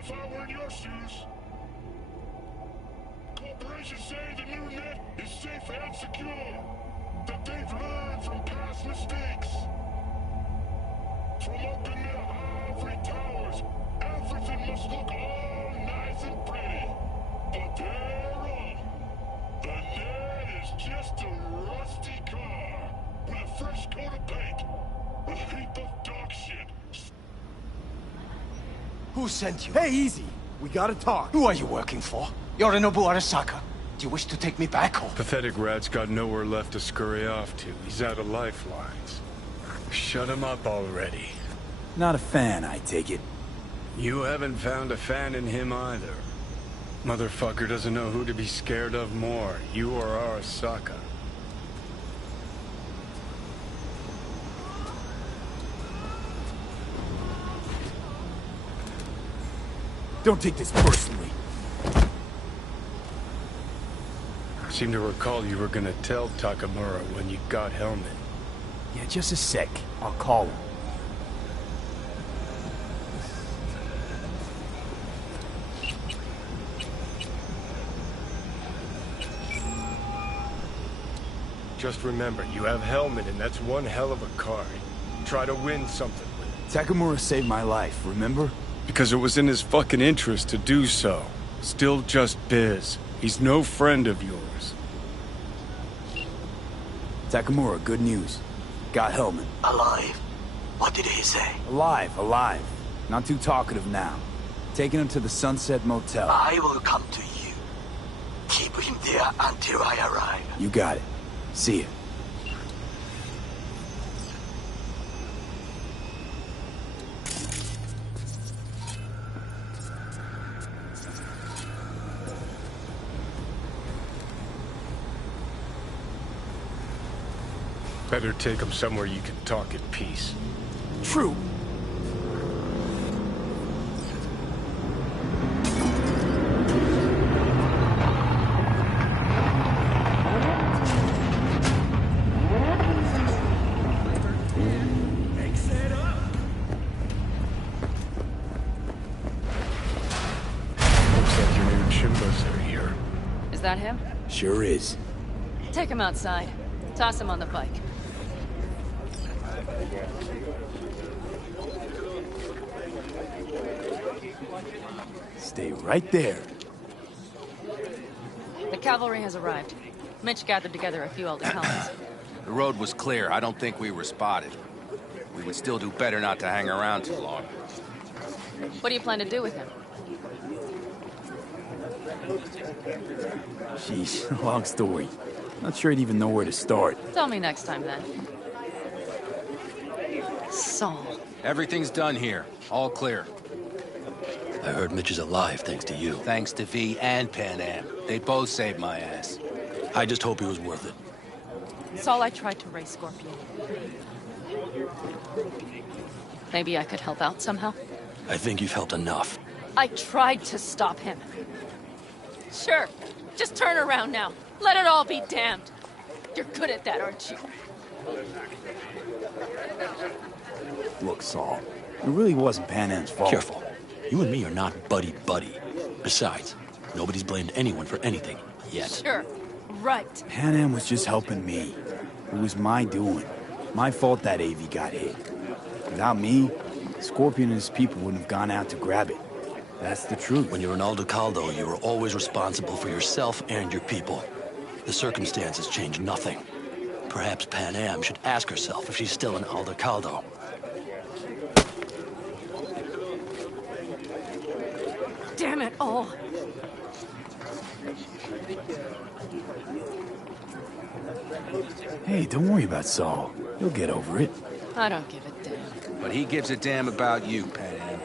if I were in your shoes. Corporations say the new net is safe and secure. That they've learned from past mistakes. From up in their ivory towers, everything must look all nice and pretty. But they're wrong. The net is just a rusty car with a fresh coat of paint. A heap of dog shit. Who sent you? Hey, easy. We gotta talk. Who are you working for? Yorinobu Arasaka? Do you wish to take me back home? Pathetic rat's got nowhere left to scurry off to. He's out of lifelines. Shut him up already. Not a fan, I take it. You haven't found a fan in him either. Motherfucker doesn't know who to be scared of more, you or Arasaka. Don't take this personally. I seem to recall you were gonna tell Takamura when you got Helmet. Yeah, just a sec. I'll call him. Just remember, you have Helmet, and that's one hell of a card. Try to win something with it. Takamura saved my life, remember? Because it was in his fucking interest to do so. Still just biz. He's no friend of yours. Takamura, good news. Got Hellman. Alive? What did he say? Alive, alive. Not too talkative now. Taking him to the Sunset Motel. I will come to you. Keep him there until I arrive. You got it. See ya. Better take him somewhere you can talk in peace. True. Looks like your new Chimbas are here. Is that him? Sure is. Take him outside. Toss him on the bike. Stay right there. The cavalry has arrived. Mitch gathered together a few elder helmets. The road was clear. I don't think we were spotted. We would still do better not to hang around too long. What do you plan to do with him? Sheesh, long story. Not sure I'd even know where to start. Tell me next time, then. Saul. Everything's done here. All clear. I heard Mitch is alive thanks to you. Thanks to V and Pan Am. They both saved my ass. I just hope he was worth it. Saul, I tried to raise Scorpion. Maybe I could help out somehow? I think you've helped enough. I tried to stop him. Sure. Just turn around now. Let it all be damned. You're good at that, aren't you? Look, Saul, it really wasn't Pan Am's fault. Careful. You and me are not buddy-buddy. Besides, nobody's blamed anyone for anything, yet. Sure. Right. Pan Am was just helping me. It was my doing. My fault that AV got hit. Without me, Scorpion and his people wouldn't have gone out to grab it. That's the truth. When you're in Aldecaldo, you were always responsible for yourself and your people. The circumstances change nothing. Perhaps Pan Am should ask herself if she's still in Aldecaldo. Damn it all. Hey, don't worry about Saul. He'll get over it. I don't give a damn. But he gives a damn about you, Pan Am.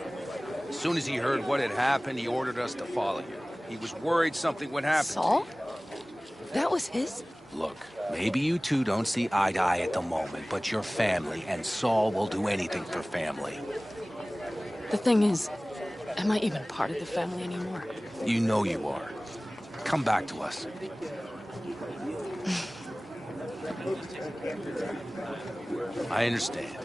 As soon as he heard what had happened, he ordered us to follow you. He was worried something would happen. Saul? That was his? Look, maybe you two don't see eye to eye at the moment, but you're family, and Saul will do anything for family. The thing is, am I even part of the family anymore? You know you are. Come back to us. I understand.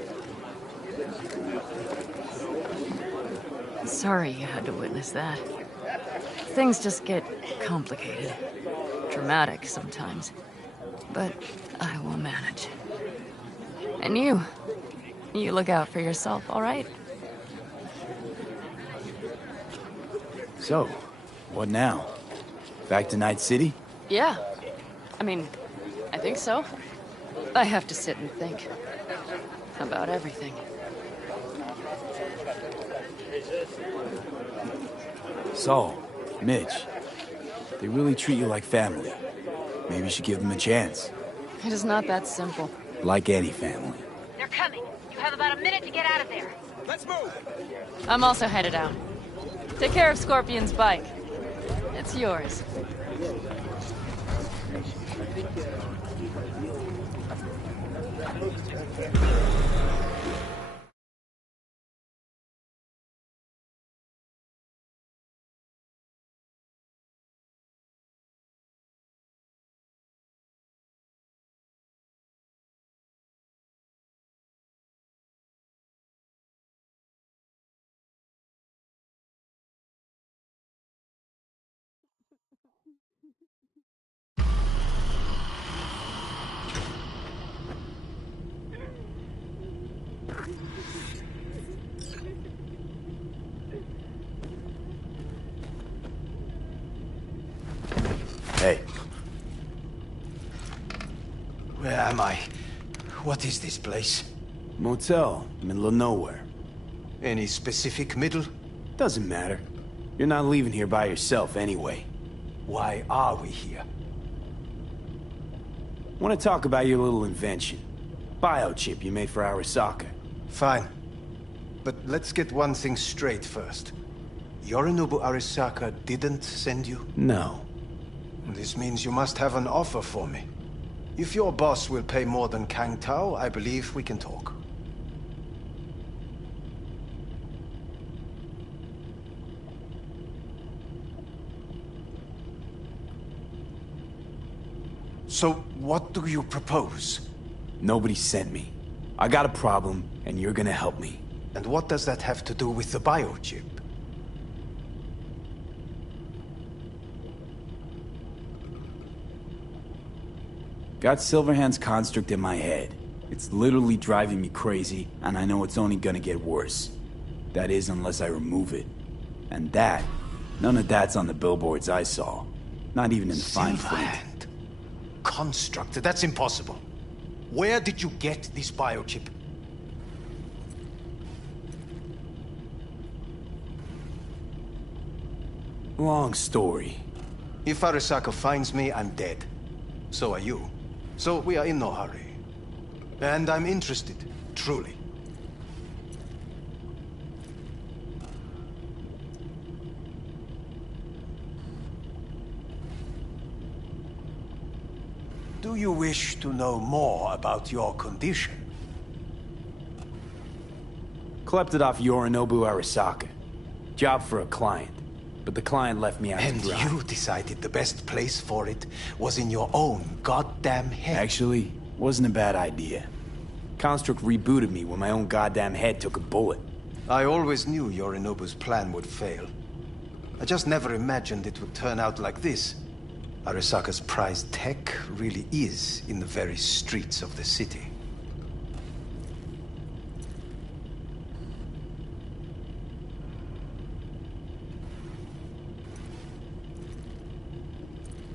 Sorry you had to witness that. Things just get complicated. Dramatic sometimes. But I will manage. And you look out for yourself, all right? So, what now? Back to Night City? Yeah. I mean, I think so. I have to sit and think. About everything. So, Mitch, they really treat you like family. Maybe you should give them a chance. It is not that simple. Like any family. They're coming. You have about a minute to get out of there. Let's move! I'm also headed out. Take care of Scorpion's bike. It's yours. Hey. Where am I? What is this place? Motel, middle of nowhere. Any specific middle? Doesn't matter. You're not leaving here by yourself anyway. Why are we here? Want to talk about your little invention. Biochip you made for Arasaka. Fine. But let's get one thing straight first. Yorinobu Arasaka didn't send you? No. This means you must have an offer for me. If your boss will pay more than Kang Tao, I believe we can talk. So, what do you propose? Nobody sent me. I got a problem, and you're gonna help me. And what does that have to do with the biochip? Got Silverhand's construct in my head. It's literally driving me crazy, and I know it's only gonna get worse. That is, unless I remove it. And that, none of that's on the billboards I saw. Not even in the fine print. Silverhand. Construct? That's impossible. Where did you get this biochip? Long story. If Arasaka finds me, I'm dead. So are you. So we are in no hurry. And I'm interested, truly. Do you wish to know more about your condition? Klept off Yorinobu Arasaka. Job for a client. But the client left me out And to dry. you decided the best place for it was in your own goddamn head. Actually, wasn't a bad idea. Construct rebooted me when my own goddamn head took a bullet. I always knew Yorinobu's plan would fail. I just never imagined it would turn out like this. Arasaka's prized tech really is in the very streets of the city.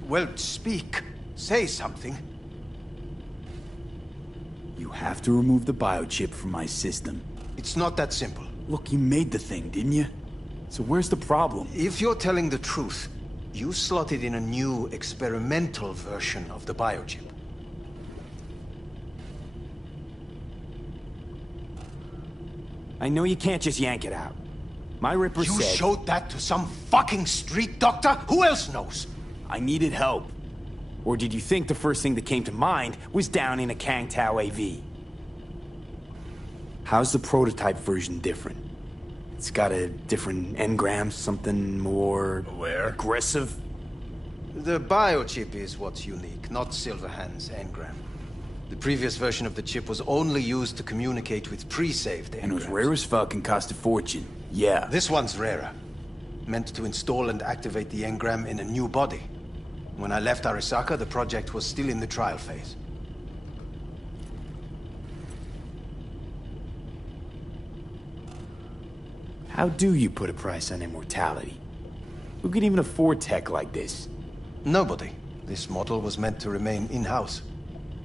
Well, speak. Say something. You have to remove the biochip from my system. It's not that simple. Look, you made the thing, didn't you? So where's the problem? If you're telling the truth, you slotted in a new experimental version of the biochip. I know you can't just yank it out. My Ripper You said... showed that to some fucking street doctor? Who else knows? I needed help. Or did you think the first thing that came to mind was down in a Kang Tao AV? How's the prototype version different? It's got a different engram, something more... Where? Aggressive? The biochip is what's unique, not Silverhand's engram. The previous version of the chip was only used to communicate with pre-saved engrams. And it was rare as fuck and cost a fortune. Yeah. This one's rarer. Meant to install and activate the engram in a new body. When I left Arasaka, the project was still in the trial phase. How do you put a price on immortality? Who could even afford tech like this? Nobody. This model was meant to remain in-house.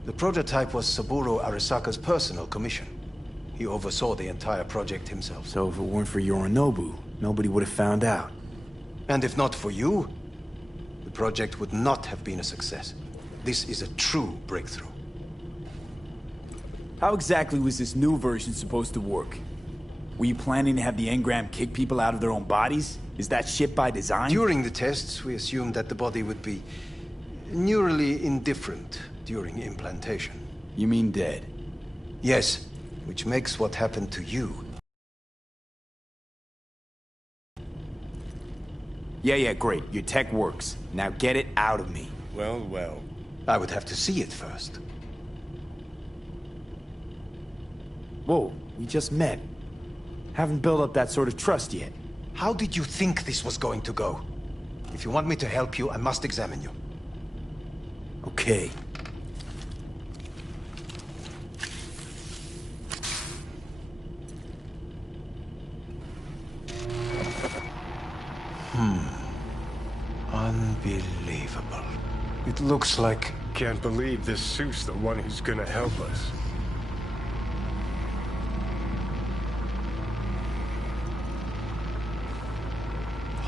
The prototype was Saburo Arasaka's personal commission. He oversaw the entire project himself. So if it weren't for Yorinobu, nobody would have found out. And if not for you, the project would not have been a success. This is a true breakthrough. How exactly was this new version supposed to work? Were you planning to have the engram kick people out of their own bodies? Is that shit by design? During the tests, we assumed that the body would be neurally indifferent during implantation. You mean dead? Yes, which makes what happened to you. Yeah, great. Your tech works. Now get it out of me. Well, well. I would have to see it first. Whoa, we just met. Haven't built up that sort of trust yet. How did you think this was going to go? If you want me to help you, I must examine you. Okay. Unbelievable. It looks like... Can't believe this suit's the one who's gonna help us.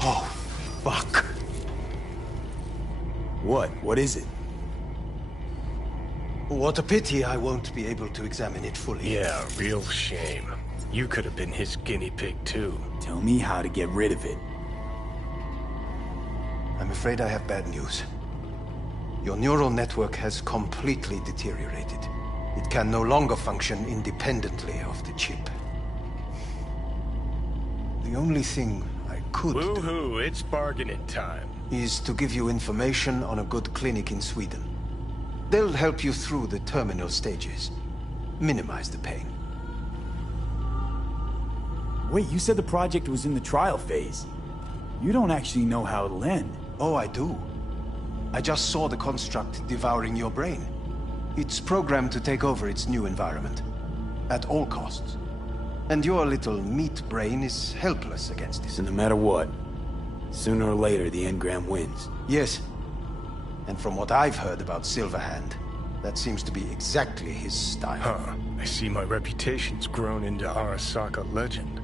Oh, fuck. What? What is it? What a pity I won't be able to examine it fully. Yeah, real shame. You could have been his guinea pig too. Tell me how to get rid of it. I'm afraid I have bad news. Your neural network has completely deteriorated. It can no longer function independently of the chip. The only thing I could do Woohoo, it's bargaining time. is to give you information on a good clinic in Sweden. They'll help you through the terminal stages. Minimize the pain. Wait, you said the project was in the trial phase. You don't actually know how it'll end. Oh, I do. I just saw the construct devouring your brain. It's programmed to take over its new environment. At all costs. And your little meat brain is helpless against this. So no matter what, sooner or later the engram wins. Yes. And from what I've heard about Silverhand, that seems to be exactly his style. Huh. I see my reputation's grown into Arasaka legend.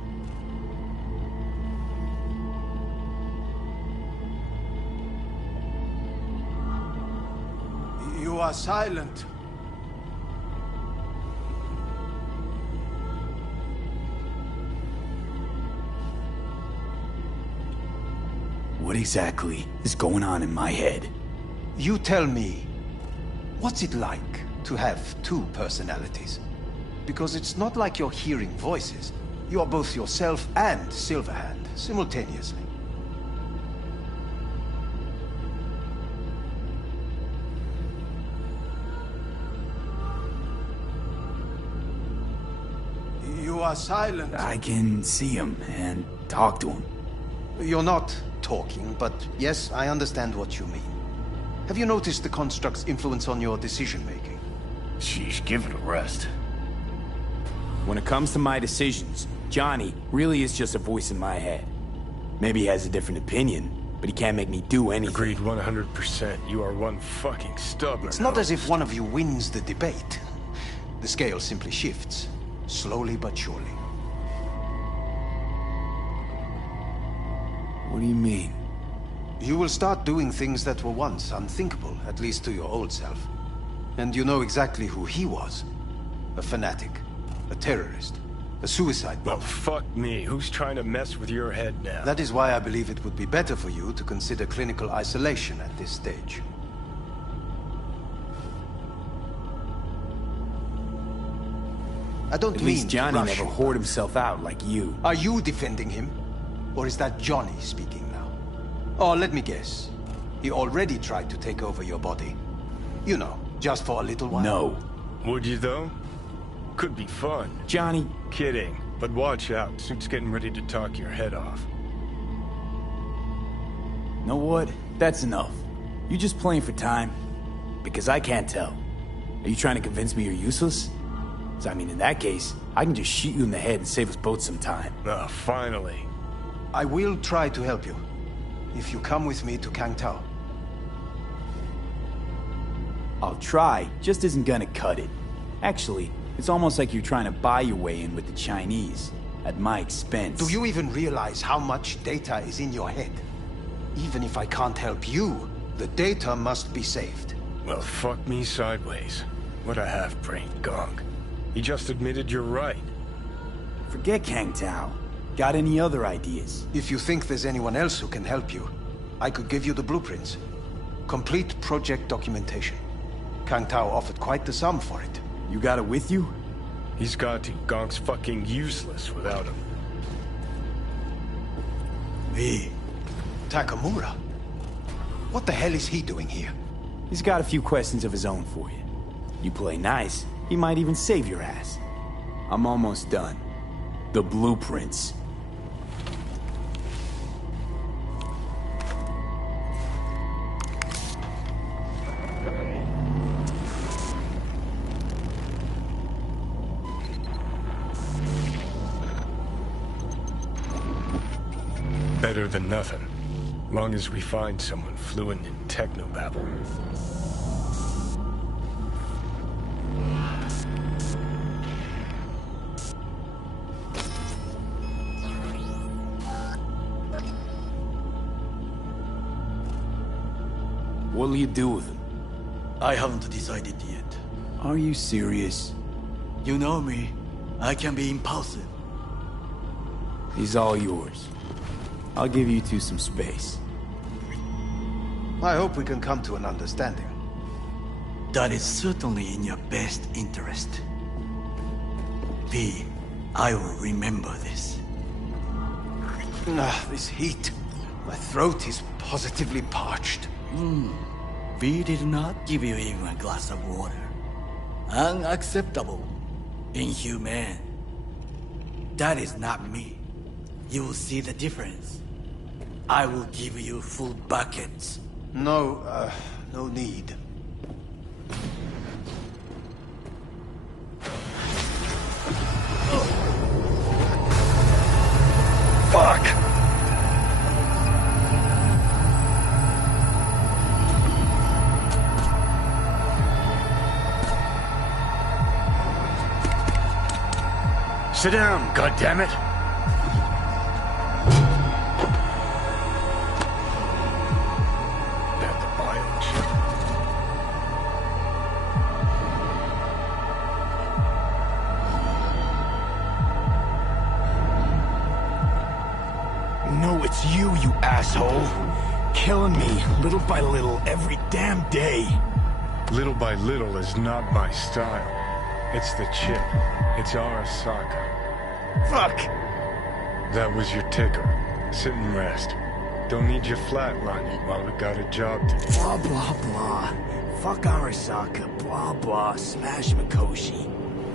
You are silent. What exactly is going on in my head? You tell me, what's it like to have two personalities? Because it's not like you're hearing voices. You are both yourself and Silverhand simultaneously. You are silent. I can see him and talk to him. You're not talking, but yes, I understand what you mean. Have you noticed the construct's influence on your decision-making? Sheesh, give it a rest. When it comes to my decisions, Johnny really is just a voice in my head. Maybe he has a different opinion, but he can't make me do anything. Agreed 100%. You are one fucking stubborn. It's not as if one of you wins the debate. The scale simply shifts, slowly but surely. What do you mean? You will start doing things that were once unthinkable, at least to your old self. And you know exactly who he was. A fanatic, a terrorist, a suicide Well, bomber. fuck me. Who's trying to mess with your head now? That is why I believe it would be better for you to consider clinical isolation at this stage. I don't At mean least to Johnny rush never you. whored himself out like you. Are you defending him? Or is that Johnny speaking now? Oh, let me guess. He already tried to take over your body. You know, just for a little while. No. Would you, though? Could be fun. Johnny, Kidding. But watch out, Suit's getting ready to talk your head off. Know what? That's enough. You just playing for time? Because I can't tell. Are you trying to convince me you're useless? So, I mean, in that case, I can just shoot you in the head and save us both some time. Ah, finally. I will try to help you, if you come with me to Kangtao. I'll try, just isn't gonna cut it. Actually, it's almost like you're trying to buy your way in with the Chinese, at my expense. Do you even realize how much data is in your head? Even if I can't help you, the data must be saved. Well, fuck me sideways. What a half-brained gong. He just admitted you're right. Forget Kangtao. Got any other ideas? If you think there's anyone else who can help you, I could give you the blueprints. Complete project documentation. Kangtao offered quite the sum for it. You got it with you? He's got to. Gong's fucking useless without him. Me? Takamura? What the hell is he doing here? He's got a few questions of his own for you. You play nice, he might even save your ass. I'm almost done. The blueprints. Better than nothing. Long as we find someone fluent in technobabble. What'll you do with him? I haven't decided yet. Are you serious? You know me. I can be impulsive. He's all yours. I'll give you two some space. I hope we can come to an understanding. That is certainly in your best interest. V, I will remember this. This heat. My throat is positively parched. V did not give you even a glass of water. Unacceptable. Inhumane. That is not me. You will see the difference. I will give you full buckets. No, no need. Fuck! Sit down, goddammit! Bad the bio and shit. No, it's you, you asshole. Killing me, little by little, every damn day. Little by little is not my style. It's the chip. It's Arasaka. Fuck! That was your ticker. Sit and rest. Don't need you flatlining while we got a job to do. Blah, blah, blah. Fuck Arasaka, blah, blah. Smash Mikoshi.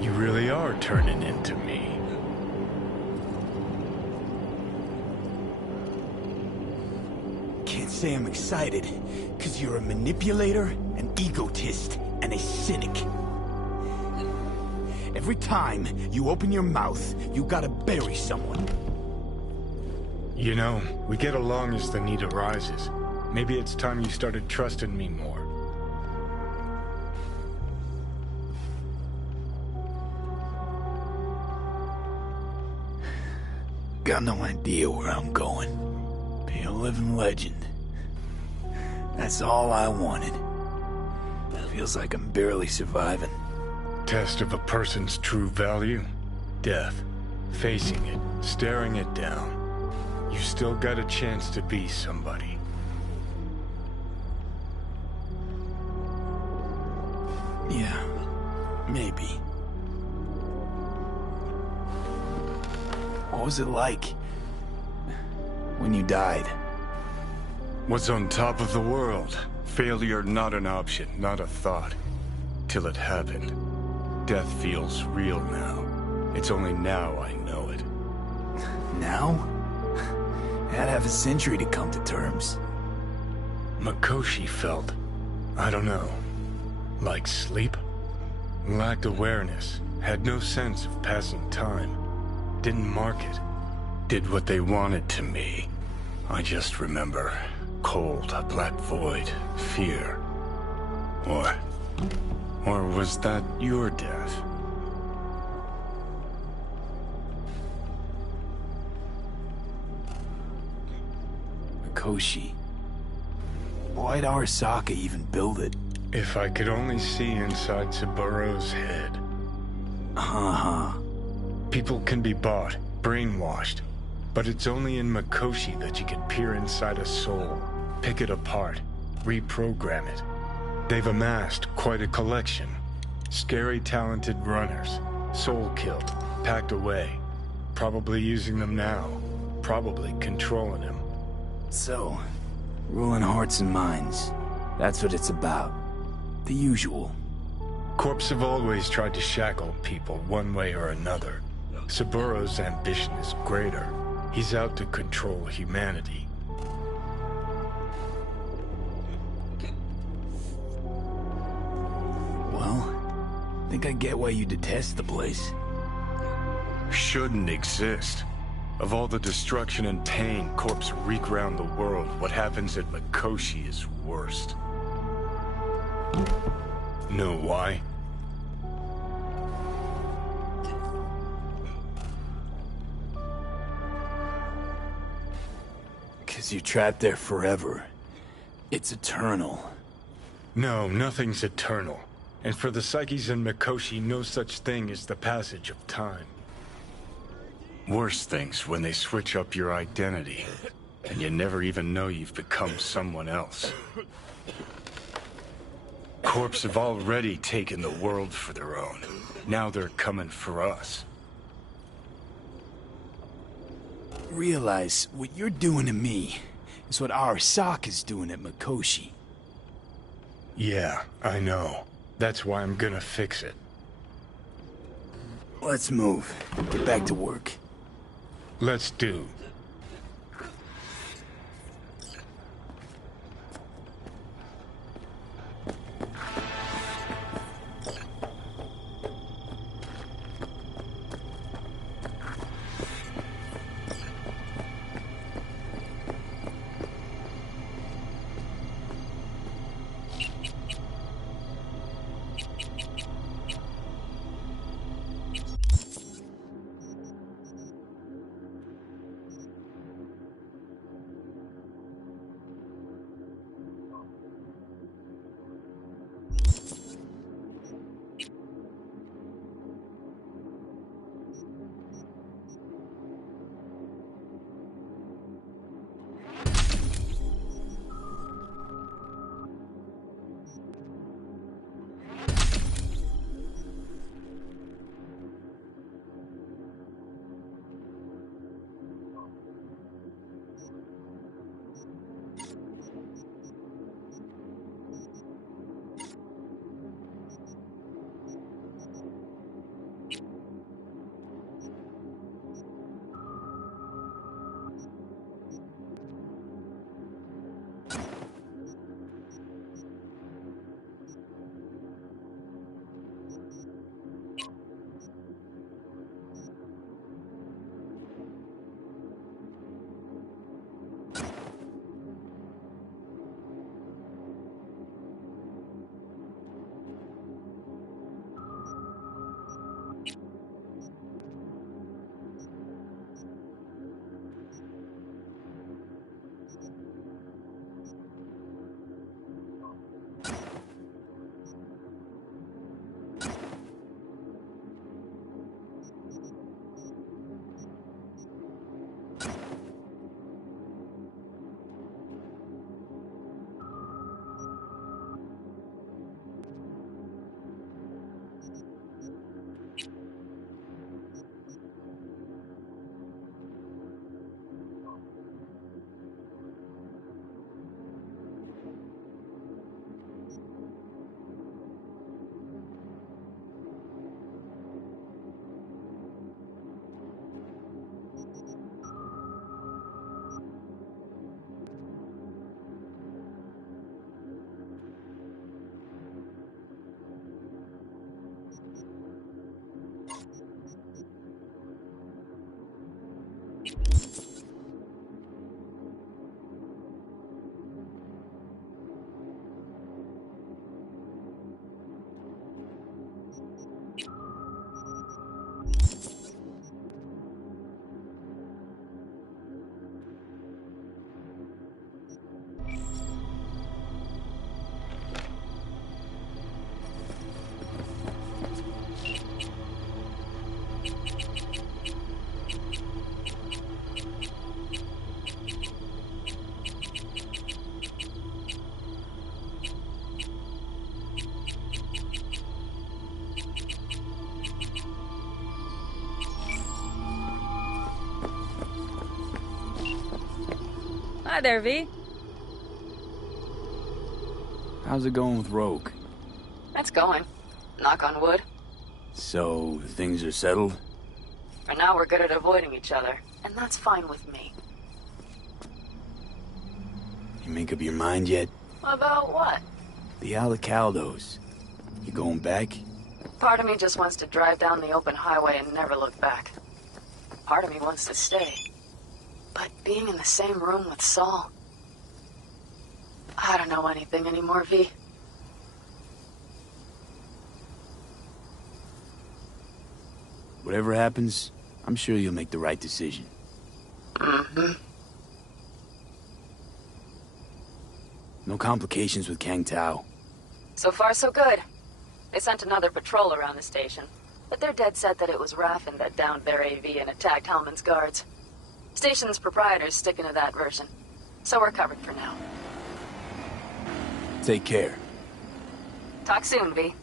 You really are turning into me. Can't say I'm excited, cause you're a manipulator, an egotist, and a cynic. Every time you open your mouth, you gotta bury someone. You know, we get along as the need arises. Maybe it's time you started trusting me more. Got no idea where I'm going. Be a living legend. That's all I wanted. Feels like I'm barely surviving. Test of a person's true value? Death. Facing it, staring it down. You still got a chance to be somebody. Yeah, maybe. What was it like when you died? Was on top of the world. Failure not an option, not a thought. Till it happened. Death feels real now. It's only now I know it. Now? I'd have a century to come to terms. Mikoshi felt, I don't know, like sleep? Lacked awareness, had no sense of passing time, didn't mark it, did what they wanted to me. I just remember cold, a black void, fear. Or was that your death? Mikoshi. Why'd Arasaka even build it? If I could only see inside Saburo's head. People can be bought, brainwashed, but it's only in Mikoshi that you can peer inside a soul, pick it apart, reprogram it. They've amassed quite a collection. Scary talented runners, soul killed, packed away. Probably using them now, probably controlling him. So, ruling hearts and minds. That's what it's about. The usual. Corps have always tried to shackle people one way or another. Saburo's ambition is greater. He's out to control humanity. Well, I think I get why you detest the place. Shouldn't exist. Of all the destruction and pain Corps wreak around the world, what happens at Mikoshi is worst. Know why? Because you're trapped there forever. It's eternal. No, nothing's eternal. And for the psyches in Mikoshi, no such thing as the passage of time. Worse things when they switch up your identity, and you never even know you've become someone else. Corps have already taken the world for their own. Now they're coming for us. Realize what you're doing to me is what Arasaka's doing at Mikoshi. Yeah, I know. That's why I'm gonna fix it. Let's move. Get back to work. Let's do. Hi there, V. How's it going with Rogue? It's going. Knock on wood. So, things are settled? For now, we're good at avoiding each other, and that's fine with me. You make up your mind yet? About what? The Alcaldos. You going back? Part of me just wants to drive down the open highway and never look back. Part of me wants to stay. But being in the same room with Saul... I don't know anything anymore, V. Whatever happens, I'm sure you'll make the right decision. Mm-hmm. No complications with Kang Tao. So far, so good. They sent another patrol around the station, but they're dead set that it was Raffen that downed their AV and attacked Hellman's guards. Station's proprietor's sticking to that version, so we're covered for now. Take care. Talk soon, V.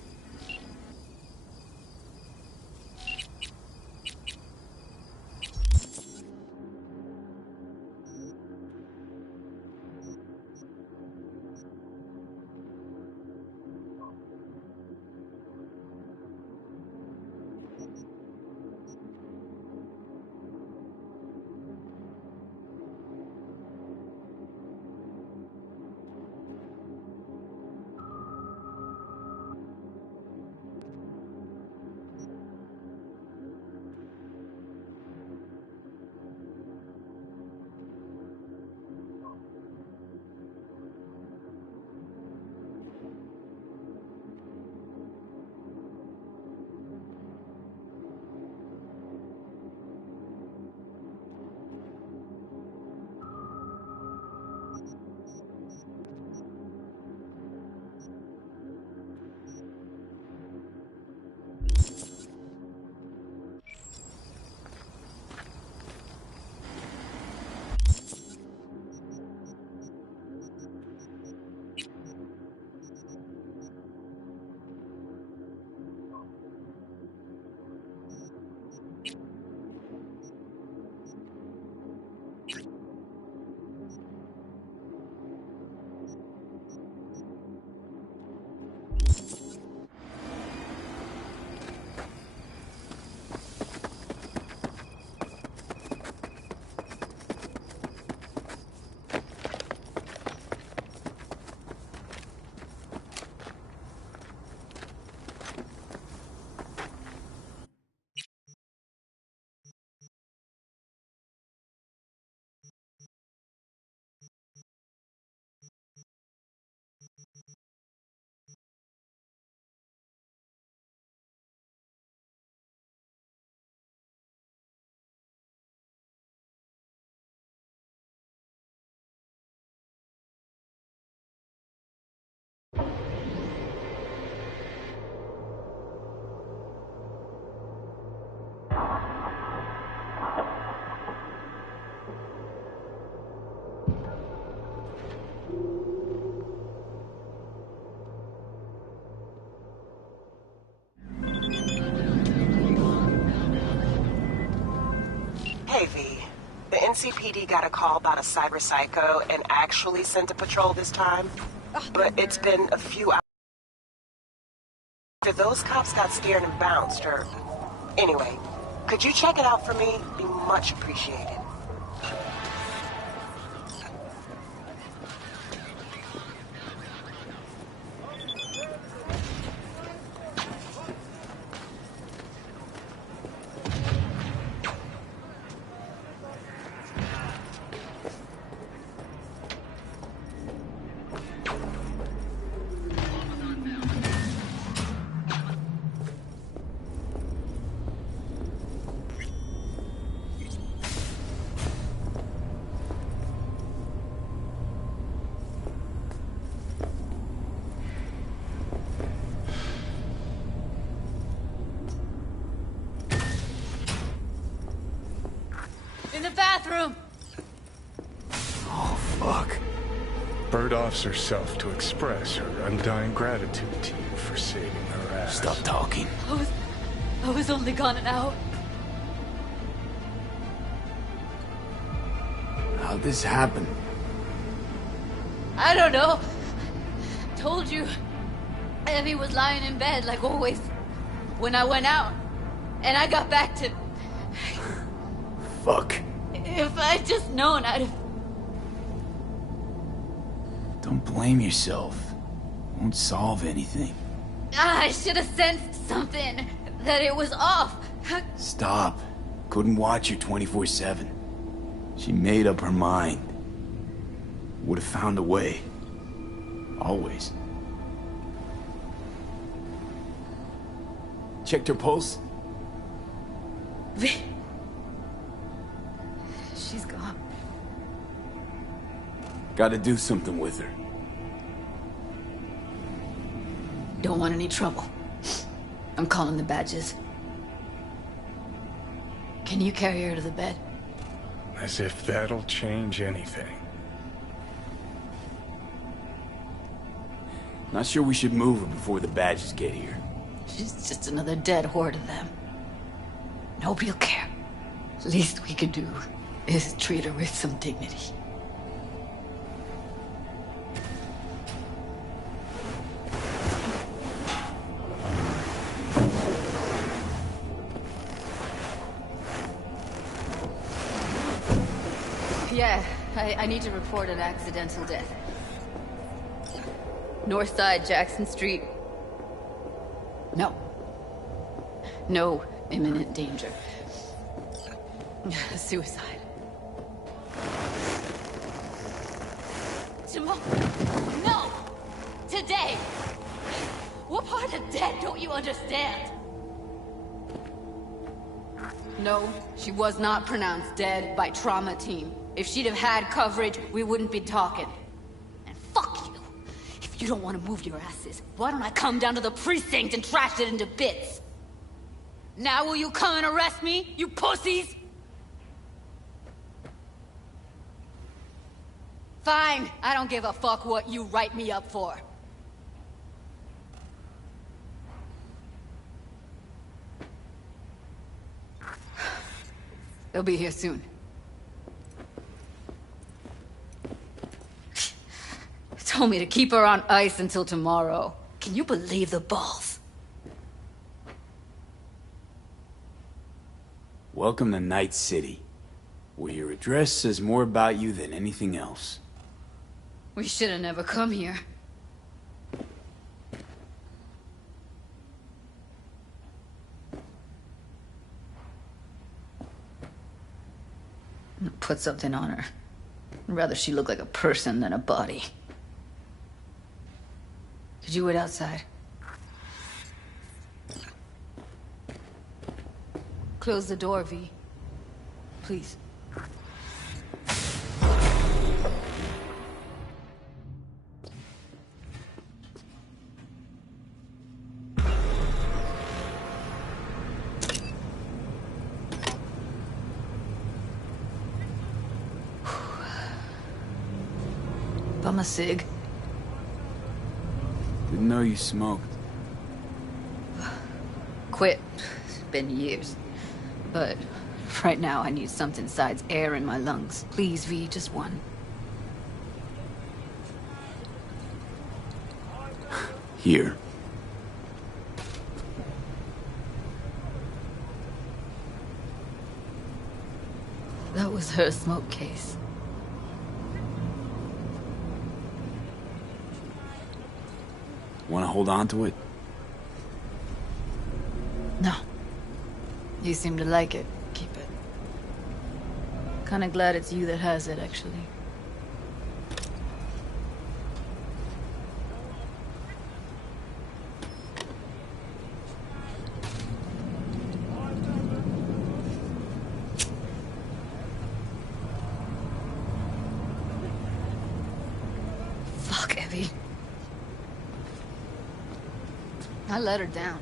Hey, V. The NCPD got a call about a cyber psycho and actually sent a patrol this time. But it's been a few hours after those cops got scared and bounced, or... Anyway, could you check it out for me? Be much appreciated. In the bathroom! Oh, fuck. Bird offs herself to express her undying gratitude to you for saving her ass. Stop talking. I was only gone an hour. How'd this happen? I don't know. Told you. Evie was lying in bed like always. When I went out. And I got back to... Fuck. If I'd just known, I'd have... Don't blame yourself. Won't solve anything. I should have sensed something. That it was off. Stop. Couldn't watch her 24/7. She made up her mind. Would have found a way. Always. Checked her pulse? She's gone. Gotta do something with her. Don't want any trouble. I'm calling the badges. Can you carry her to the bed? As if that'll change anything. Not sure we should move her before the badges get here. She's just another dead whore to them. Nobody'll care. Least we can do is treat her with some dignity. Yeah, I need to report an accidental death. North side, Jackson Street. No. No imminent danger. Suicide. Tomorrow. No! Today! What part of dead don't you understand? No, she was not pronounced dead by trauma team. If she'd have had coverage, we wouldn't be talking. And fuck you. If you don't want to move your asses, why don't I come down to the precinct and trash it into bits? Now will you come and arrest me, you pussies? Fine, I don't give a fuck what you write me up for. They'll be here soon. Told me to keep her on ice until tomorrow. Can you believe the balls? Welcome to Night City, where your address says more about you than anything else. We should have never come here. Put something on her. I'd rather she look like a person than a body. Could you wait outside? Close the door, V. Please. Bum a cig. Didn't know you smoked. Quit. It's been years. But right now I need something besides air in my lungs. Please, V, just one. Here. That was her smoke case. Want to hold on to it? No. You seem to like it. Keep it. Kinda glad it's you that has it, actually. Fuck, Evie. I let her down.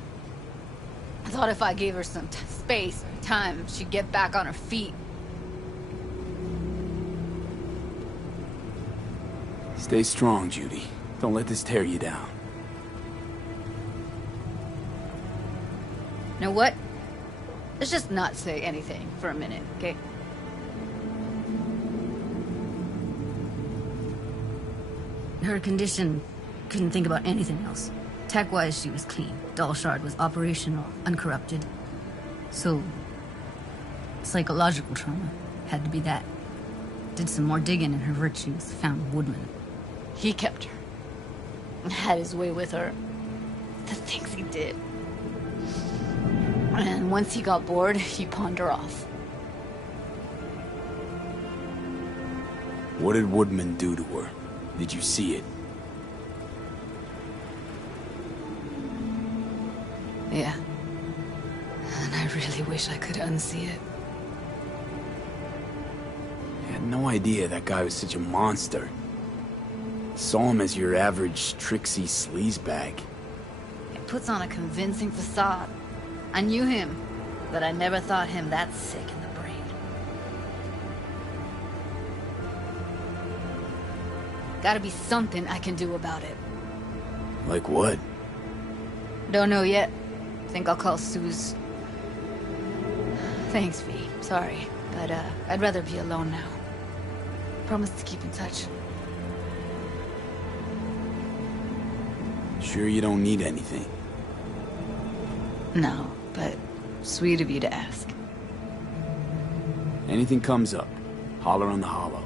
I thought if I gave her some space or time, she'd get back on her feet. Stay strong, Judy. Don't let this tear you down. Know what? Let's just not say anything for a minute, okay? Her condition, couldn't think about anything else. Tech-wise, she was clean. Doll Shard was operational, uncorrupted. So, psychological trauma had to be that. Did some more digging in her virtues, found Woodman. He kept her. Had his way with her. The things he did. And once he got bored, he pawned her off. What did Woodman do to her? Did you see it? Yeah. And I really wish I could unsee it. I had no idea that guy was such a monster. Saw him as your average tricksy sleazebag. He puts on a convincing facade. I knew him, but I never thought him that sick in the brain. Gotta be something I can do about it. Like what? Don't know yet. Think I'll call Suze. Thanks, V. Sorry, but I'd rather be alone now. Promise to keep in touch. Sure you don't need anything? No, but sweet of you to ask. Anything comes up, holler on the hollow.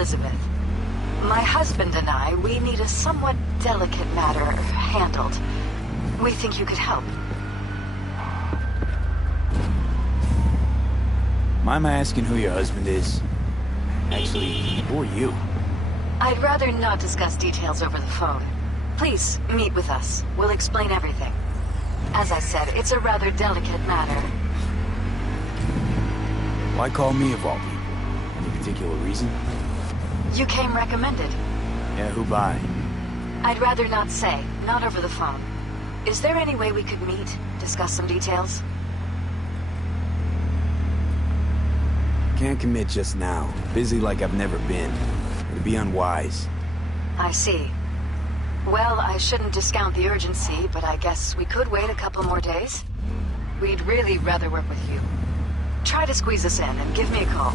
Elizabeth. My husband and I, we need a somewhat delicate matter handled. We think you could help. Mind my asking who your husband is? Actually, who are you? I'd rather not discuss details over the phone. Please, meet with us. We'll explain everything. As I said, it's a rather delicate matter. Why call me of all people? Any particular reason? You came recommended. Yeah, who by? I'd rather not say. Not over the phone. Is there any way we could meet? Discuss some details? Can't commit just now. Busy like I've never been. It'd be unwise. I see. Well, I shouldn't discount the urgency, but I guess we could wait a couple more days. We'd really rather work with you. Try to squeeze us in and give me a call.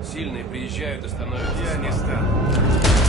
Сильные приезжают и становятся Я не слабыми. стану.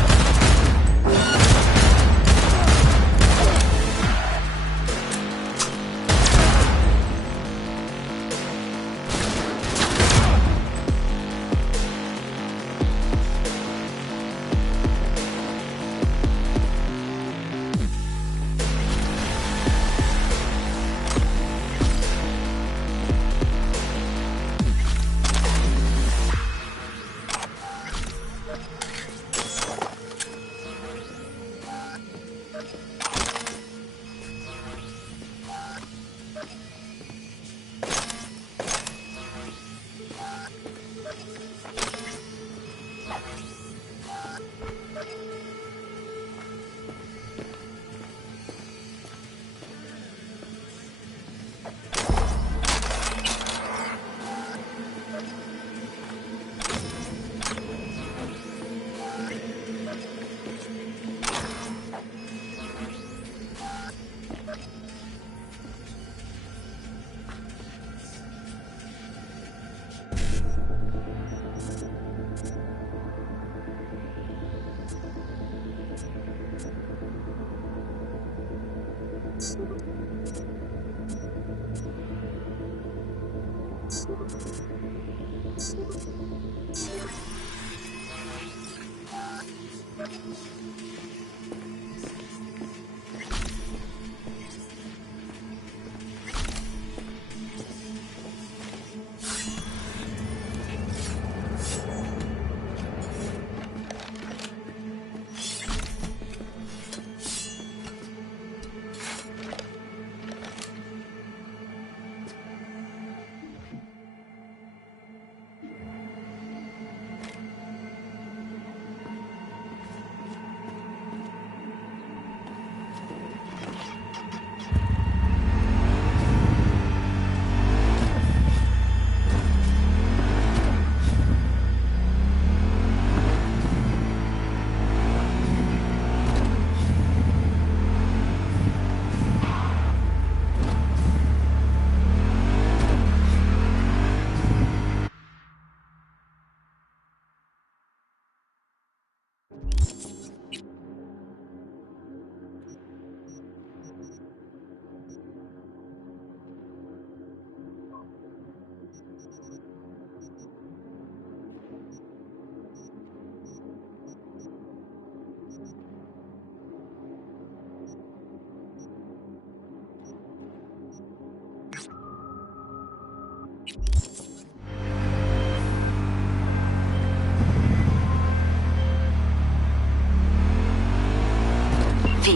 V,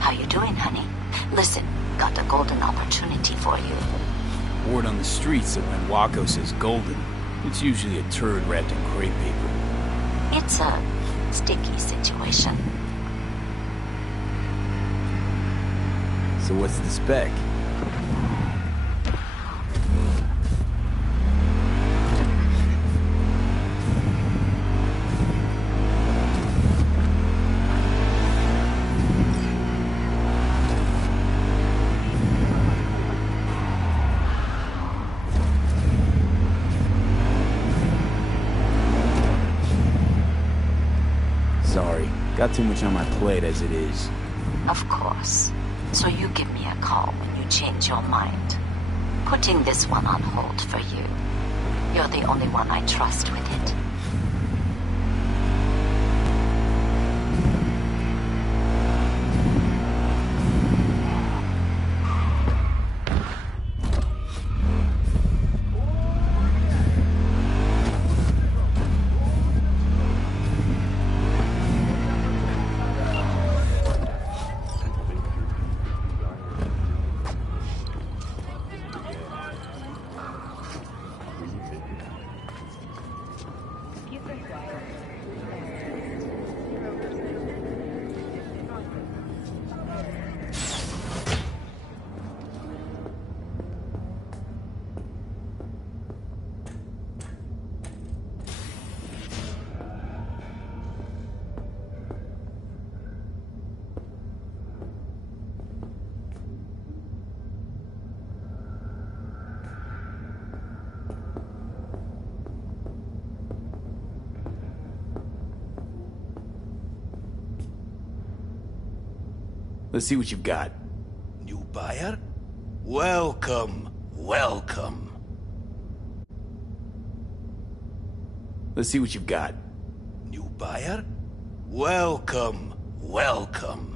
how you doing, honey? Listen, got a golden opportunity for you. Word on the streets that when Waco says golden, it's usually a turd wrapped in crepe paper. It's a sticky situation. So what's the spec? Sorry, got too much on my plate as it is. Of course. So you give me a call when you change your mind. Putting this one on hold for you. You're the only one I trust with it. Let's see what you've got. New buyer? Welcome, welcome. Let's see what you've got. New buyer? Welcome, welcome.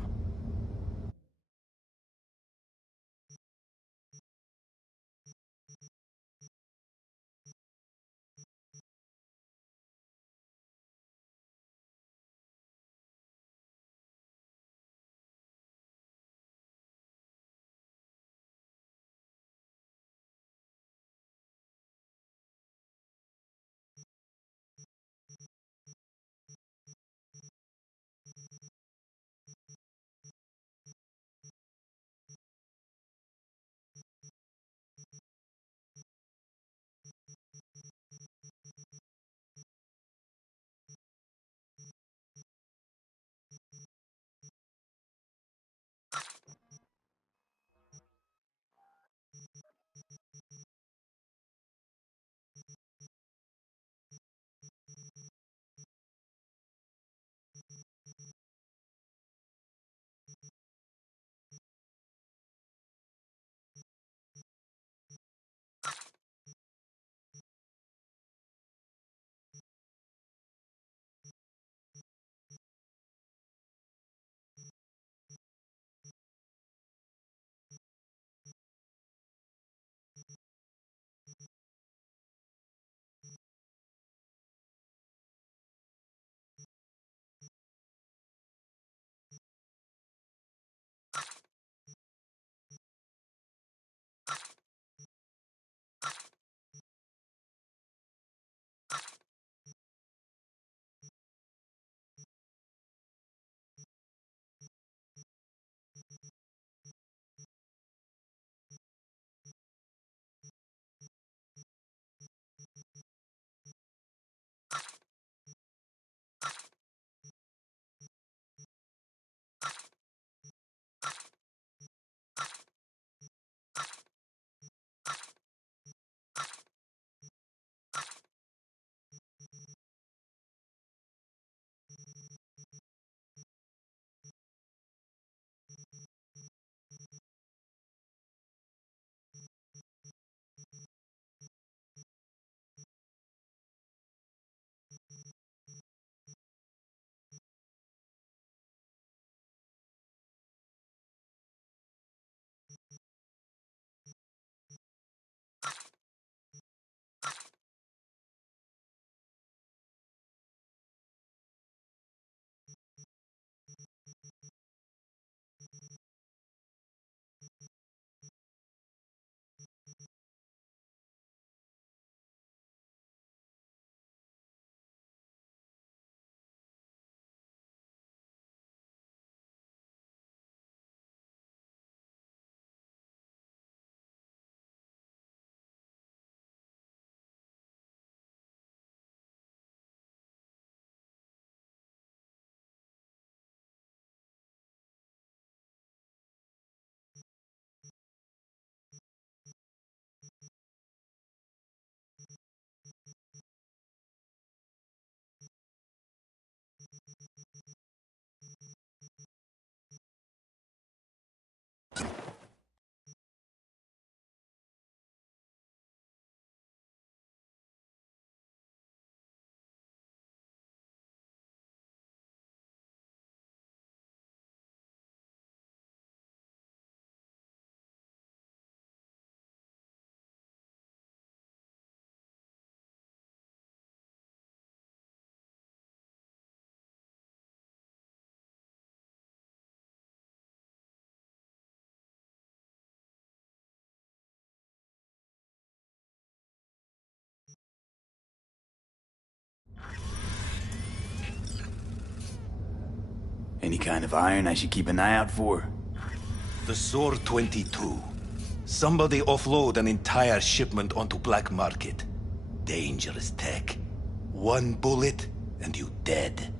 Any kind of iron I should keep an eye out for? The SOAR 22. Somebody offload an entire shipment onto black market. Dangerous tech. One bullet, and you dead.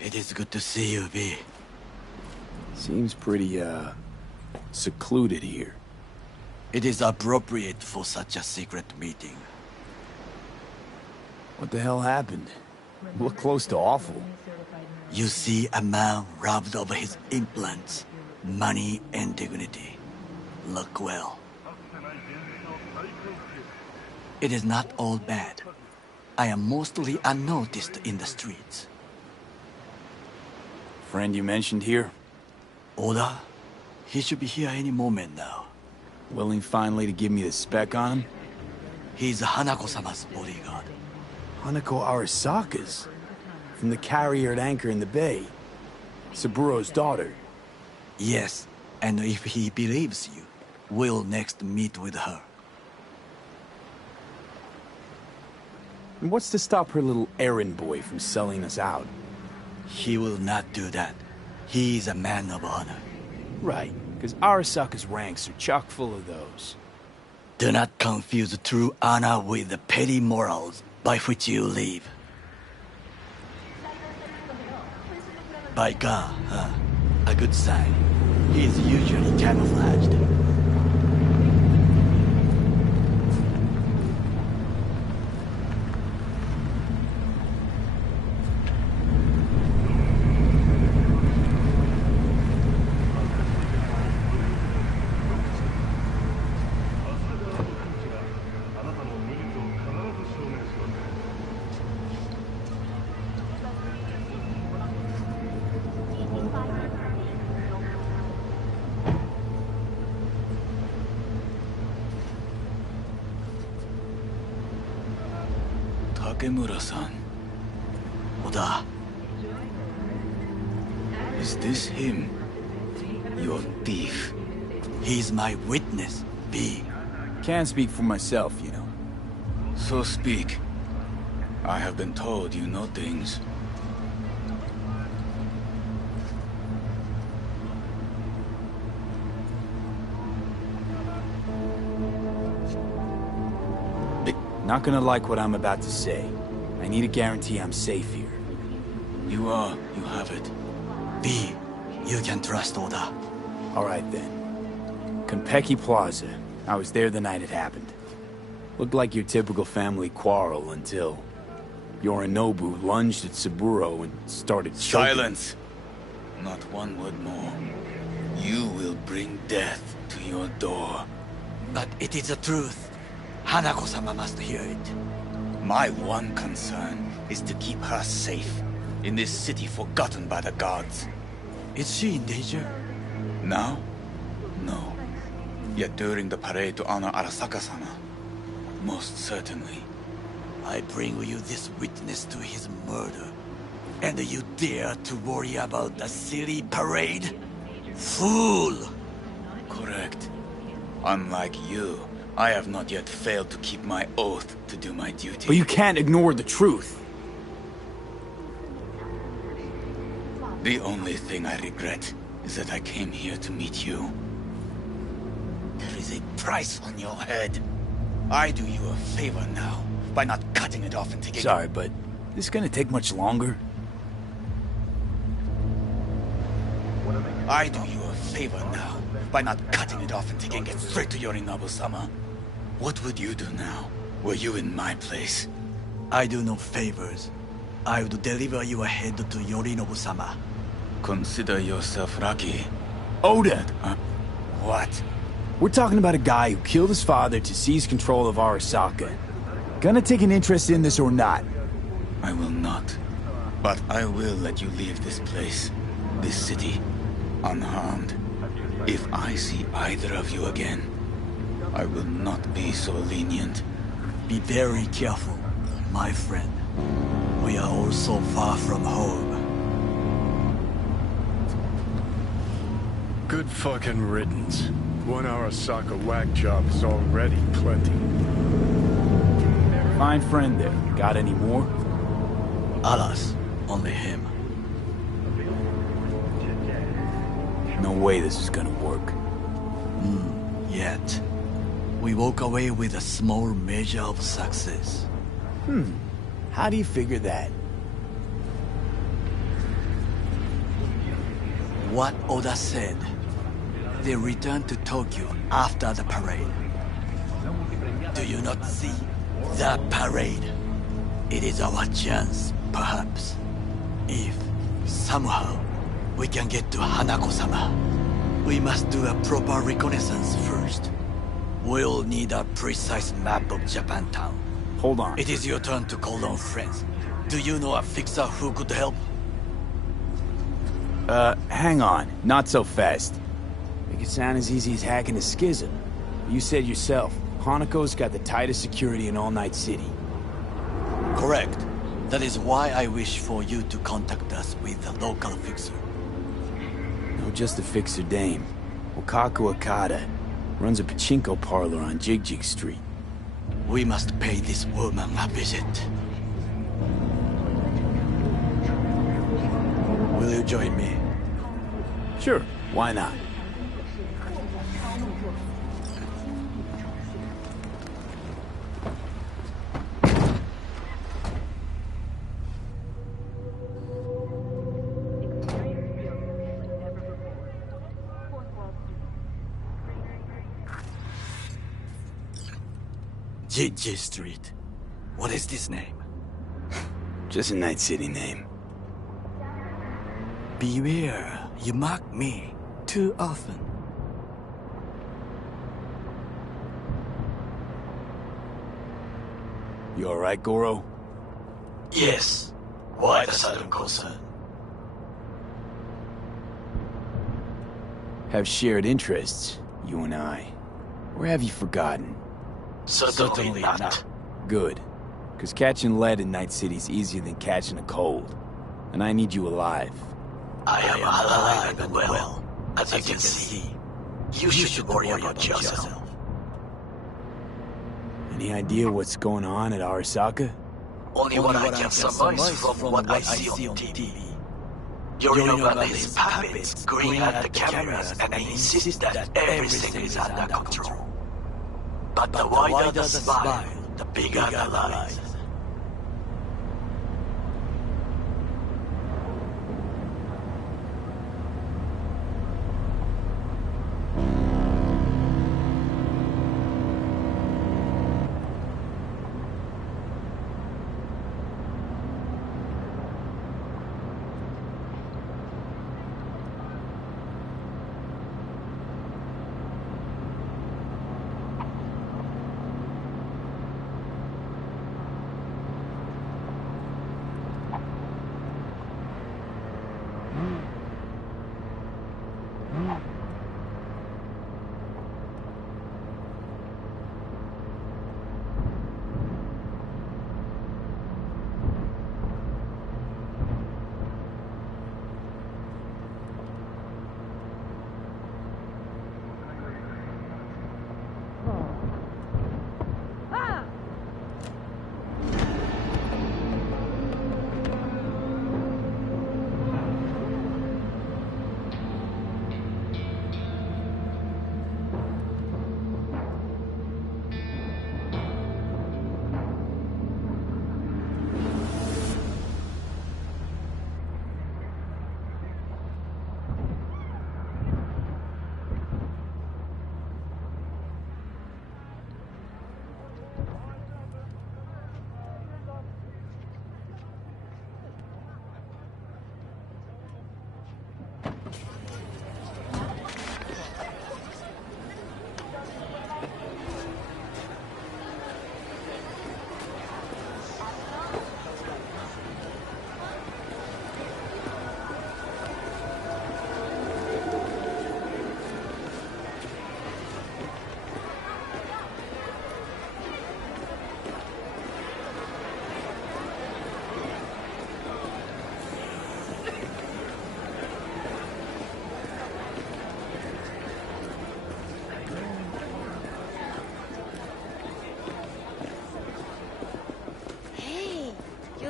It is good to see you, V. Seems pretty, secluded here. It is appropriate for such a secret meeting. What the hell happened? Look close to awful. You see a man robbed of his implants, money and dignity. Look well. It is not all bad. I am mostly unnoticed in the streets. Friend you mentioned here? Oda? He should be here any moment now. Willing finally to give me the spec on him? He's Hanako-sama's bodyguard. Hanako Arasaka's? From the carrier at anchor in the bay. Saburo's daughter. Yes, and if he believes you, we'll next meet with her. And what's to stop her little errand boy from selling us out? He will not do that. He is a man of honor. Right, because Arasaka's ranks are chock full of those. Do not confuse true honor with the petty morals by which you live. By God, huh? A good sign. He is usually camouflaged. Takemura-san. Oda. Is this him? Your thief. He's my witness, V. Can't speak for myself, you know. So speak. I have been told you know things. Not gonna like what I'm about to say. I need a guarantee I'm safe here. You are. You have it. V, you can trust Oda. All right then. Konpeki Plaza. I was there the night it happened. Looked like your typical family quarrel until Yorinobu lunged at Saburo and started choking. Silence! Not one word more. You will bring death to your door. But it is the truth. Hanako-sama must hear it. My one concern is to keep her safe in this city forgotten by the gods. Is she in danger? Now? No. Yet during the parade to honor Arasaka-sama, most certainly. I bring you this witness to his murder, and you dare to worry about the silly parade? Fool! Correct. Unlike you, I have not yet failed to keep my oath to do my duty. But you can't ignore the truth. The only thing I regret is that I came here to meet you. There is a price on your head. I do you a favor now by not cutting it off and taking... Sorry, but this gonna take much longer? I do you a favor now by not cutting it off and taking it straight to Yorinobu-sama. What would you do now, were you in my place? I do no favors. I would deliver your head to Yorinobu-sama. Consider yourself lucky. Oda! What? We're talking about a guy who killed his father to seize control of Arasaka. Gonna take an interest in this or not? I will not. But I will let you leave this place, this city, unharmed. If I see either of you again, I will not be so lenient. Be very careful, my friend. We are all so far from home. Good fucking riddance. One Arasaka whack job is already plenty. Fine friend there. Got any more? Alas, only him. No way this is gonna work. Yet. We walk away with a small measure of success. How do you figure that? What Oda said. They returned to Tokyo after the parade. Do you not see? The parade. It is our chance, perhaps. If, somehow, we can get to Hanako-sama. We must do a proper reconnaissance first. We'll need a precise map of Japantown. Hold on. It is your turn to call on friends. Do you know a fixer who could help? Hang on. Not so fast. Make it sound as easy as hacking a schism. You said yourself, Hanako's got the tightest security in all Night City. Correct. That is why I wish for you to contact us with the local fixer. No, just a fixer dame. Wakaku Okada. Runs a pachinko parlor on Jig Street. We must pay this woman a visit. Will you join me? Sure, why not? Jig Street. What is this name? Just a Night City name. Beware, you mock me too often. You alright, Goro? Yes. Why the sudden concern? Have shared interests, you and I. Or have you forgotten? Certainly not. Good. Because catching lead in Night City's easier than catching a cold. And I need you alive. I am alive and well. As you can see, you should worry about yourself. Any idea what's going on at Arasaka? Only what I can surmise from what I see on TV. Yorinobu and his puppets grin at the cameras and insist that everything is under control. But the wider the smile, the bigger the lies.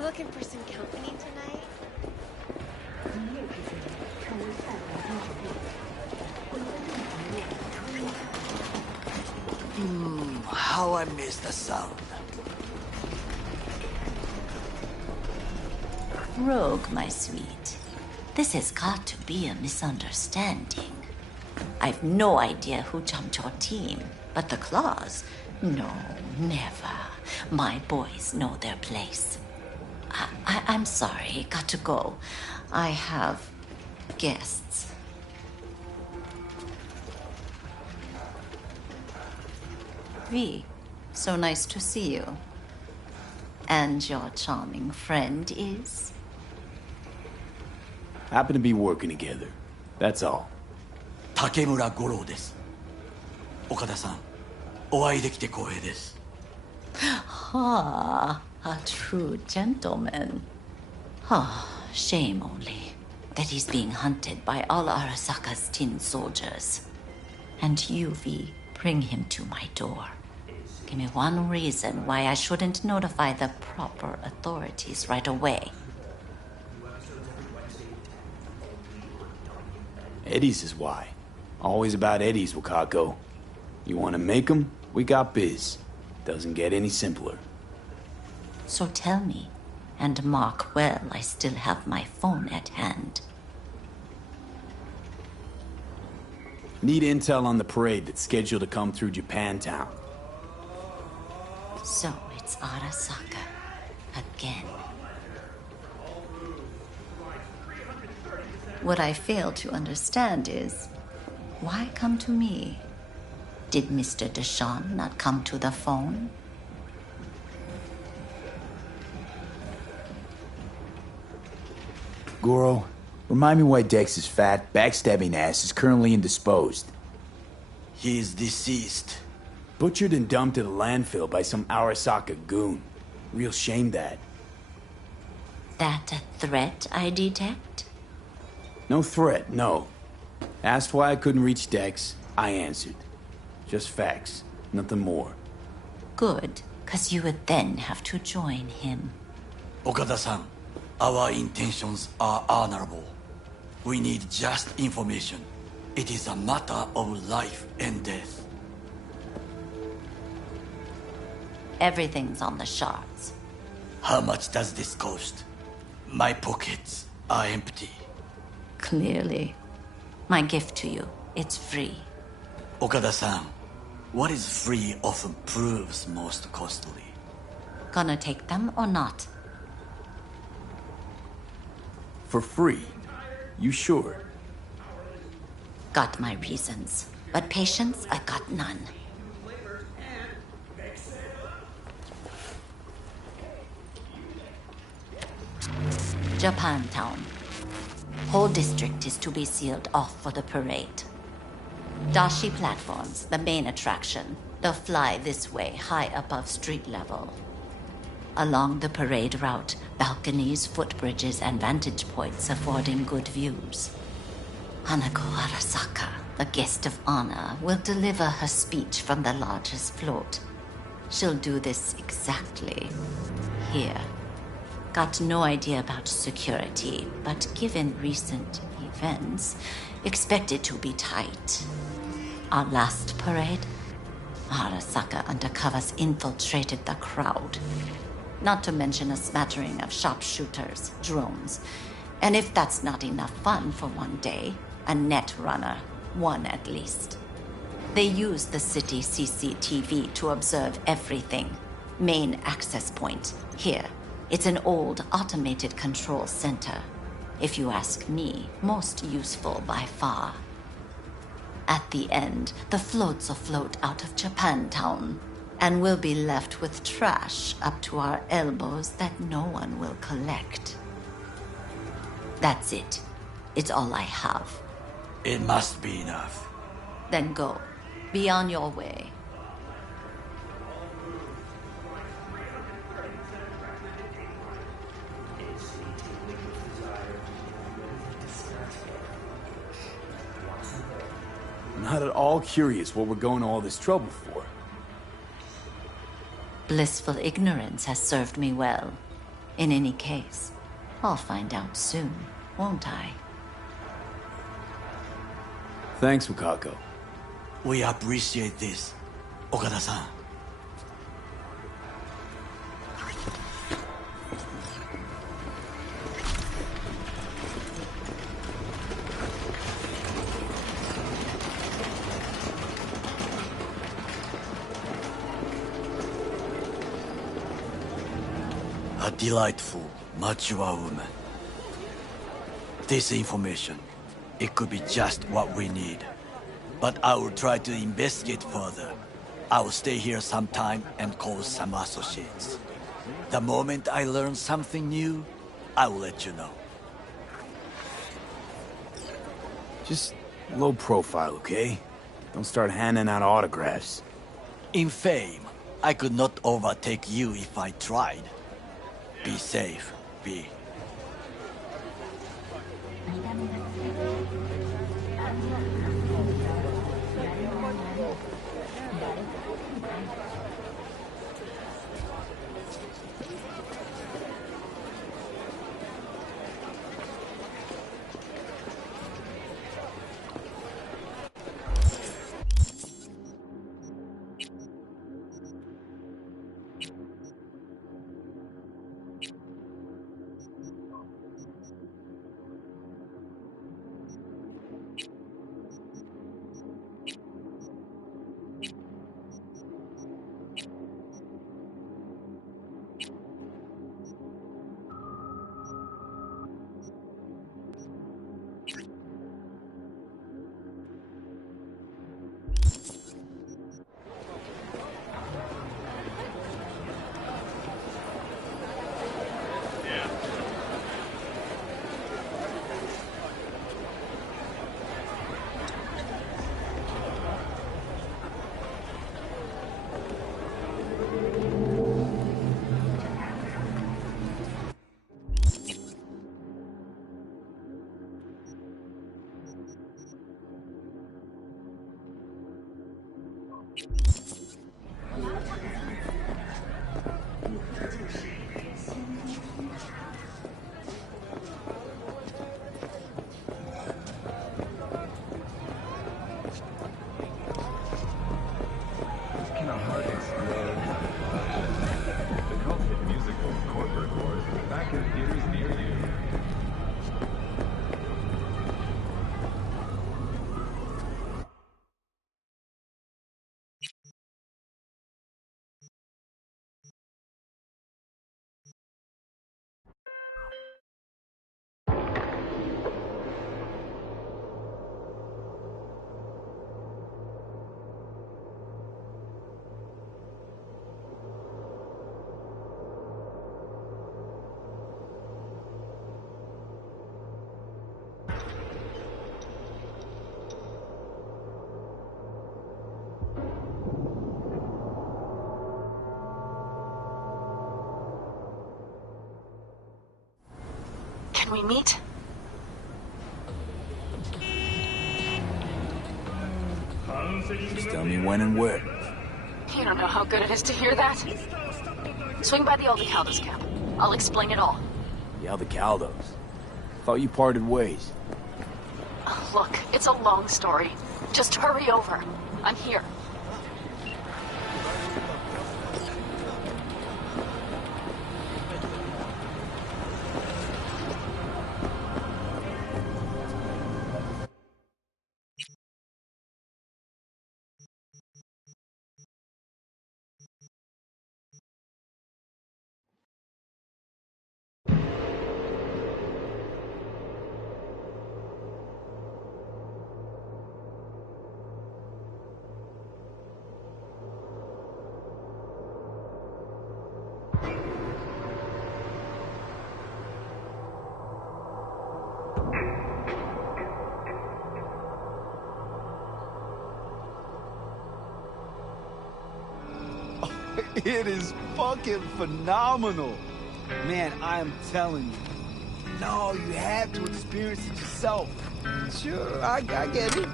Looking for some company tonight? How I miss the sound. Rogue, my sweet. This has got to be a misunderstanding. I've no idea who jumped your team, but the claws? No, never. My boys know their place. I'm sorry, got to go. I have guests. V, so nice to see you. And your charming friend is? Happen to be working together. That's all. Takemura Goro です。岡田さん、お会いできて光栄です。Ah, a true gentleman. Ah, shame only that he's being hunted by all Arasaka's tin soldiers. And you, V, bring him to my door. Give me one reason why I shouldn't notify the proper authorities right away. Eddie's is why. Always about Eddie's, Wakako. You want to make 'em? We got biz. Doesn't get any simpler. So tell me, and mark well I still have my phone at hand. Need intel on the parade that's scheduled to come through Japantown. So it's Arasaka again. What I fail to understand is, why come to me? Did Mr. Deshawn not come to the phone? Goro, remind me why Dex's fat, backstabbing ass is currently indisposed. He is deceased. Butchered and dumped at a landfill by some Arasaka goon. Real shame that. That a threat I detect? No threat, no. Asked why I couldn't reach Dex, I answered. Just facts, nothing more. Good, because you would then have to join him. Okada-san, our intentions are honorable. We need just information. It is a matter of life and death. Everything's on the shards. How much does this cost? My pockets are empty. Clearly. My gift to you, it's free. Okada-san, what is free often proves most costly. Gonna take them or not? For free? You sure? Got my reasons. But patience, I got none. Japantown. Whole district is to be sealed off for the parade. Dashi platforms, the main attraction. They'll fly this way, high above street level. Along the parade route, balconies, footbridges, and vantage points affording good views. Hanako Arasaka, the guest of honor, will deliver her speech from the largest float. She'll do this exactly here. Got no idea about security, but given recent events, expect it to be tight. Our last parade, Arasaka undercovers infiltrated the crowd. Not to mention a smattering of sharpshooters, drones, and if that's not enough fun for one day, a net runner, one at least. They use the city CCTV to observe everything. Main access point, here. It's an old automated control center. If you ask me, most useful by far. At the end, the floats will float out of Japantown, and we'll be left with trash up to our elbows that no one will collect. That's it. It's all I have. It must be enough. Then go. Be on your way. Not at all curious what we're going to all this trouble for. Blissful ignorance has served me well. In any case, I'll find out soon, won't I? Thanks, Wakako. We appreciate this, Okada-san. A delightful, mature woman. This information, it could be just what we need. But I will try to investigate further. I will stay here some time and call some associates. The moment I learn something new, I will let you know. Just low profile, okay? Don't start handing out autographs. In fame, I could not overtake you if I tried. Be safe, V. Can we meet? Just tell me when and where. You don't know how good it is to hear that. Swing by the Aldecaldos camp. I'll explain it all. The Aldecaldos. Thought you parted ways. Look, it's a long story. Just hurry over. I'm here. It is fucking phenomenal. Man, I am telling you. No, you have to experience it yourself. Sure, I get it.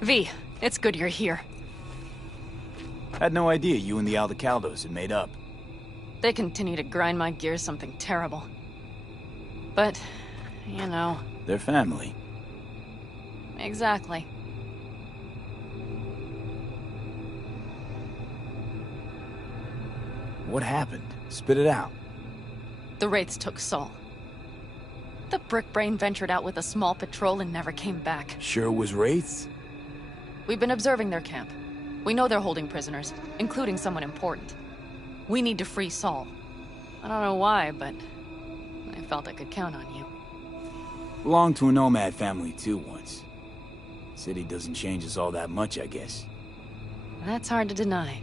V, it's good you're here. Had no idea you and the Aldecaldos had made up. They continue to grind my gears something terrible. But, you know... They're family. Exactly. What happened? Spit it out. The Wraiths took Sol. The Brickbrain ventured out with a small patrol and never came back. Sure was Wraiths? We've been observing their camp. We know they're holding prisoners, including someone important. We need to free Sol. I don't know why, but I felt I could count on you. Belonged to a nomad family too once. City doesn't change us all that much, I guess. That's hard to deny.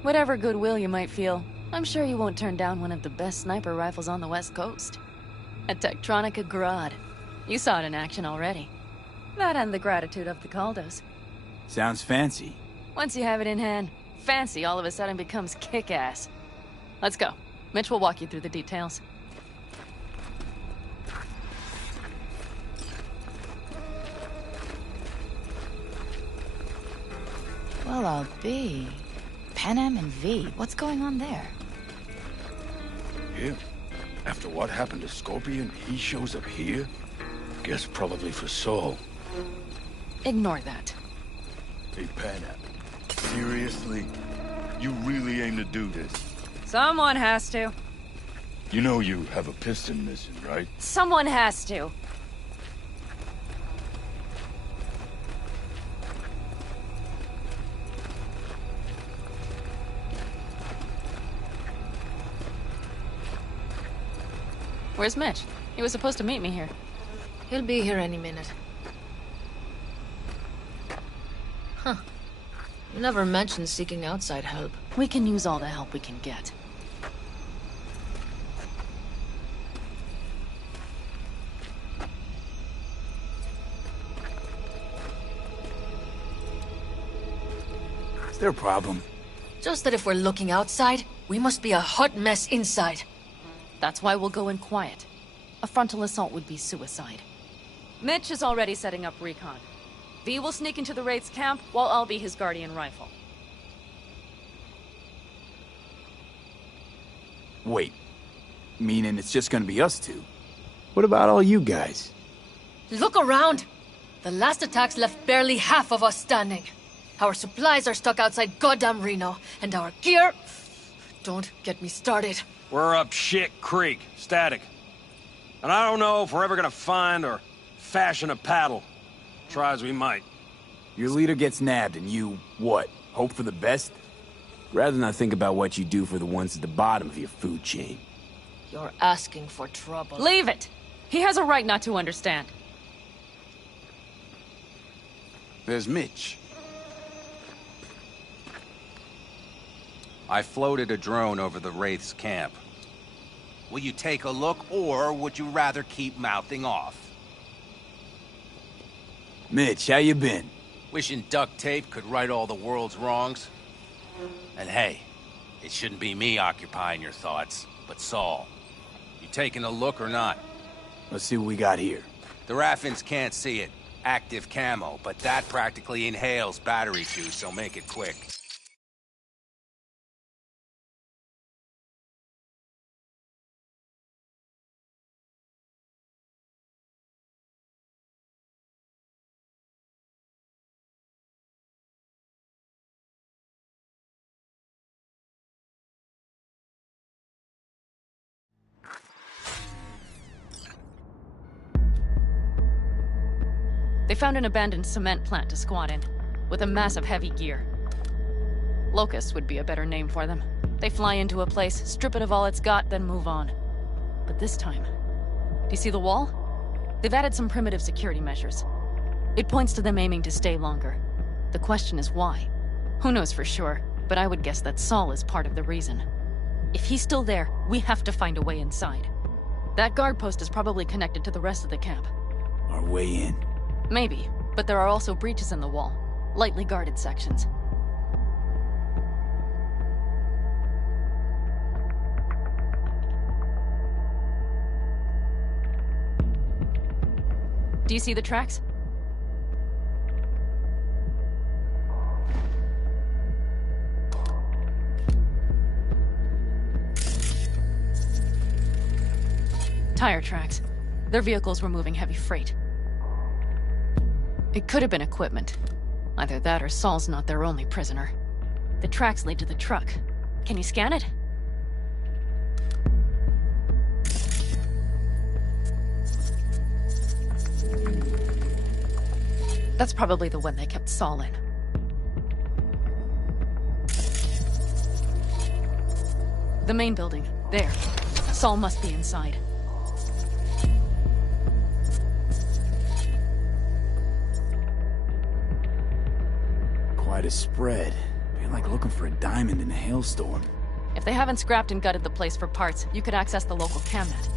Whatever goodwill you might feel, I'm sure you won't turn down one of the best sniper rifles on the West Coast. A Tektronica Grad. You saw it in action already. That and the gratitude of the Caldos. Sounds fancy. Once you have it in hand, fancy all of a sudden becomes kick-ass. Let's go. Mitch will walk you through the details. Well, I'll be. Panem and V, what's going on there? Him? After what happened to Scorpion, he shows up here? Guess probably for Sol. Ignore that. Hey, Panem. Seriously? You really aim to do this? Someone has to. You know you have a piston missing, right? Someone has to. Where's Mitch? He was supposed to meet me here. He'll be here any minute. Huh. You never mentioned seeking outside help. We can use all the help we can get. Is there a problem? Just that if we're looking outside, we must be a hot mess inside. That's why we'll go in quiet. A frontal assault would be suicide. Mitch is already setting up recon. V will sneak into the Wraith's camp, while I'll be his guardian rifle. Wait. Meaning it's just gonna be us two? What about all you guys? Look around! The last attacks left barely half of us standing. Our supplies are stuck outside goddamn Reno, and our gear... Don't get me started. We're up shit creek, static. And I don't know if we're ever gonna find or fashion a paddle. Try as we might. Your leader gets nabbed and you, what, hope for the best? Rather not think about what you do for the ones at the bottom of your food chain. You're asking for trouble. Leave it! He has a right not to understand. There's Mitch. I floated a drone over the Wraith's camp. Will you take a look, or would you rather keep mouthing off? Mitch, how you been? Wishing duct tape could right all the world's wrongs? And hey, it shouldn't be me occupying your thoughts, but Saul. You taking a look or not? Let's see what we got here. The Raffins can't see it. Active camo, but that practically inhales battery juice, so make it quick. They found an abandoned cement plant to squat in, with a massive heavy gear. Locusts would be a better name for them. They fly into a place, strip it of all it's got, then move on. But this time... Do you see the wall? They've added some primitive security measures. It points to them aiming to stay longer. The question is why? Who knows for sure, but I would guess that Saul is part of the reason. If he's still there, we have to find a way inside. That guard post is probably connected to the rest of the camp. Our way in. Maybe, but there are also breaches in the wall. Lightly guarded sections. Do you see the tracks? Tire tracks. Their vehicles were moving heavy freight. It could have been equipment. Either that or Saul's not their only prisoner. The tracks lead to the truck. Can you scan it? That's probably the one they kept Saul in. The main building. There. Saul must be inside. Quite a spread. Be like looking for a diamond in a hailstorm. If they haven't scrapped and gutted the place for parts, you could access the local camnet.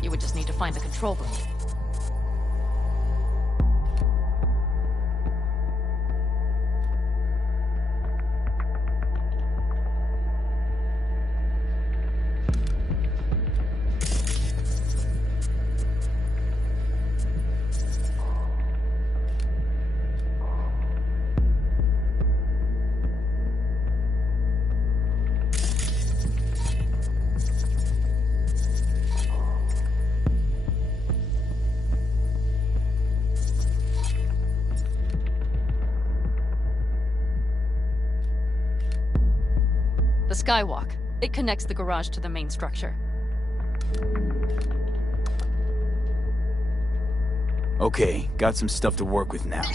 You would just need to find the control room. The skywalk. It connects the garage to the main structure. Okay, got some stuff to work with now.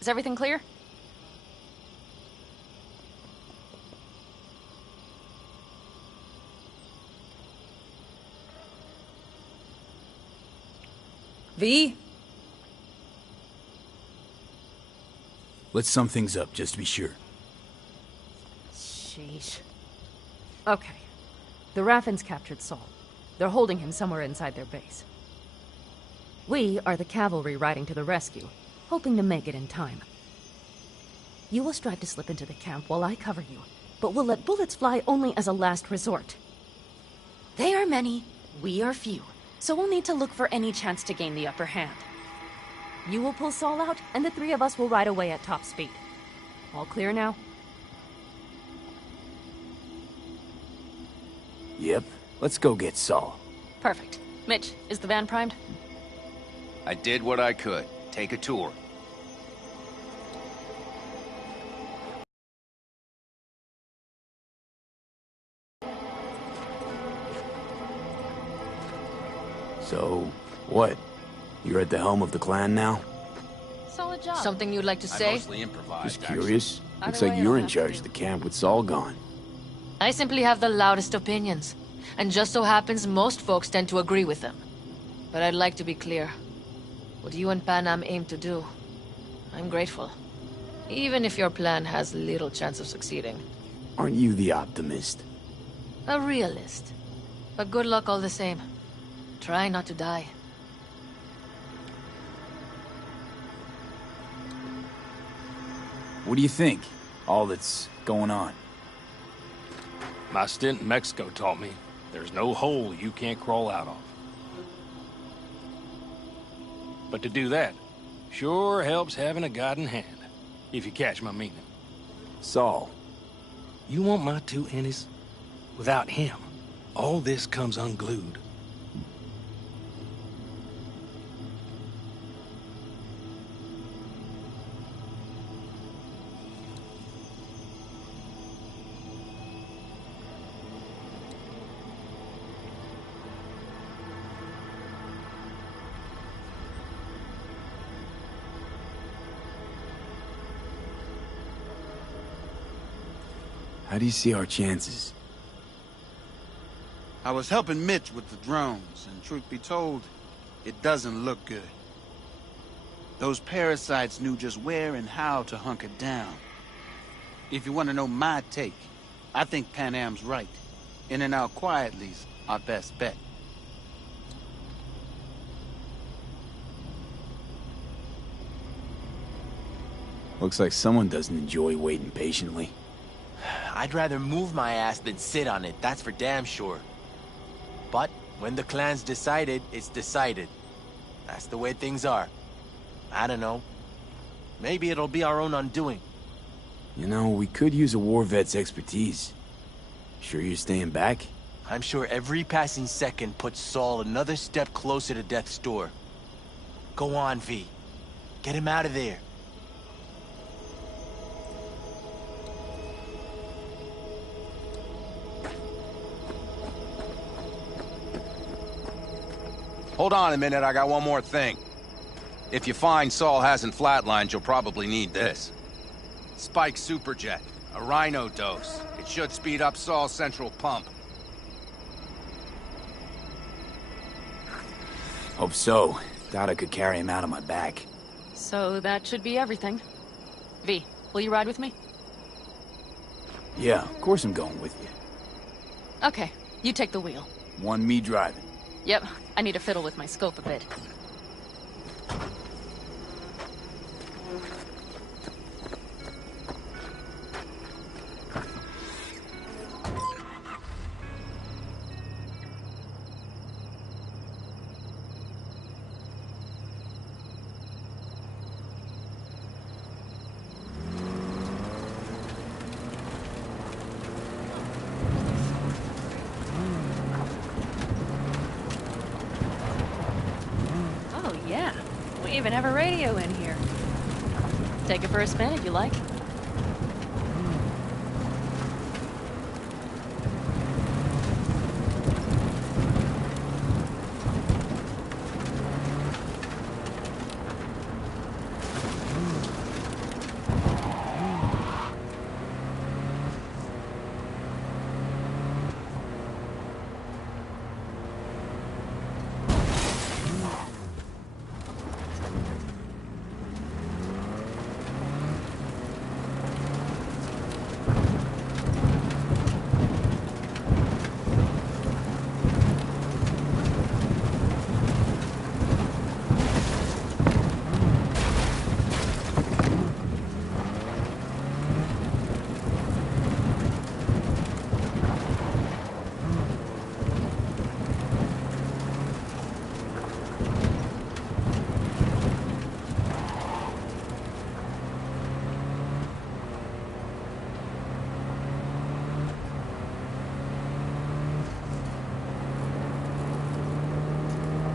Is everything clear? V? Let's sum things up, just to be sure. Sheesh. Okay. The Raffins captured Saul. They're holding him somewhere inside their base. We are the cavalry riding to the rescue, hoping to make it in time. You will strive to slip into the camp while I cover you, but we'll let bullets fly only as a last resort. They are many, we are few, so we'll need to look for any chance to gain the upper hand. You will pull Saul out, and the three of us will ride away at top speed. All clear now? Yep, let's go get Saul. Perfect. Mitch, is the van primed? I did what I could. Take a tour. So, what? You're at the helm of the clan now? Solid job. Something you'd like to I say? mostly improvised. Just curious. Either Looks way, like I you're don't in have to charge do. of the camp with Saul gone. I simply have the loudest opinions. And just so happens most folks tend to agree with them. But I'd like to be clear. What you and Panam aim to do, I'm grateful. Even if your plan has little chance of succeeding. Aren't you the optimist? A realist. But good luck all the same. Try not to die. What do you think? All that's going on. My stint in Mexico taught me there's no hole you can't crawl out of. But to do that, sure helps having a guiding hand, if you catch my meaning. Saul. You want my two Ennis? Without him, all this comes unglued. How do you see our chances? I was helping Mitch with the drones, and truth be told, it doesn't look good. Those parasites knew just where and how to hunker down. If you want to know my take, I think Panam's right. In and out quietly's our best bet. Looks like someone doesn't enjoy waiting patiently. I'd rather move my ass than sit on it, that's for damn sure. But when the clan's decided, it's decided. That's the way things are. I don't know. Maybe it'll be our own undoing. You know, we could use a war vet's expertise. Sure you're staying back? I'm sure every passing second puts Saul another step closer to death's door. Go on, V. Get him out of there. Hold on a minute, I got one more thing. If you find Saul hasn't flatlined, you'll probably need this. Spike Superjet, a Rhino dose. It should speed up Saul's central pump. Hope so. Thought I could carry him out on my back. So that should be everything. V, will you ride with me? Yeah, of course I'm going with you. Okay, you take the wheel. Want me driving? Yep, I need to fiddle with my scope a bit. We even have a radio in here. Take it for a spin if you like.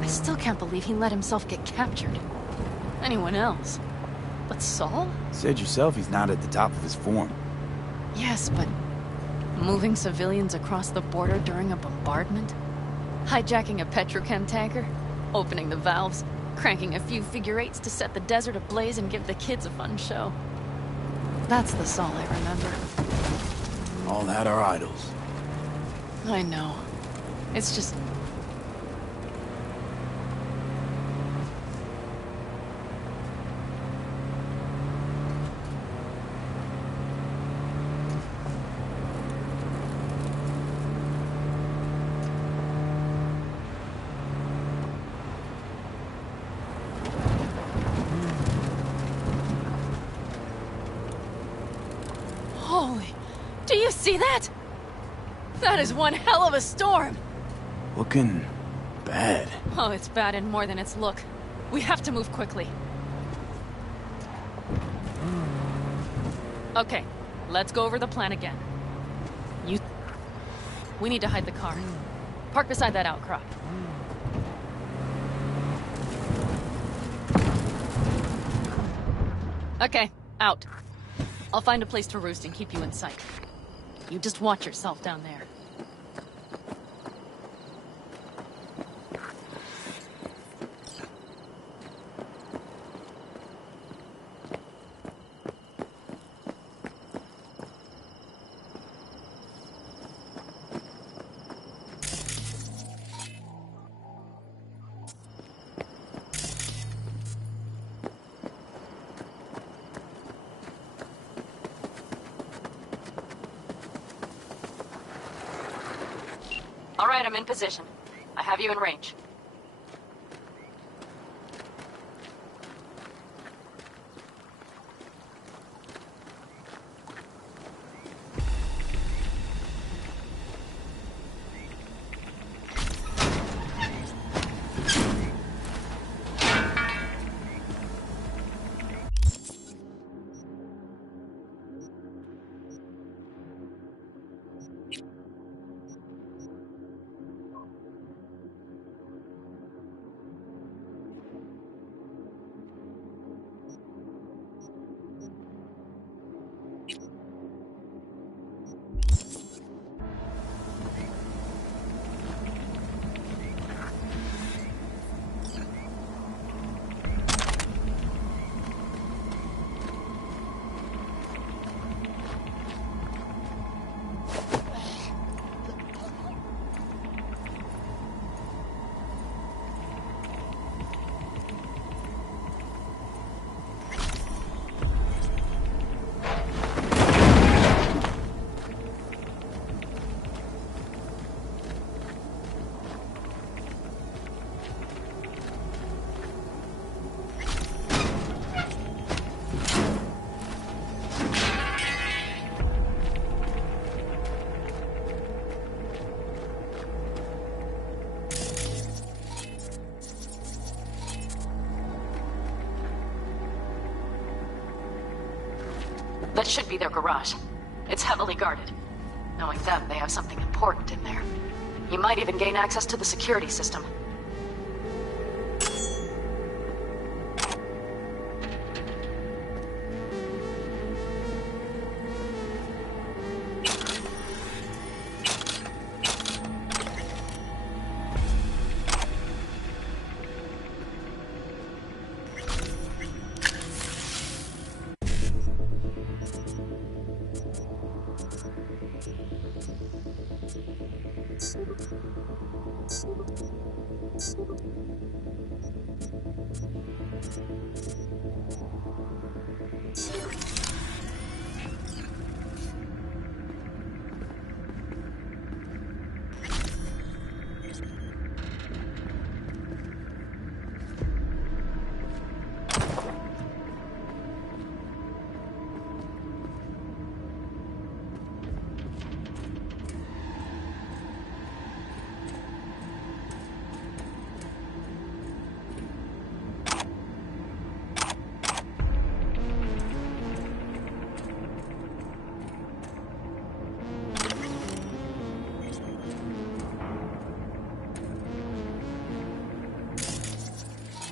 I still can't believe he let himself get captured. Anyone else? But Saul? Said yourself he's not at the top of his form. Yes, but moving civilians across the border during a bombardment? Hijacking a petrochem tanker? Opening the valves? Cranking a few figure eights to set the desert ablaze and give the kids a fun show. That's the Saul I remember. All that are idols. I know. It's just... Holy... Do you see that? That is one hell of a storm! Looking bad. Oh, it's bad in more than its look. We have to move quickly. Okay, let's go over the plan again. We need to hide the car. Park beside that outcrop. Okay, out. I'll find a place to roost and keep you in sight. You just watch yourself down there. All right, I'm in position. I have you in range. That should be their garage. It's heavily guarded. Knowing them, they have something important in there. You might even gain access to the security system.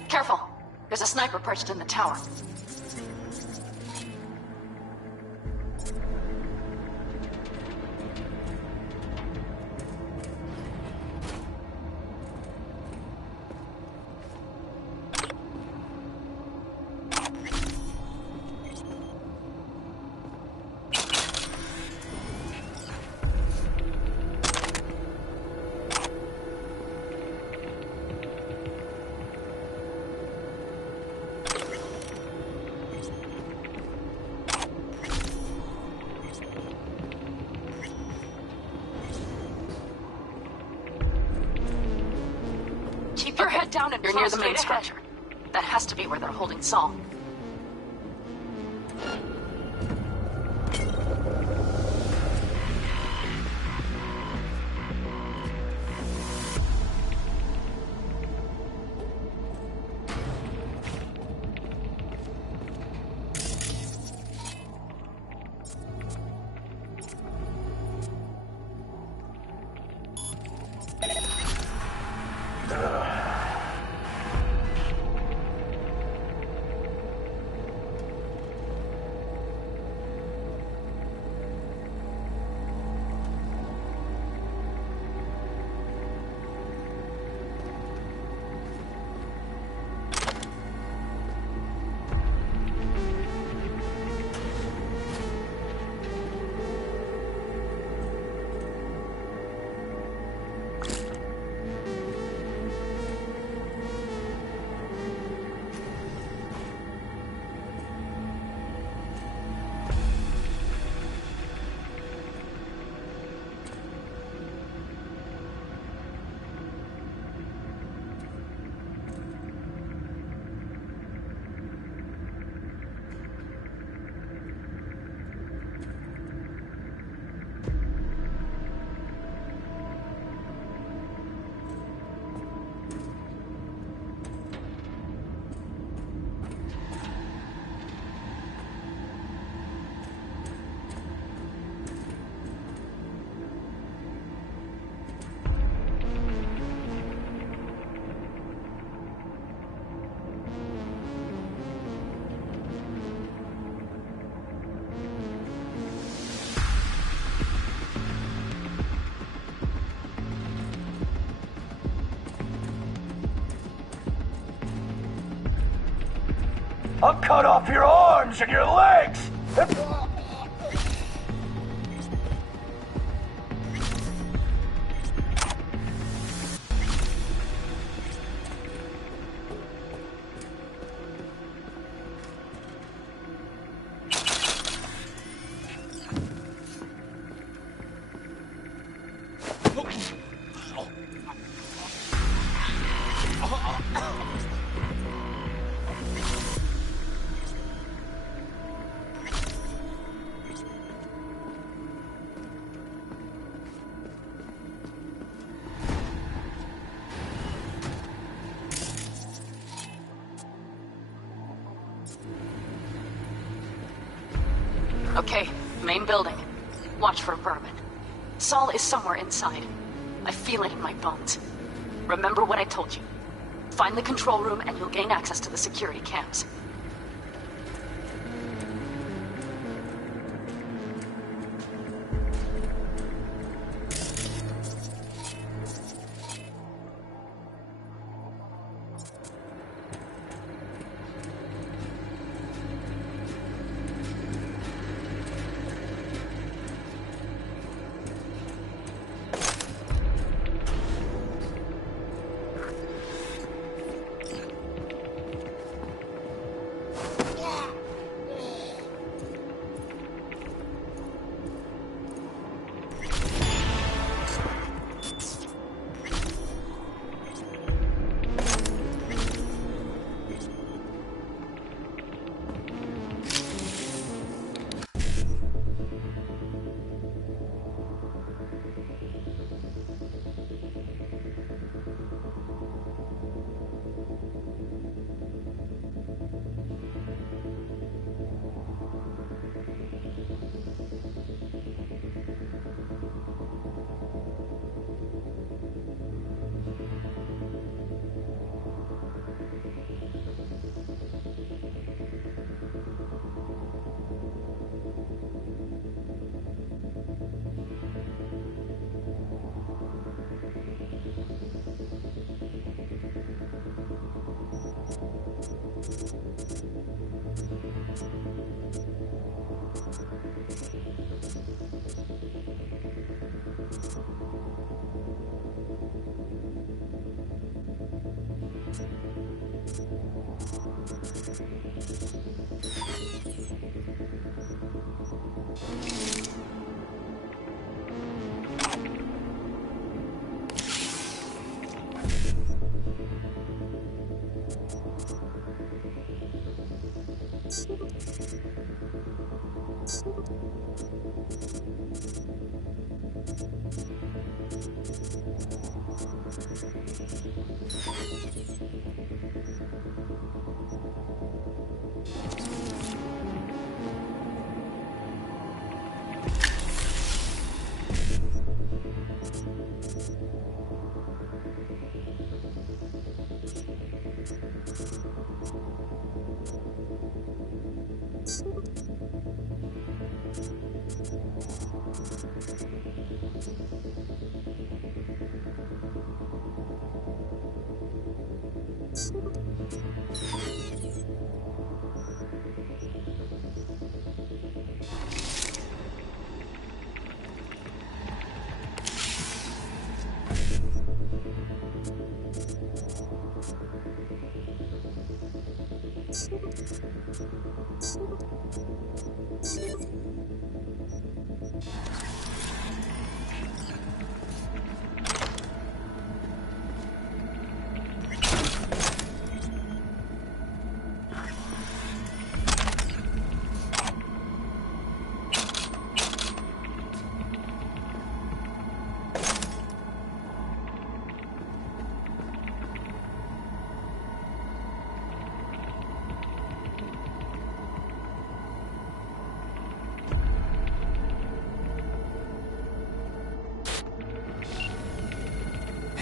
Careful. There's a sniper perched in the tower. Keep your head down and you're near the main structure. That has to be where they're holding Saul. I'll cut off your arms and your legs! Okay, main building. Watch for vermin. Saul is somewhere inside. I feel it in my bones. Remember what I told you. Find the control room and you'll gain access to the security cams.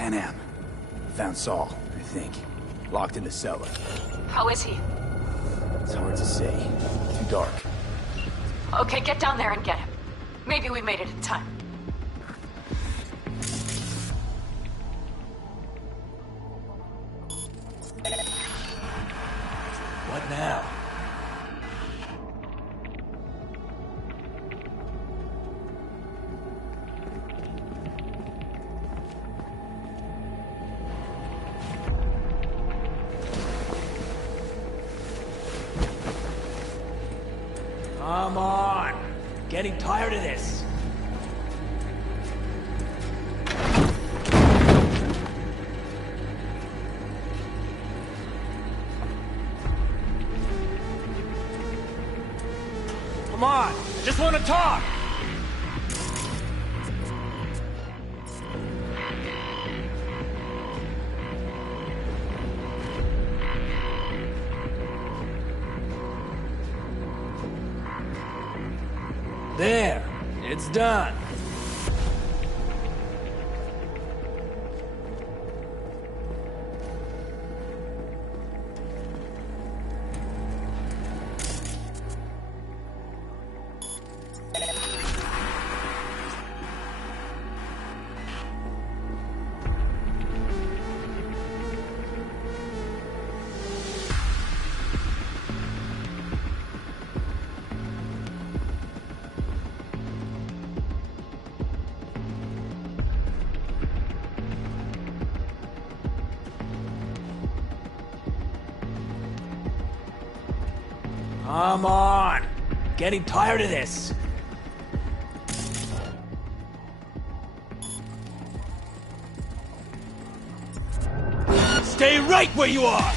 Pan Am. Found Saul, I think. Locked in the cellar. How is he? It's hard to say. Too dark. Okay, get down there and get him. Maybe we made it in time. What now? Come on! Getting tired of this. Come on! I just want to talk! There! It's done! Come on! Getting tired of this! Stay right where you are!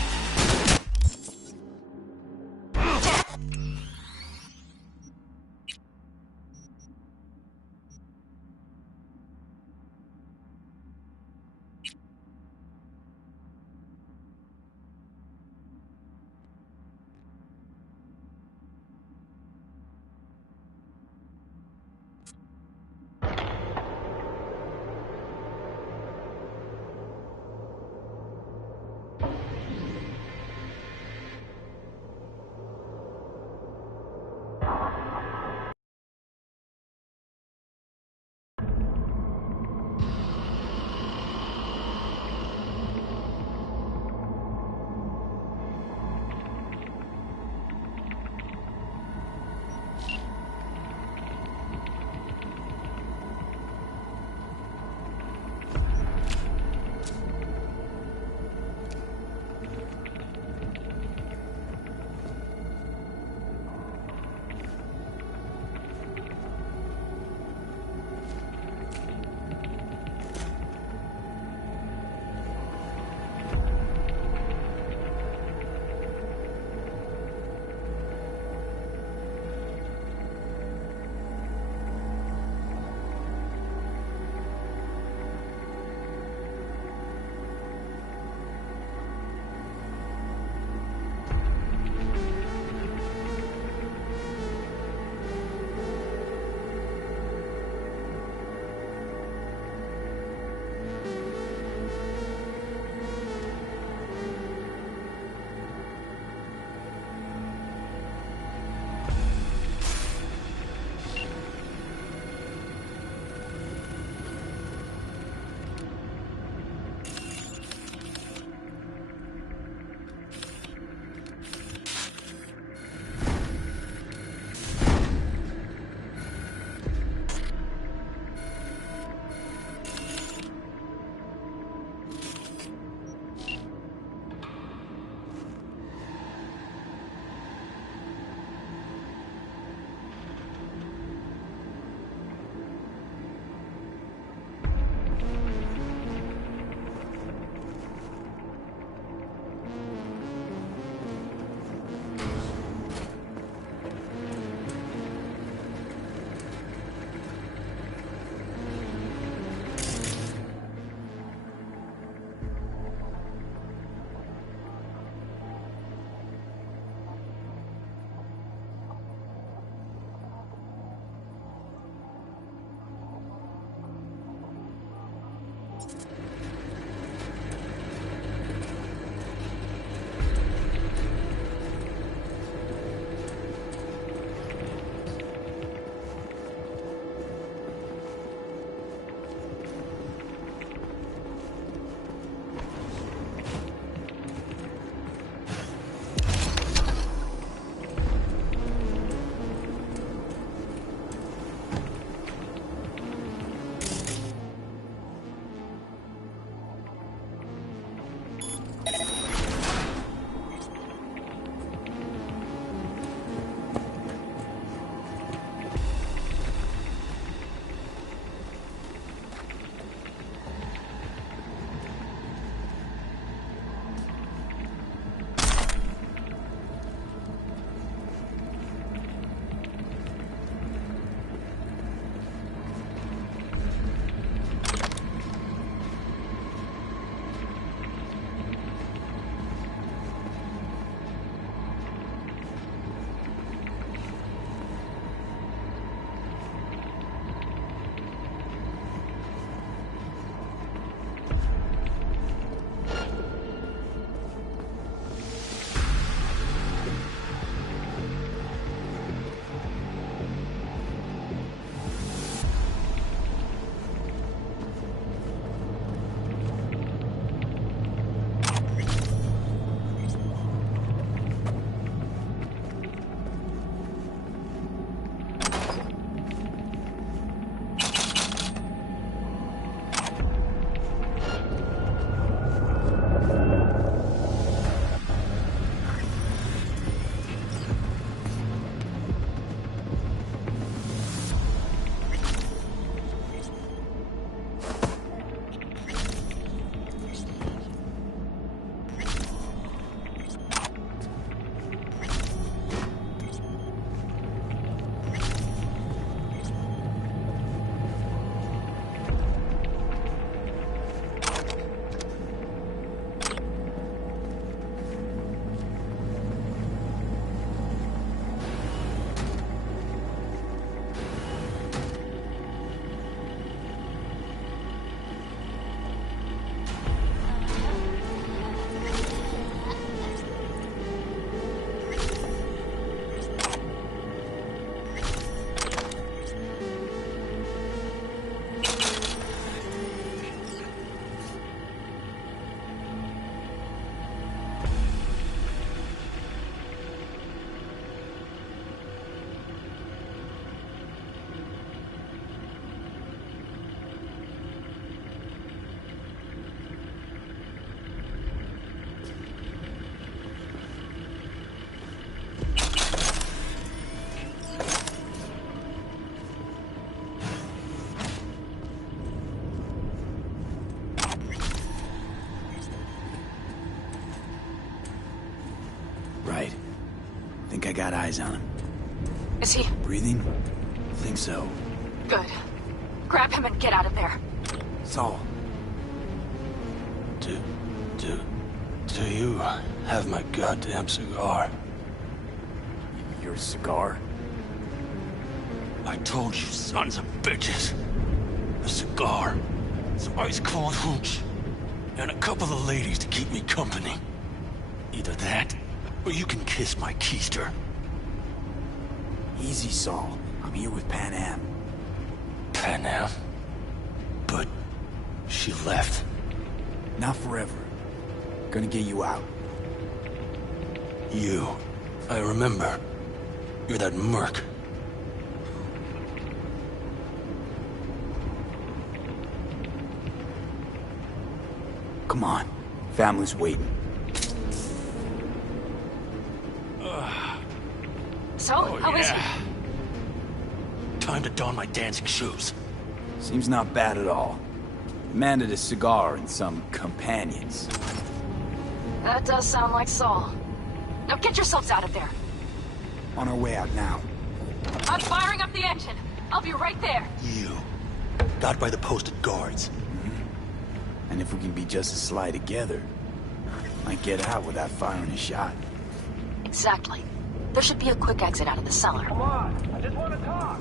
eyes on him. Is he? Breathing? Think so. Good. Grab him and get out of there. Saul. Do you have my goddamn cigar? Your cigar? I told you, sons of bitches. A cigar, some ice cold hooch, and a couple of ladies to keep me company. Either that, or you can kiss my keister. Easy, Saul. I'm here with Pan Am. Pan Am? But she left. Not forever. Gonna get you out. You. I remember. You're that merc. Come on. Family's waiting. So, how is he? Time to don my dancing shoes. Seems not bad at all. Demanded a cigar and some companions. That does sound like Saul. Now get yourselves out of there. On our way out now. I'm firing up the engine. I'll be right there. You. Got by the posted guards. And if we can be just as sly together, might get out without firing a shot. Exactly. There should be a quick exit out of the cellar. Come on, I just want to talk.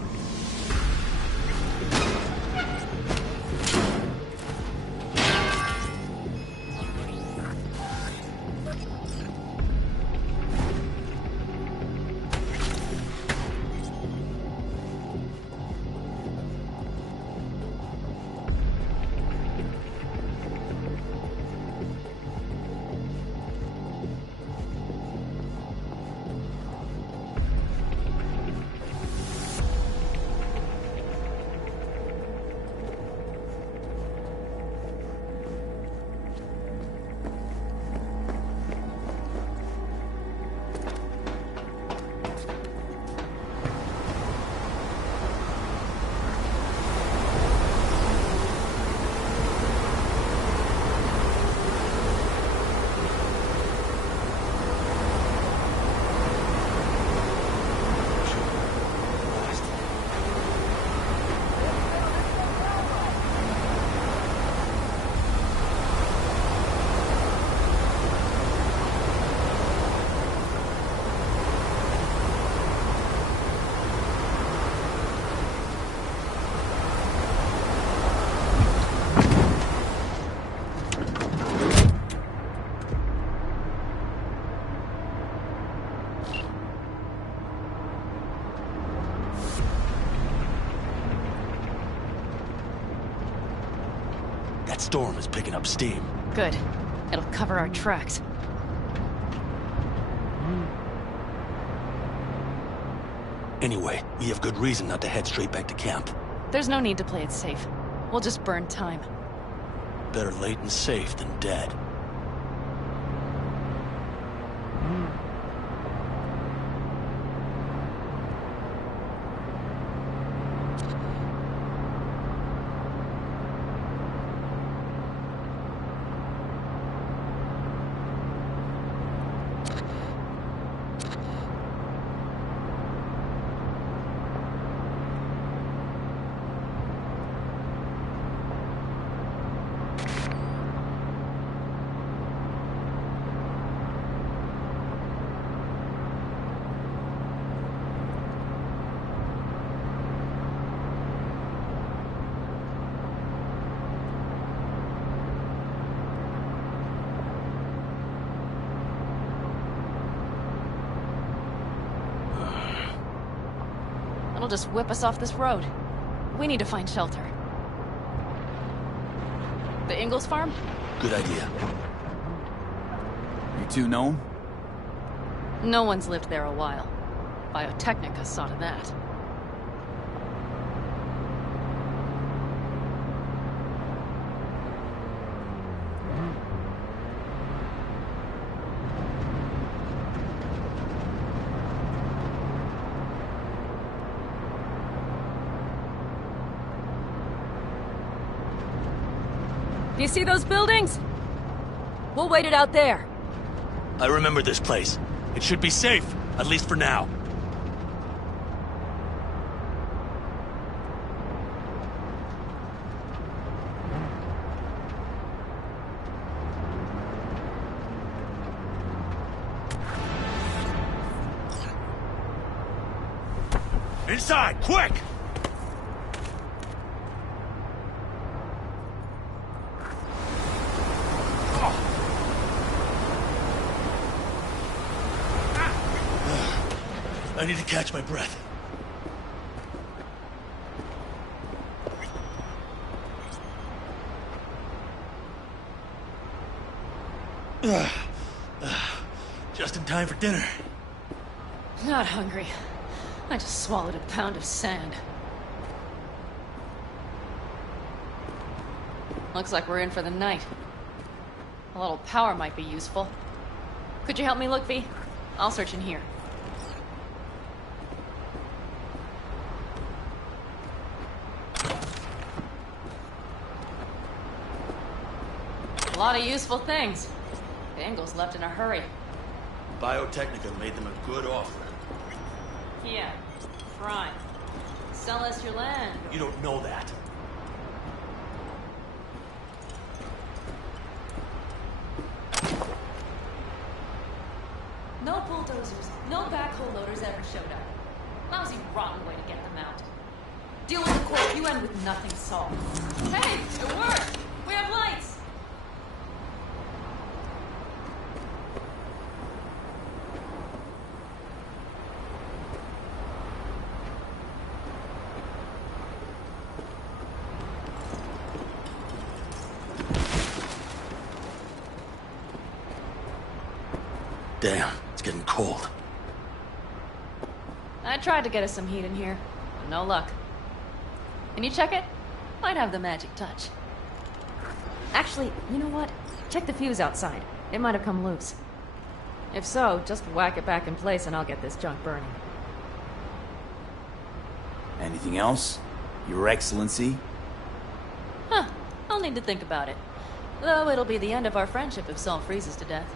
Storm is picking up steam. Good. It'll cover our tracks. Anyway, we have good reason not to head straight back to camp. There's no need to play it safe. We'll just burn time. Better late and safe than dead. It'll just whip us off this road. We need to find shelter. The Ingalls farm? Good idea. You two know him? No one's lived there a while. Biotechnica saw to that. Do you see those buildings? We'll wait it out there. I remember this place. It should be safe, at least for now. Inside, quick! I need to catch my breath. Just in time for dinner. Not hungry. I just swallowed a pound of sand. Looks like we're in for the night. A little power might be useful. Could you help me look, V? I'll search in here. A lot of useful things. Bangles left in a hurry. Biotechnica made them a good offer. Yeah, prime. Sell us your land. You don't know that. No bulldozers, no backhoe loaders ever showed up. Lousy, rotten way to get them out. Deal with the court, you end with nothing solved. Hey, it worked! We have lights! Damn, it's getting cold. I tried to get us some heat in here, but no luck. Can you check it? Might have the magic touch. Actually, you know what? Check the fuse outside. It might have come loose. If so, just whack it back in place and I'll get this junk burning. Anything else? Your Excellency? Huh. I'll need to think about it. Though it'll be the end of our friendship if Saul freezes to death.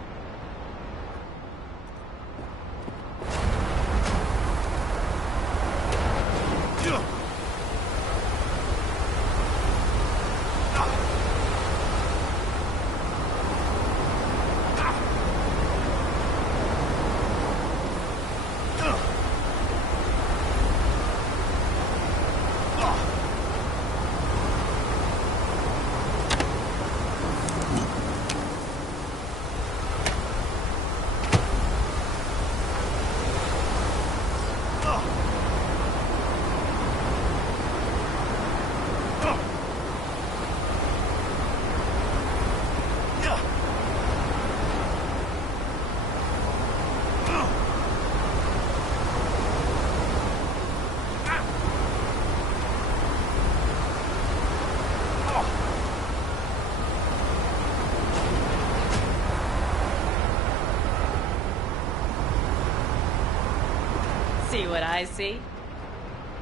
See what I see?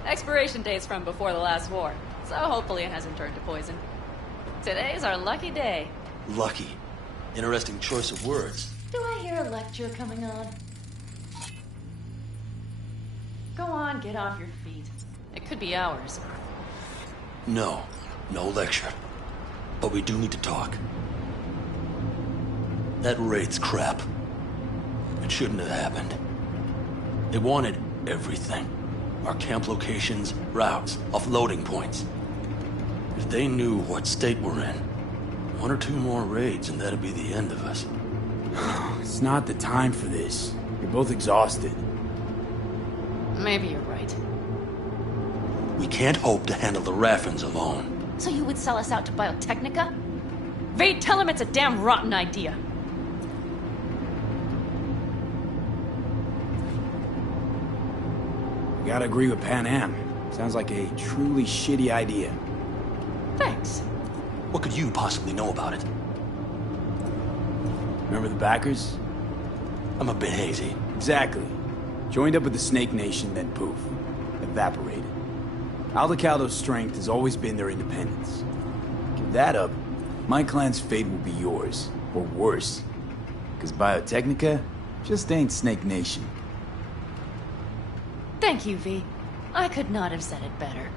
Expiration date's from before the last war, so hopefully it hasn't turned to poison. Today's our lucky day. Lucky. Interesting choice of words. Do I hear a lecture coming on? Go on, get off your feet. It could be hours. No. No lecture. But we do need to talk. That raid's crap. It shouldn't have happened. They wanted everything. Our camp locations, routes, offloading points. If they knew what state we're in, one or two more raids and that'd be the end of us. It's not the time for this. You're both exhausted. Maybe you're right. We can't hope to handle the Raffins alone. So you would sell us out to Biotechnica? Vade, tell him it's a damn rotten idea. Gotta agree with Pan Am. Sounds like a truly shitty idea. Thanks. What could you possibly know about it? Remember the backers? I'm a bit hazy. Exactly. Joined up with the Snake Nation, then poof. Evaporated. Aldecaldo's strength has always been their independence. Give that up, my clan's fate will be yours. Or worse. Because Biotechnica just ain't Snake Nation. Thank you, V. I could not have said it better.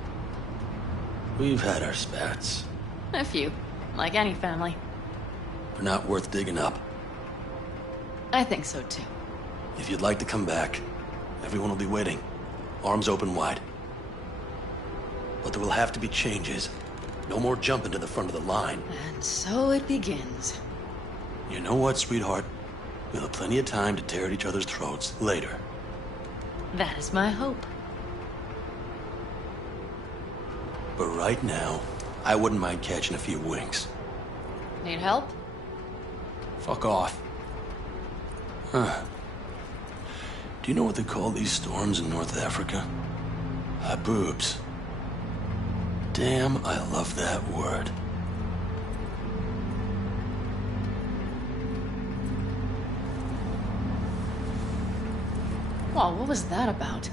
We've had our spats. A few. Like any family. But not worth digging up. I think so, too. If you'd like to come back, everyone will be waiting. Arms open wide. But there will have to be changes. No more jumping to the front of the line. And so it begins. You know what, sweetheart? We'll have plenty of time to tear at each other's throats later. That is my hope. But right now, I wouldn't mind catching a few winks. Need help? Fuck off. Huh. Do you know what they call these storms in North Africa? Haboobs. Damn, I love that word. Well, what was that about?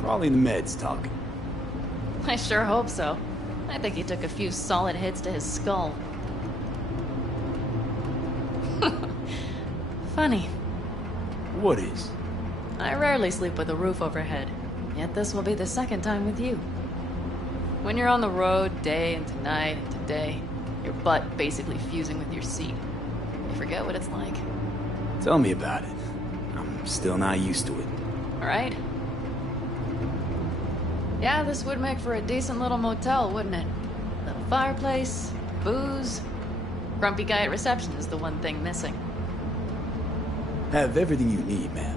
Probably the meds talking. I sure hope so. I think he took a few solid hits to his skull. Funny. What is? I rarely sleep with a roof overhead, yet this will be the second time with you. When you're on the road day into night into day, your butt basically fusing with your seat, you forget what it's like. Tell me about it. I'm still not used to it. Alright? Yeah, this would make for a decent little motel, wouldn't it? Little fireplace, booze. Grumpy guy at reception is the one thing missing. Have everything you need, man.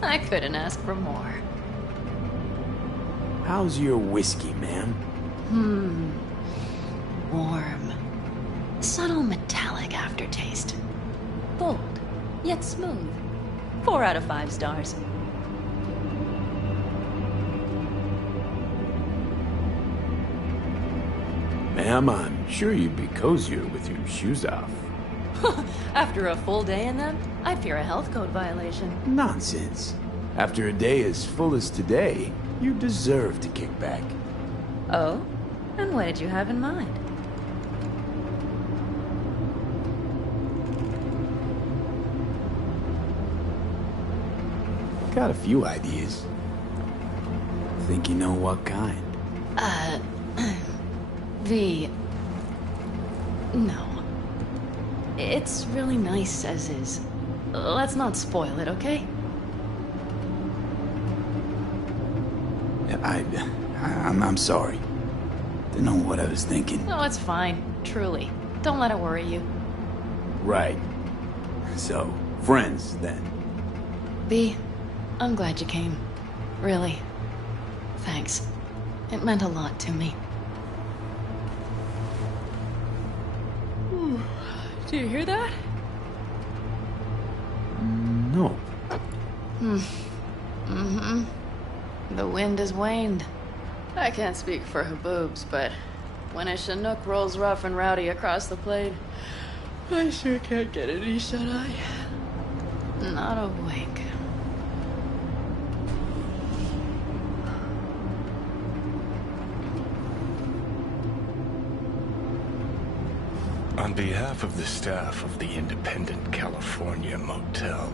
I couldn't ask for more. How's your whiskey, man? Warm. Subtle metallic aftertaste. Bold, yet smooth. 4 out of 5 stars. Ma'am, I'm sure you'd be cozier with your shoes off. After a full day in them, I fear a health code violation. Nonsense. After a day as full as today, you deserve to kick back. Oh? And what did you have in mind? Got a few ideas. Think you know what kind? V. No. It's really nice as is. Let's not spoil it, okay? I'm sorry. Didn't know what I was thinking. No, it's fine. Truly. Don't let it worry you. Right. So, friends, then. B, I'm glad you came. Really. Thanks. It meant a lot to me. Do you hear that? No. The wind has waned. I can't speak for Haboobs, but when a Chinook rolls rough and rowdy across the plain, I sure can't get any shut-eye. Not a wink. On behalf of the staff of the Independent California Motel,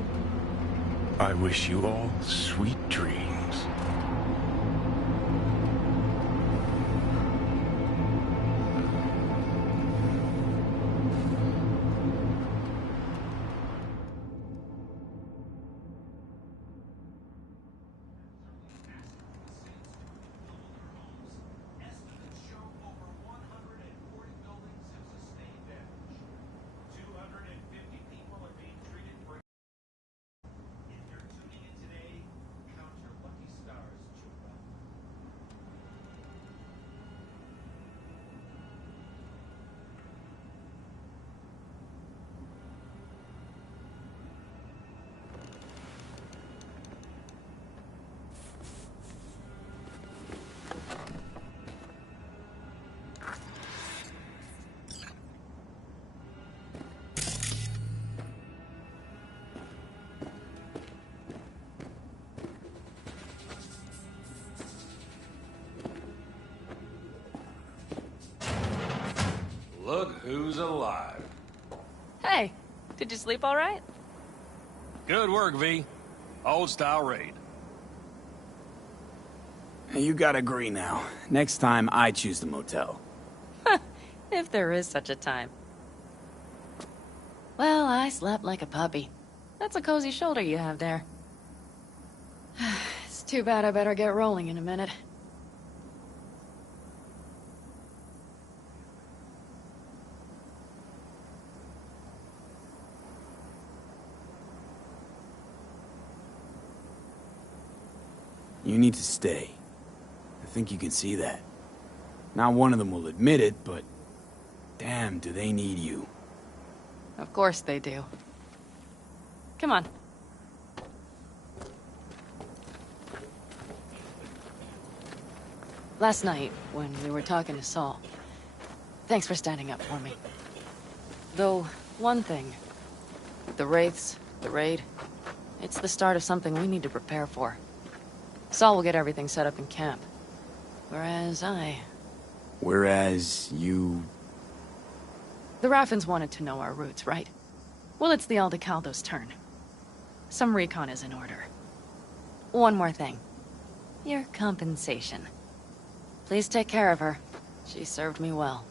I wish you all sweet dreams. Look who's alive. Hey, did you sleep all right? Good work, V. Old-style raid. You gotta agree now. Next time, I choose the motel. If there is such a time. Well, I slept like a puppy. That's a cozy shoulder you have there. It's too bad I better get rolling in a minute. You need to stay. I think you can see that. Not one of them will admit it, but damn, do they need you. Of course they do. Come on. Last night, when we were talking to Saul, thanks for standing up for me. Though, one thing. The Wraiths, the raid, it's the start of something we need to prepare for. Saul will get everything set up in camp. Whereas you... The Raffens wanted to know our routes, right? Well, it's the Aldecaldo's turn. Some recon is in order. One more thing. Your compensation. Please take care of her. She served me well.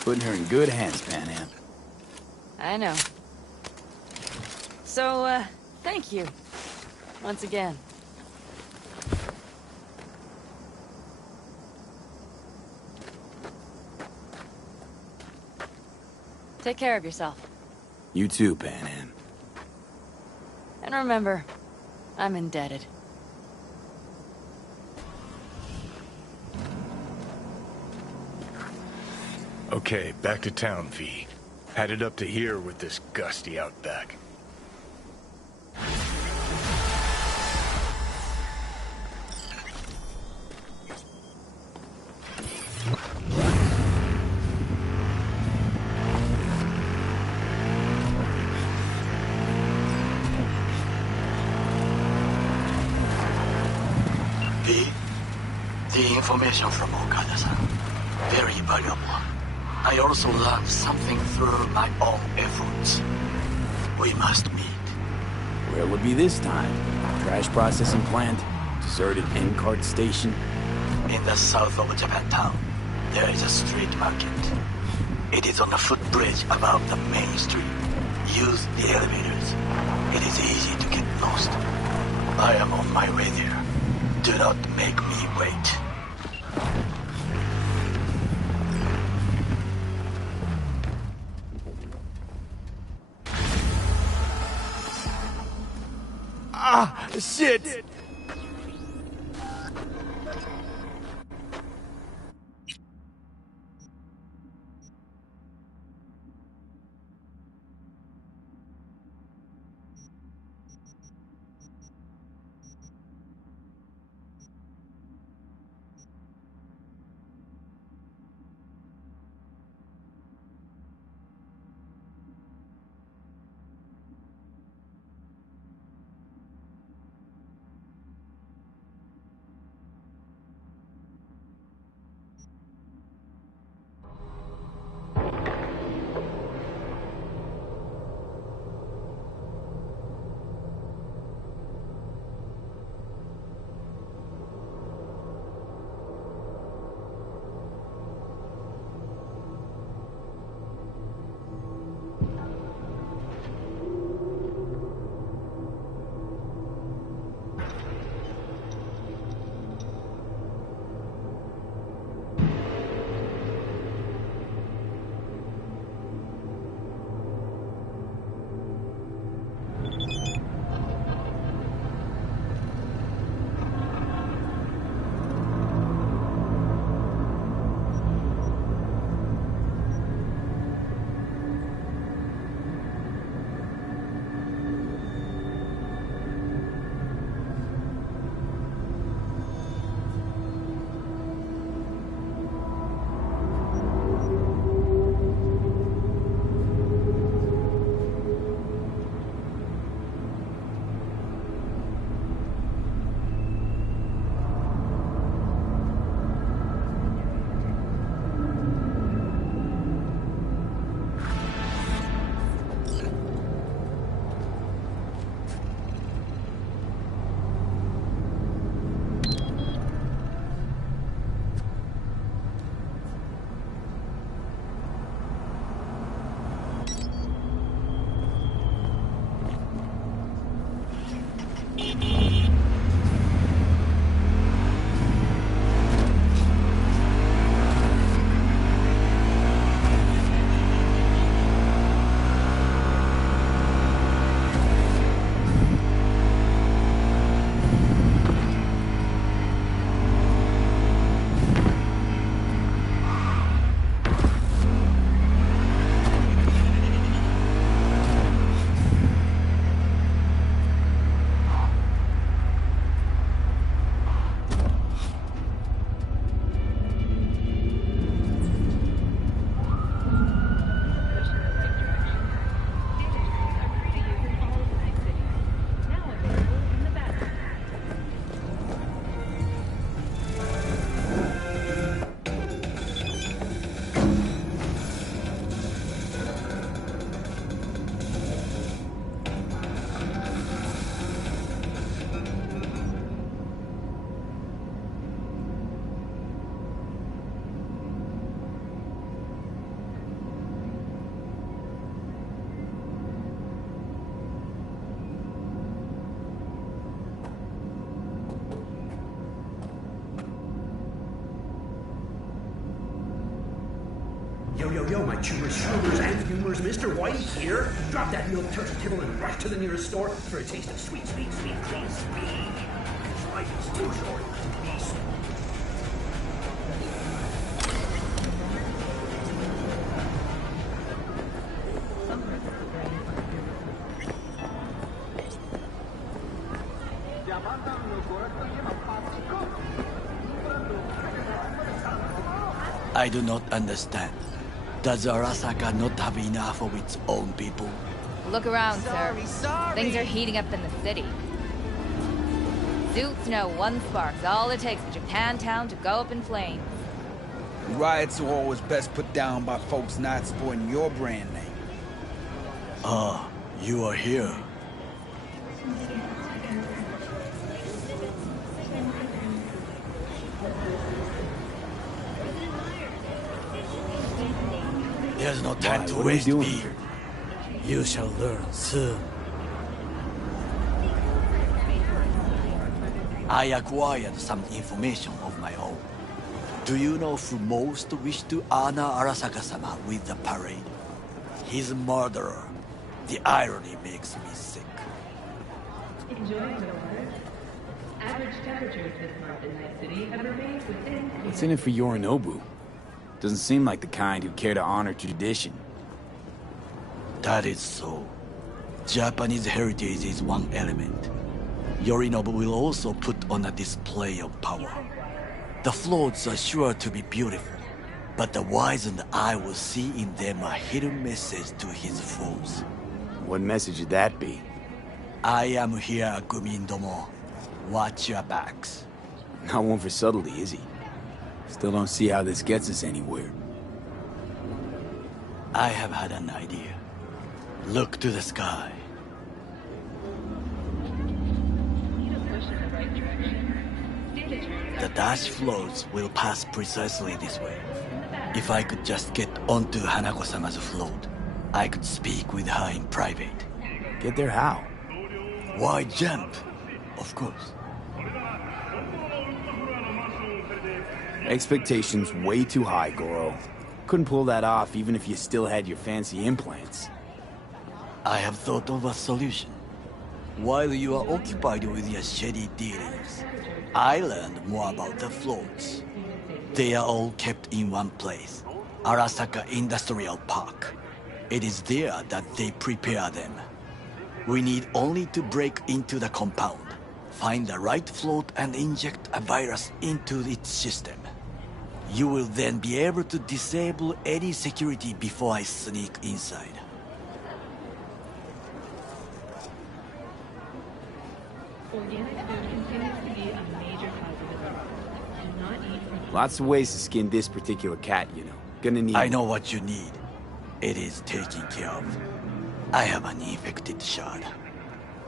Putting her in good hands, Panam. I know. So, thank you. Once again. Take care of yourself. You too, Panam. And remember, I'm indebted. Okay, back to town, V. Headed up to here with this gusty outback. The information from Okada-san, very valuable. I also learned something through my own efforts. We must meet. Where'll it be this time? Trash processing plant? Deserted N-cart station? In the south of Japantown, there is a street market. It is on a footbridge above the main street. Use the elevators. It is easy to get lost. I am on my way there. Do not make me wait. Ah, shit! Yo, my chewers, shroomers, and humors, Mr. White here. Drop that milk turtle and rush to the nearest store for a taste of sweet, sweet, sweet, clean speed. Because life is too short to be sweet. I do not understand. Does Arasaka not have enough of its own people? Look around, sir. Sorry. Things are heating up in the city. Suits know one spark's all it takes for Japantown to go up in flames. Riots are always best put down by folks not sporting your brand name. Ah, you are here. There's no time to waste, me. You shall learn soon. I acquired some information of my own. Do you know who most wished to honor Arasaka-sama with the parade? His murderer. The irony makes me sick. Average temperatures this month in Night City have remained within... What's in it for Yorinobu? Doesn't seem like the kind who care to honor tradition. That is so. Japanese heritage is one element. Yorinobu will also put on a display of power. The floats are sure to be beautiful, but the wizened eye will see in them a hidden message to his foes. What message would that be? I am here, Gumindomo. Watch your backs. Not one for subtlety, is he? Still don't see how this gets us anywhere. I have had an idea. Look to the sky. The dash floats will pass precisely this way. If I could just get onto Hanako-sama's float, I could speak with her in private. Get there how? Why jump? Of course. Expectations way too high, Goro. Couldn't pull that off even if you still had your fancy implants. I have thought of a solution. While you are occupied with your shady dealings, I learned more about the floats. They are all kept in one place, Arasaka Industrial Park. It is there that they prepare them. We need only to break into the compound, find the right float and inject a virus into its system. You will then be able to disable any security before I sneak inside. Organic food continues to be a major cause of illness. Do not eat... Lots of ways to skin this particular cat, you know. Gonna need... I know what you need. It is taken care of. I have an infected shard.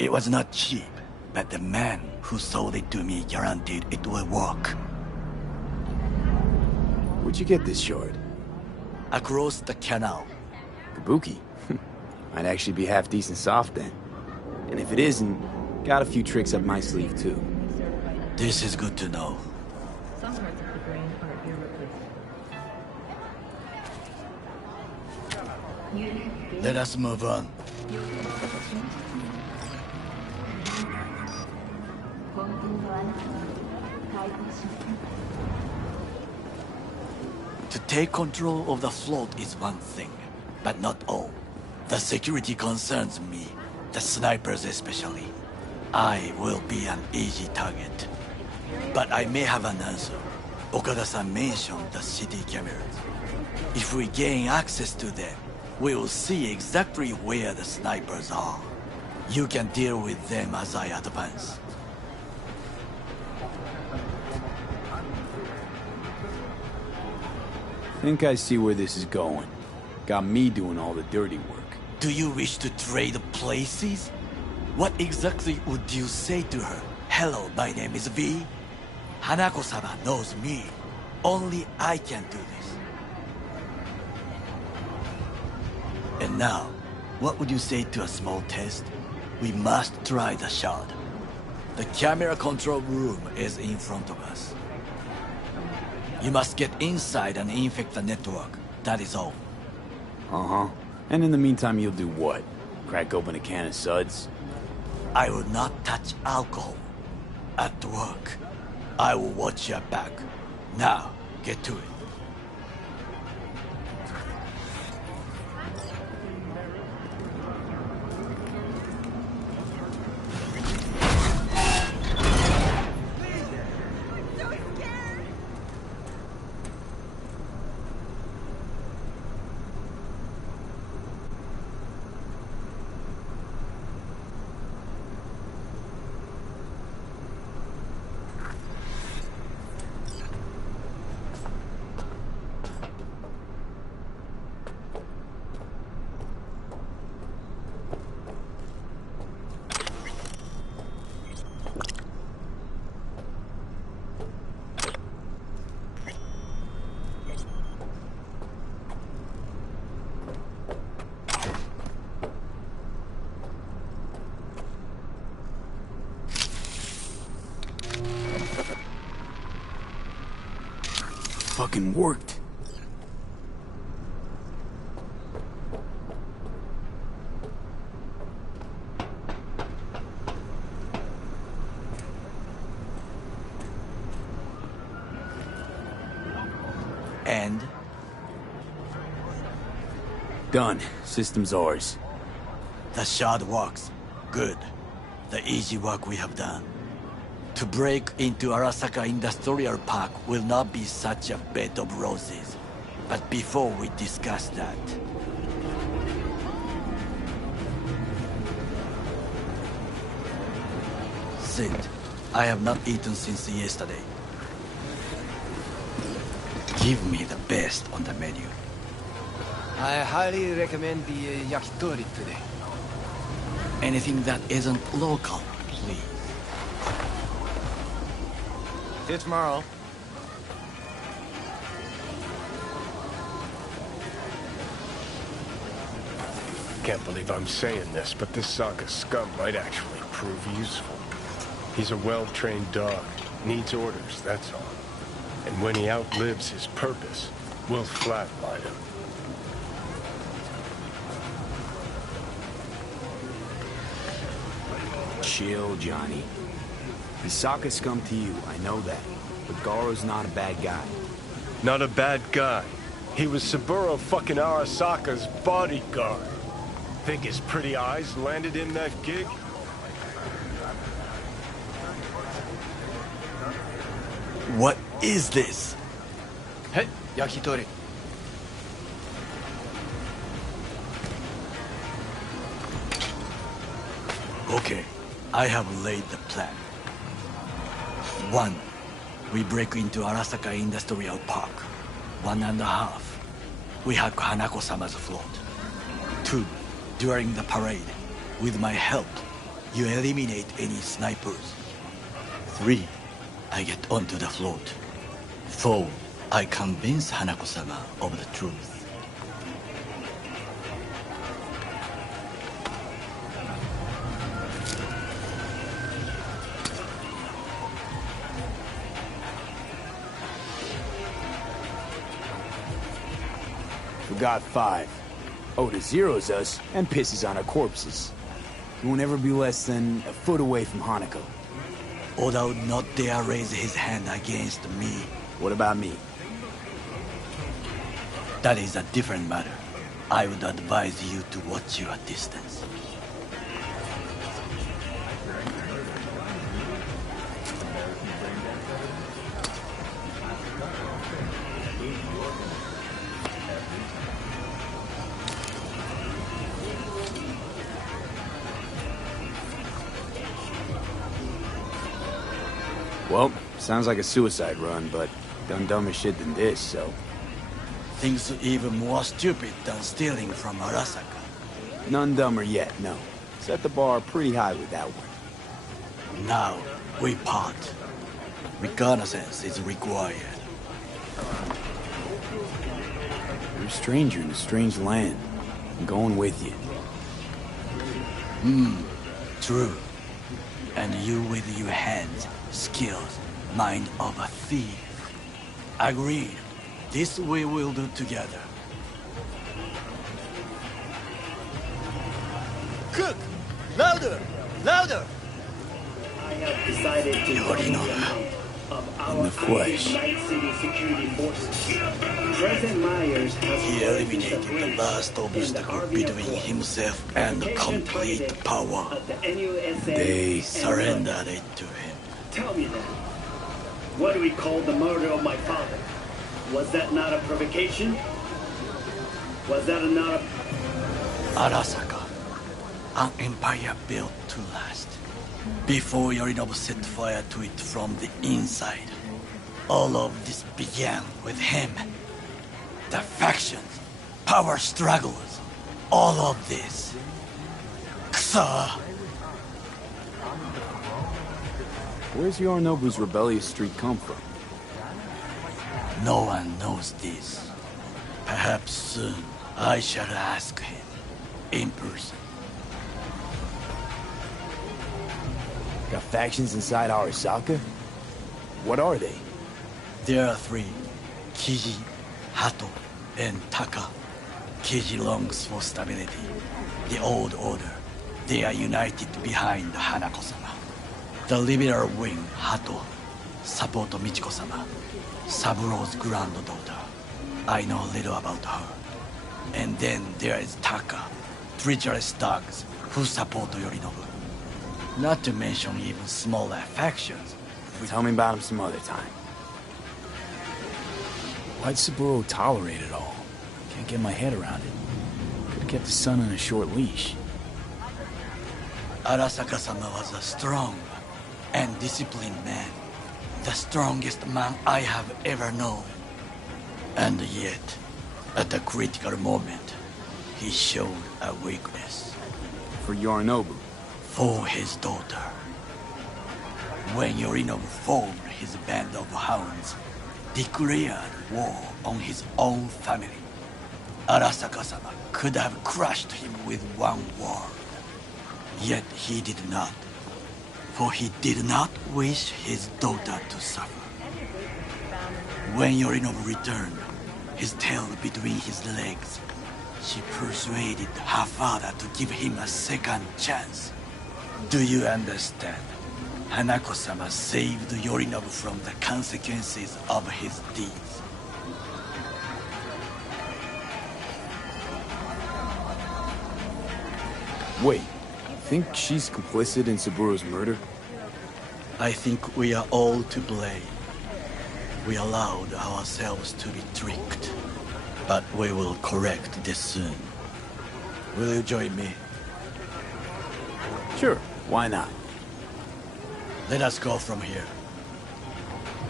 It was not cheap, but the man who sold it to me guaranteed it will work. Where'd you get this shard? Across the canal. Kabuki? Might actually be half decent soft then. And if it isn't, got a few tricks up my sleeve too. This is good to know. Some parts of the brain are irreplaceable. Let us move on. To take control of the float is one thing, but not all. The security concerns me, the snipers especially. I will be an easy target. But I may have an answer. Okada-san mentioned the city cameras. If we gain access to them, we will see exactly where the snipers are. You can deal with them as I advance. Think I see where this is going. Got me doing all the dirty work. Do you wish to trade places? What exactly would you say to her? Hello, my name is V. Hanako-sama knows me. Only I can do this. And now, what would you say to a small test? We must try the shard. The camera control room is in front of us. You must get inside and infect the network. That is all. Uh-huh. And in the meantime, you'll do what? Crack open a can of suds? I will not touch alcohol. At work, I will watch your back. Now, get to it. Fucking worked. And? Done. System's ours. The shard works. Good. The easy work we have done. To break into Arasaka Industrial Park will not be such a bed of roses. But before we discuss that... Sid, I have not eaten since yesterday. Give me the best on the menu. I highly recommend the yakitori today. Anything that isn't local, please. See you tomorrow. Can't believe I'm saying this, but this Saka scum might actually prove useful. He's a well-trained dog. Needs orders, that's all. And when he outlives his purpose, we'll flatline him. Chill, Johnny. He's Saka scum to you, I know that. But Garo's not a bad guy. Not a bad guy. He was Saburo fucking Arasaka's bodyguard. Think his pretty eyes landed in that gig? What is this? Hey, yakitori. Okay, I have laid the plan. 1. We break into Arasaka Industrial Park. 1.5. We hack Hanako-sama's float. 2. During the parade, with my help, you eliminate any snipers. 3. I get onto the float. 4. I convince Hanako-sama of the truth. Forgot 5. Oda zeros us and pisses on our corpses. He won't ever be less than a foot away from Hanako. Oda would not dare raise his hand against me. What about me? That is a different matter. I would advise you to watch your distance. Well, sounds like a suicide run, but done dumber shit than this, so... Things even more stupid than stealing from Arasaka. None dumber yet, no. Set the bar pretty high with that one. Now, we part. Reconnaissance is required. You're a stranger in a strange land. I'm going with you. True. And you with your hands, skills, mind of a thief. Agreed. This we will do together. Cook! Louder! Louder! I have decided to Yorinobu. of our In the flesh. Night City security forces. President Myers has He eliminated the last obstacle between himself and complete power. They surrendered it to him. Tell me then, what do we call the murder of my father? Was that not a provocation? Was that not a... Arasaka, an empire built to last. Before Yorinobu set fire to it from the inside, all of this began with him. The factions, power struggles, all of this. Kusa! Where's Yorinobu's rebellious streak come from? No one knows this. Perhaps soon I shall ask him in person. Got factions inside Arasaka? What are they? There are three: Kiji, Hato, and Taka. Kiji longs for stability. The old order. They are united behind Hanako-sama. The liberal wing, Hato, support Michiko-sama, Saburo's granddaughter. I know little about her. And then there is Taka, treacherous dogs who support Yorinobu. Not to mention even smaller factions. Tell me about him some other time. Why'd Saburo tolerate it all? Can't get my head around it. Could've kept his son on a short leash. Arasaka-sama was a strong and disciplined man. The strongest man I have ever known. And yet, at the critical moment, he showed a weakness. For Yorinobu? For his daughter. When Yorinobu formed his band of hounds, declared war on his own family, Arasaka-sama could have crushed him with one word. Yet he did not. For he did not wish his daughter to suffer. When Yorinobu returned, his tail between his legs, she persuaded her father to give him a second chance. Do you understand? Hanako-sama saved Yorinobu from the consequences of his deeds. Wait, think she's complicit in Saburo's murder? I think we are all to blame. We allowed ourselves to be tricked. But we will correct this soon. Will you join me? Sure, why not? Let us go from here.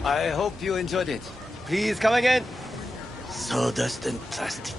I hope you enjoyed it. Please come again. Sawdust and plastic.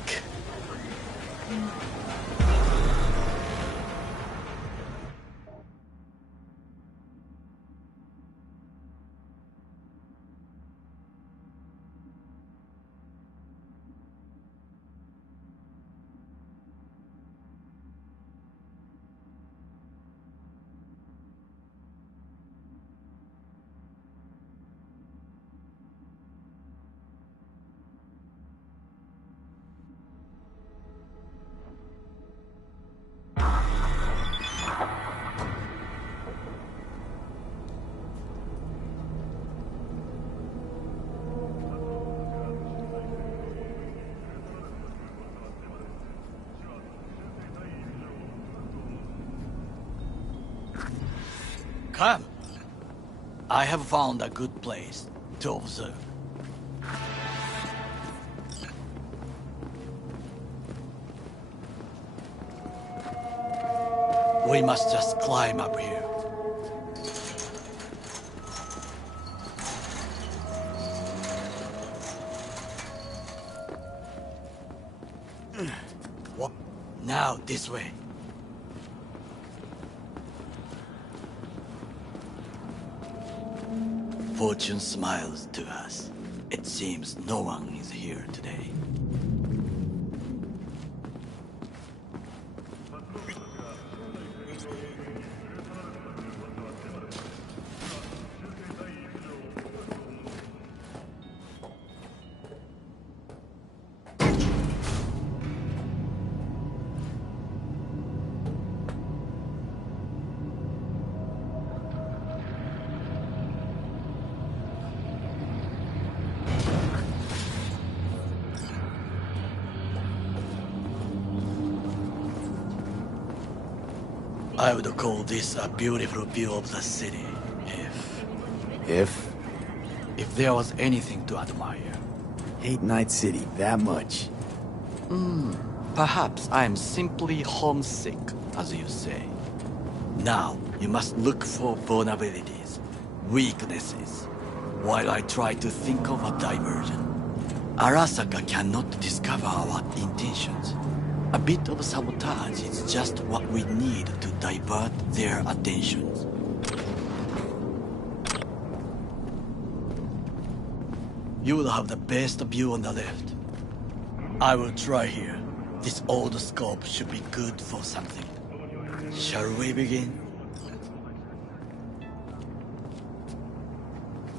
Come. I have found a good place to observe. We must just climb up here. What? Now, this way. Fortune smiles to us. It seems no one is here today. I would call this a beautiful view of the city, if there was anything to admire. Hate Night City that much. Perhaps I am simply homesick, as you say. Now, you must look for vulnerabilities, weaknesses, while I try to think of a diversion. Arasaka cannot discover our intentions. A bit of sabotage is just what we need to divert their attentions. You will have the best view on the left. I will try here. This old scope should be good for something. Shall we begin?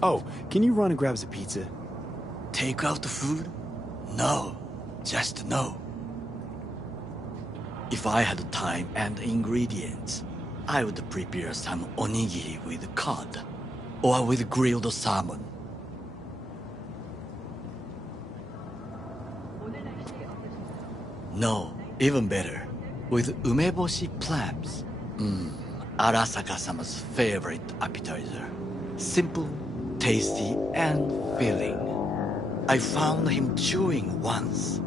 Oh, can you run and grab us a pizza? Take out food? No. Just no. If I had time and ingredients, I would prepare some onigiri with cod, or with grilled salmon. No, even better, with umeboshi clams. Arasaka-sama's favorite appetizer. Simple, tasty, and filling. I found him chewing once,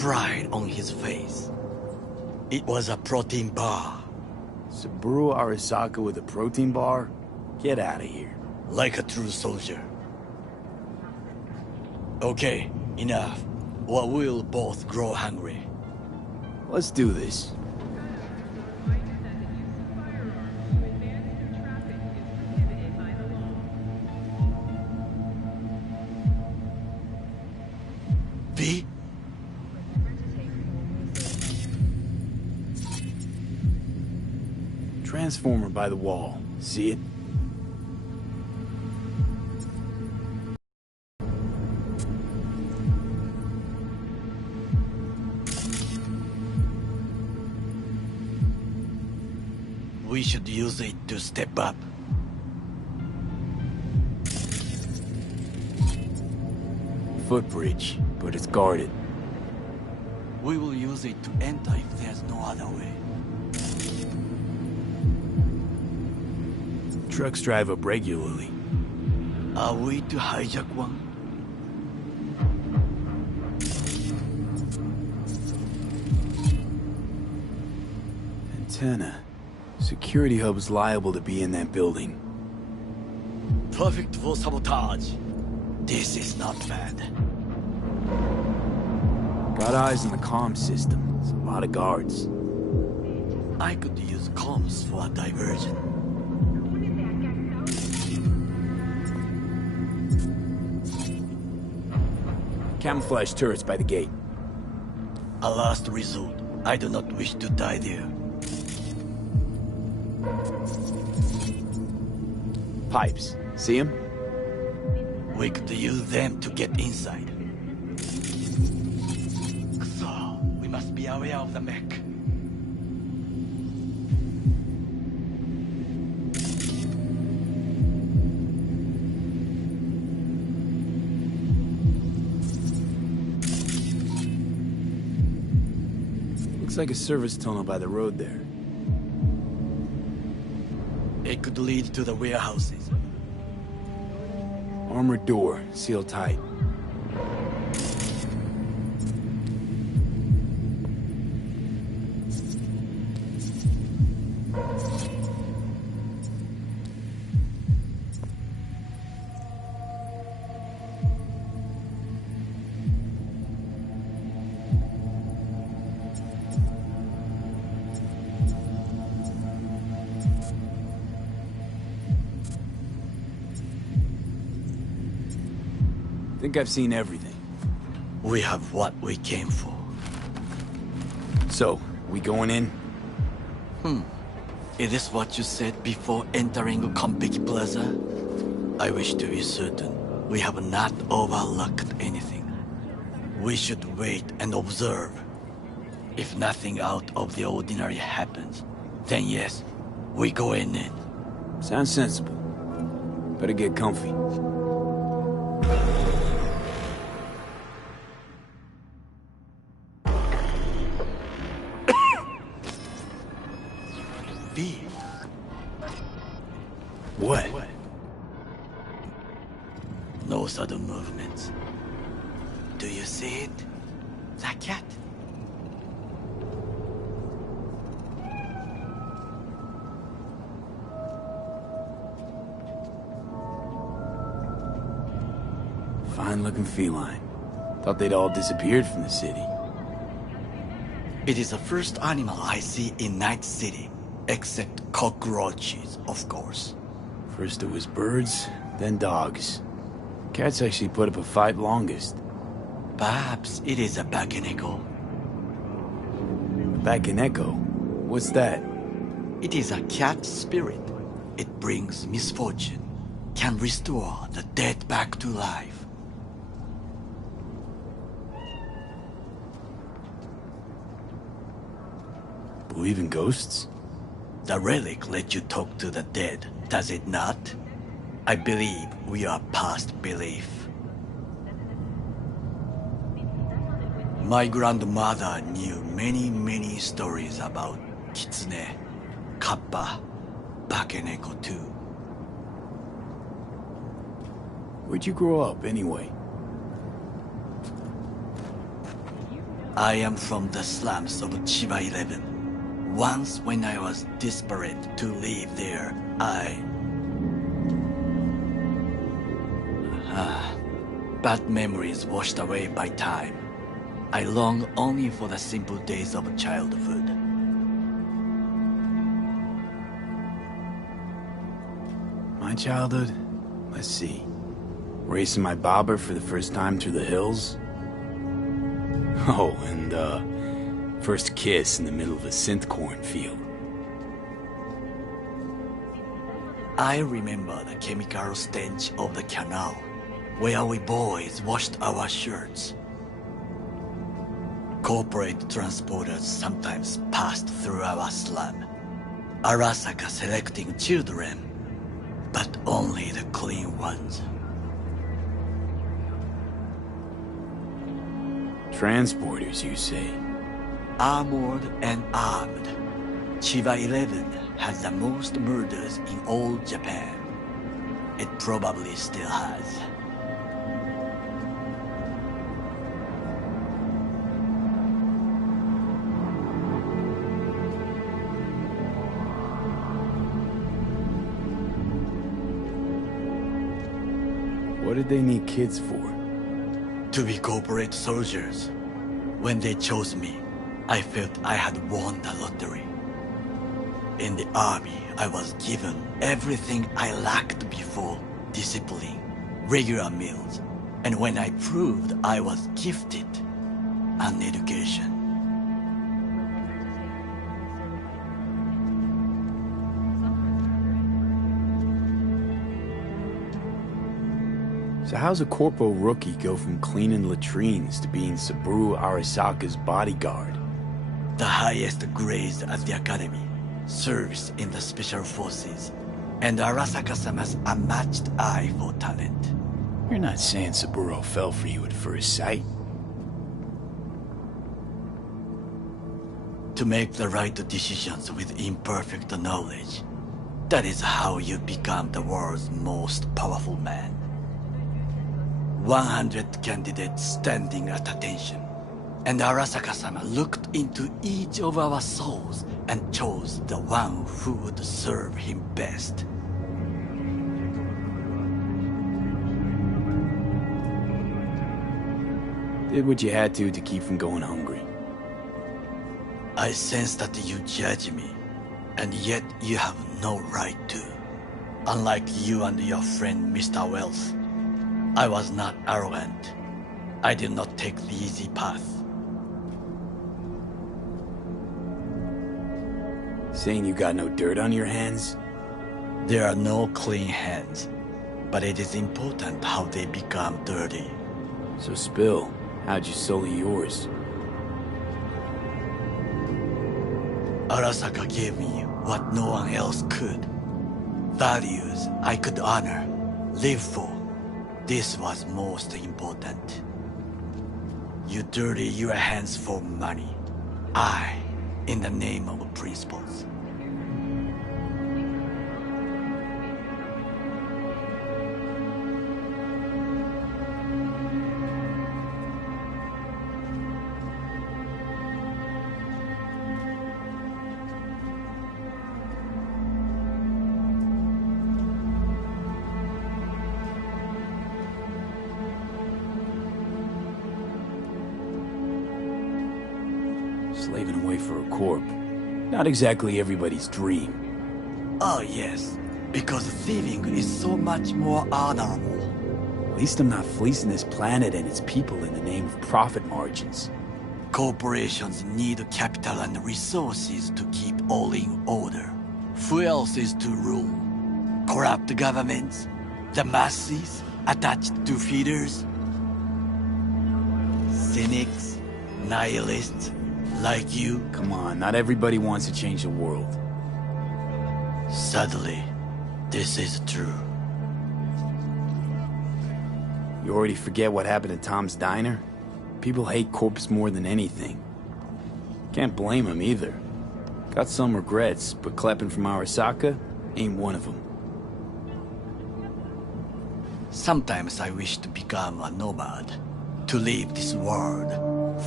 pride on his face. It was a protein bar. Saburo Arasaka with a protein bar? Get out of here. Like a true soldier. Okay, enough, or we'll both grow hungry. Let's do this. V? Transformer by the wall. See it? We should use it to step up. Footbridge, but it's guarded. We will use it to enter if there's no other way. Trucks drive up regularly. Are we to hijack one? Antenna. Security hub's liable to be in that building. Perfect for sabotage. This is not bad. Got eyes on the comm system. It's a lot of guards. I could use comms for a diversion. Camouflage turrets by the gate. A last resort. I do not wish to die there. Pipes. See them? We could use them to get inside. So, we must be aware of the mech. Looks like a service tunnel by the road there. It could lead to the warehouses. Armored door, sealed tight. Think I've seen everything. We have what we came for. So, we going in? Is this what you said before entering Konpeki Plaza? I wish to be certain we have not overlooked anything. We should wait and observe. If nothing out of the ordinary happens, then yes, we go in. Sounds sensible. Better get comfy. V, No sudden movements. Do you see it? That cat? Fine-looking feline. Thought they'd all disappeared from the city. It is the first animal I see in Night City, except cockroaches, of course. First it was birds, then dogs. Cats actually put up a fight longest. Perhaps it is a Bakeneko. Bakeneko? What's that? It is a cat spirit. It brings misfortune, can restore the dead back to life. Believe in ghosts? The relic lets you talk to the dead, does it not? I believe we are past belief. My grandmother knew many stories about Kitsune, Kappa, Bakeneko too. Where'd you grow up, anyway? I am from the slums of Chiba 11. Once when I was desperate to live there, bad memories washed away by time. I long only for the simple days of childhood. My childhood? Let's see. Racing my bobber for the first time through the hills? Oh, and, first kiss in the middle of a synth cornfield. I remember the chemical stench of the canal, where we boys washed our shirts. Corporate transporters sometimes passed through our slum, Arasaka selecting children, but only the clean ones. Transporters, you say? Armored and armed. Chiba 11 has the most murders in all Japan. It probably still has. What did they need kids for? To be corporate soldiers. When they chose me, I felt I had won the lottery. In the army, I was given everything I lacked before: discipline, regular meals, and when I proved I was gifted, an education. So how's a corpo rookie go from cleaning latrines to being Saburo Arasaka's bodyguard? The highest grades at the academy, service in the special forces, and Arasaka-sama's unmatched eye for talent. You're not saying Saburo fell for you at first sight? To make the right decisions with imperfect knowledge, that is how you become the world's most powerful man. 100 candidates standing at attention, and Arasaka-sama looked into each of our souls and chose the one who would serve him best. Did what you had to keep from going hungry. I sense that you judge me, and yet you have no right to. Unlike you and your friend Mr. Wells, I was not arrogant. I did not take the easy path. Saying you got no dirt on your hands? There are no clean hands, but it is important how they become dirty. So spill, how'd you sully yours? Arasaka gave me what no one else could. Values I could honor, live for. This was most important. You dirty your hands for money. I, in the name of principles. Slaving away for a corp. Not exactly everybody's dream. Oh yes, because thieving is so much more honorable. At least I'm not fleecing this planet and its people in the name of profit margins. Corporations need capital and resources to keep all in order. Who else is to rule? Corrupt governments? The masses attached to feeders? Cynics? Nihilists? Like you? Come on, not everybody wants to change the world. Sadly, this is true. You already forget what happened at Tom's Diner? People hate corpse more than anything. Can't blame them either. Got some regrets, but clapping from Arasaka ain't one of them. Sometimes I wish to become a nomad. To leave this world.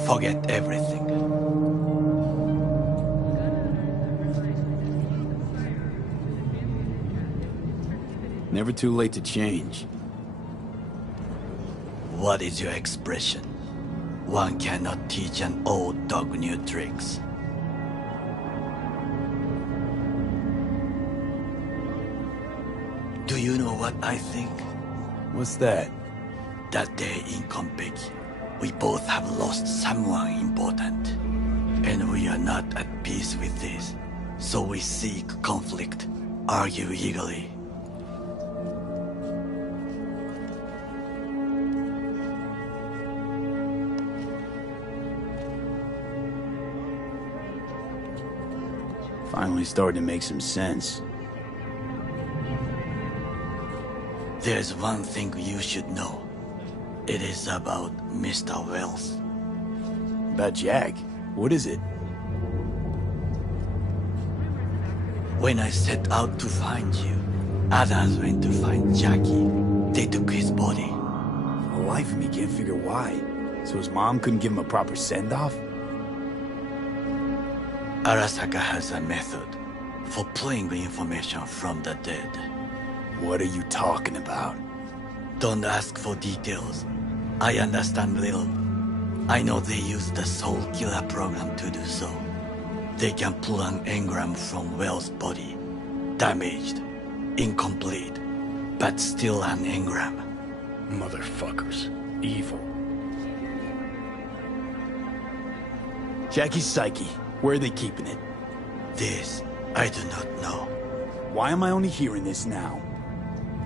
Forget everything. Never too late to change. What is your expression? One cannot teach an old dog new tricks. Do you know what I think? What's that? That day in Konpeki, we both have lost someone important. And we are not at peace with this. So we seek conflict, argue eagerly. Finally starting to make some sense. There's one thing you should know. It is about Mr. Wells. About Jack? What is it? When I set out to find you, others went to find Jackie. They took his body. For the life of me can't figure why. So his mom couldn't give him a proper send-off? Arasaka has a method for pulling information from the dead. What are you talking about? Don't ask for details. I understand little. I know they use the Soul Killer program to do so. They can pull an engram from Wells' body. Damaged, incomplete, but still an engram. Motherfuckers. Evil. Jackie's psyche. Where are they keeping it? This, I do not know. Why am I only hearing this now?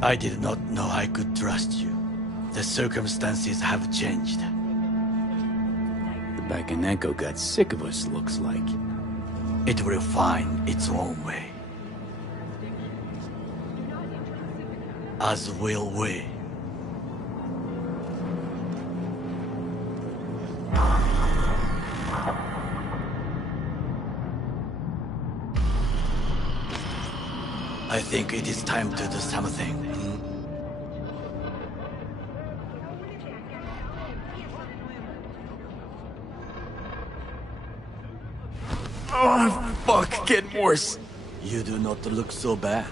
I did not know I could trust you. The circumstances have changed. The Bakaneko got sick of us, looks like. It will find its own way. As will we. I think it is time to do something. Oh, fuck, getting worse. You do not look so bad.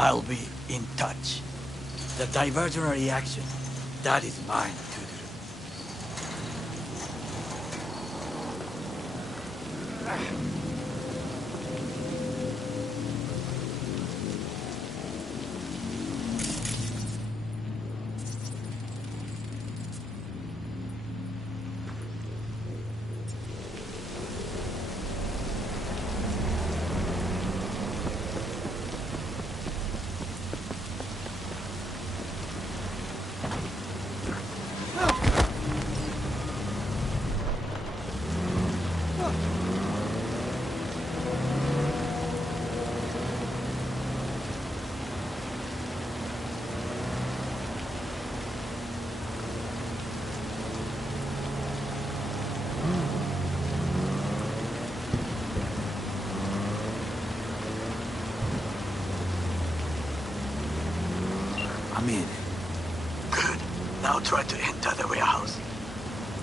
I'll be in touch. The diversionary action, that is mine to do. I'm in. Good. Now try to enter the warehouse.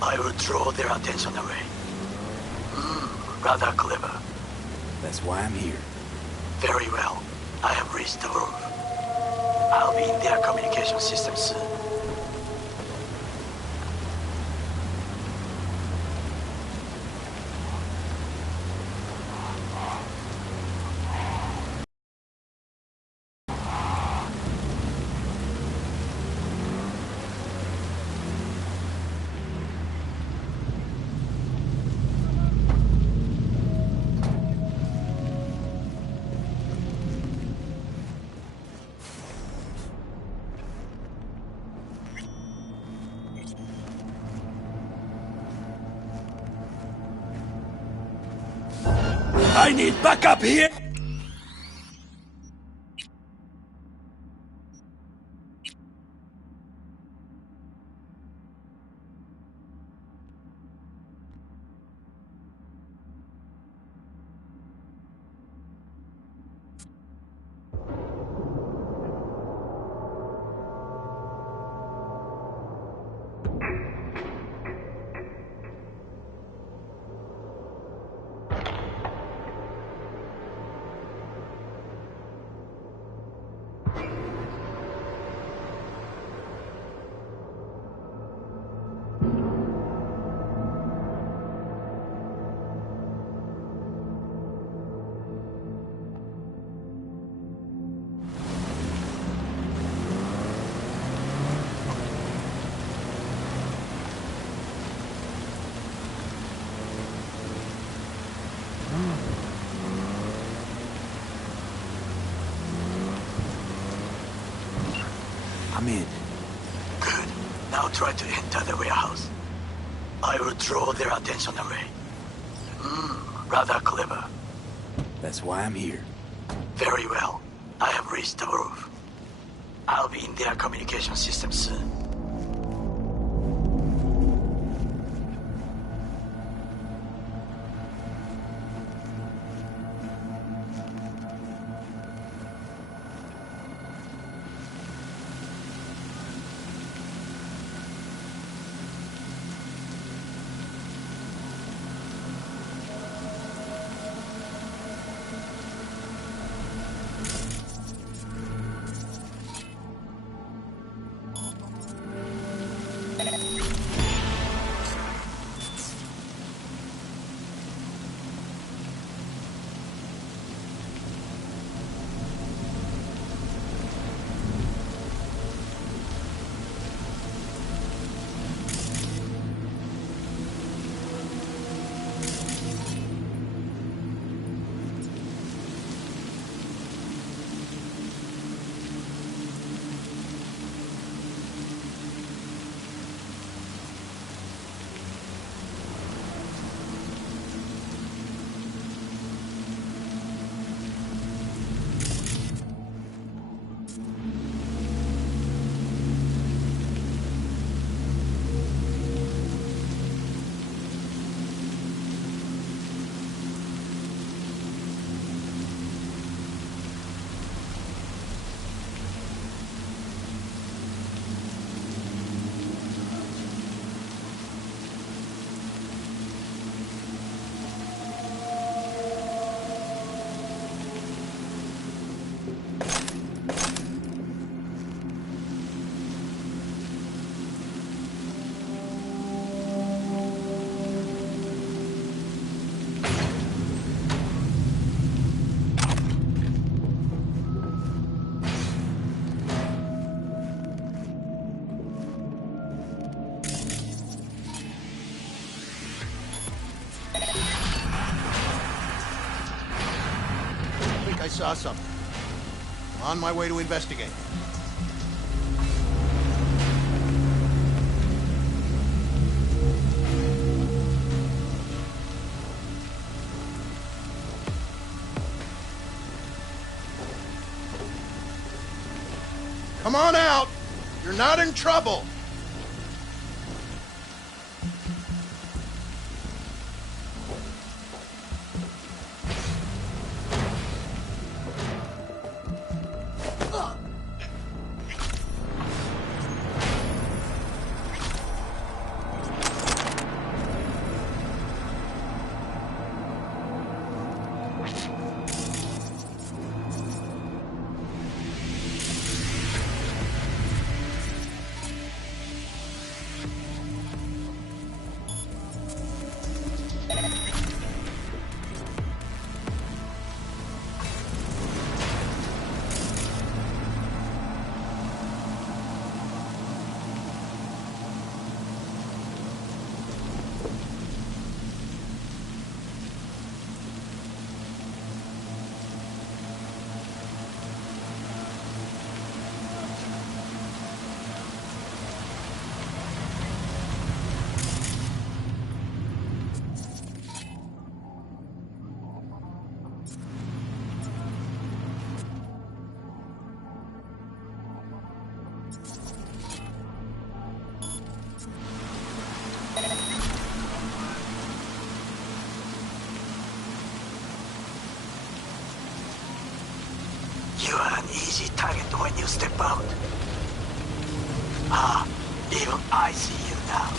I will draw their attention away. Rather clever. That's why I'm here. Very well. I have reached the roof. I'll be in their communication system soon. I need backup here! I'm in. Good. Now try to enter the warehouse. I will draw their attention away. Rather clever. That's why I'm here. Very well. I have reached the roof. I'll be in their communication system soon. saw something. I'm on my way to investigate. Come on out! You're not in trouble! You are an easy target when you step out. Ah, even I see you now.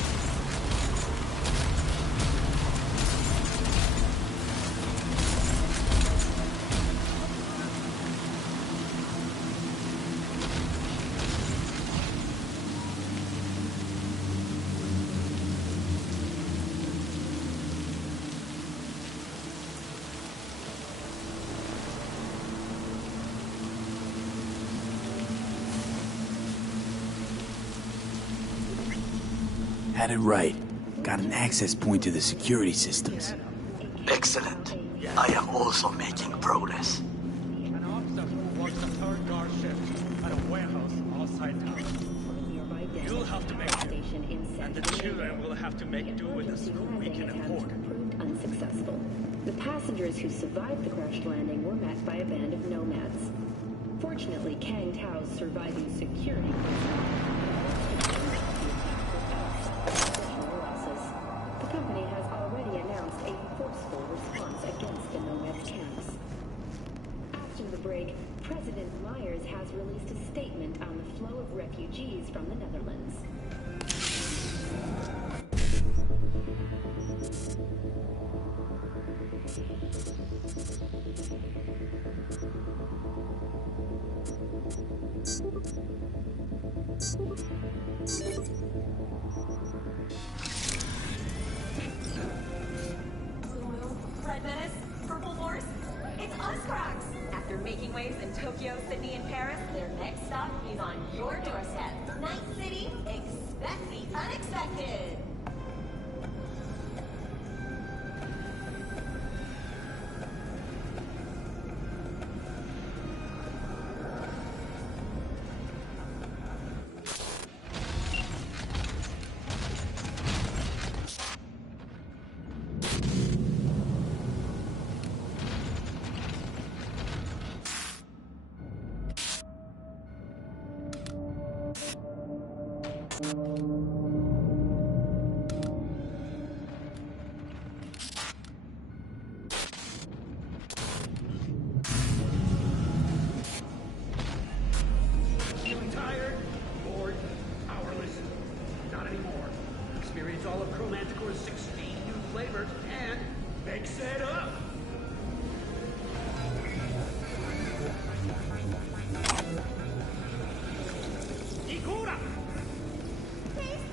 Had it right. Got an access point to the security systems. Excellent. I am also making progress. An officer who works the third guard shift at a warehouse outside town. You'll have to make do, and the children will have to make do with the screw we can afford. Unsuccessful. The passengers who survived the crash landing were met by a band of nomads. Fortunately, Kang Tao's surviving security The company has already announced a forceful response against the nomads' camps. After the break, President Myers has released a statement on the flow of refugees from the Netherlands. Red Menace, Purple Horse, it's us, Cracks! After making waves in Tokyo, Sydney, and Paris, their next stop is on your doorstep. Night City, expect the unexpected! Feeling tired? Bored? Powerless? Not anymore. Experience all of Crew Manticore's 16 new flavors and mix it up! Ikura! Please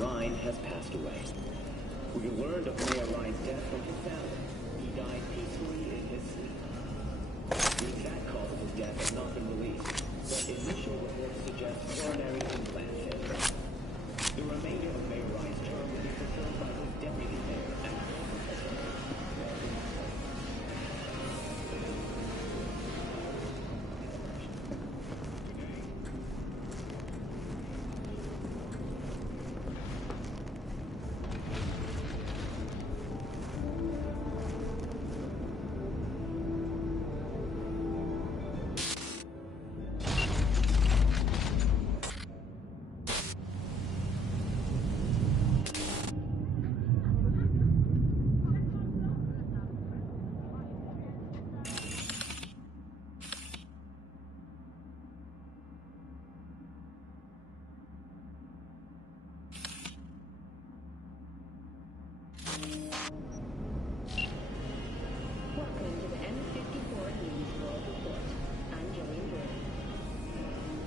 Ryan has passed away. We learned of Mayor Ryan's death from his family. He died peacefully in his sleep. The exact cause of his death has not been released, but initial reports suggest coronary implant failure. The remainder of Mayor Ryan's term will be fulfilled by his deputy mayor and Welcome to the M54 News World Report. I'm Jillian Gordon.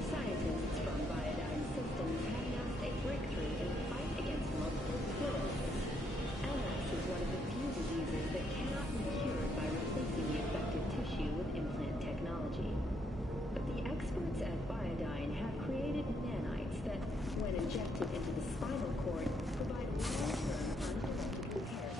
Scientists from Biodyne Systems have announced a breakthrough in the fight against multiple sclerosis. MS is one of the few diseases that cannot be cured by replacing the affected tissue with implant technology. But the experts at Biodyne have created nanites that, when injected into the spinal cord, provide long-term uninterrupted repair.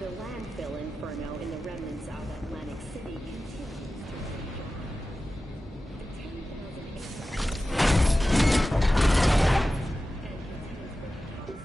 The landfill inferno in the remnants of Atlantic City continues to rage on. The 10,000 acres and contains the toxic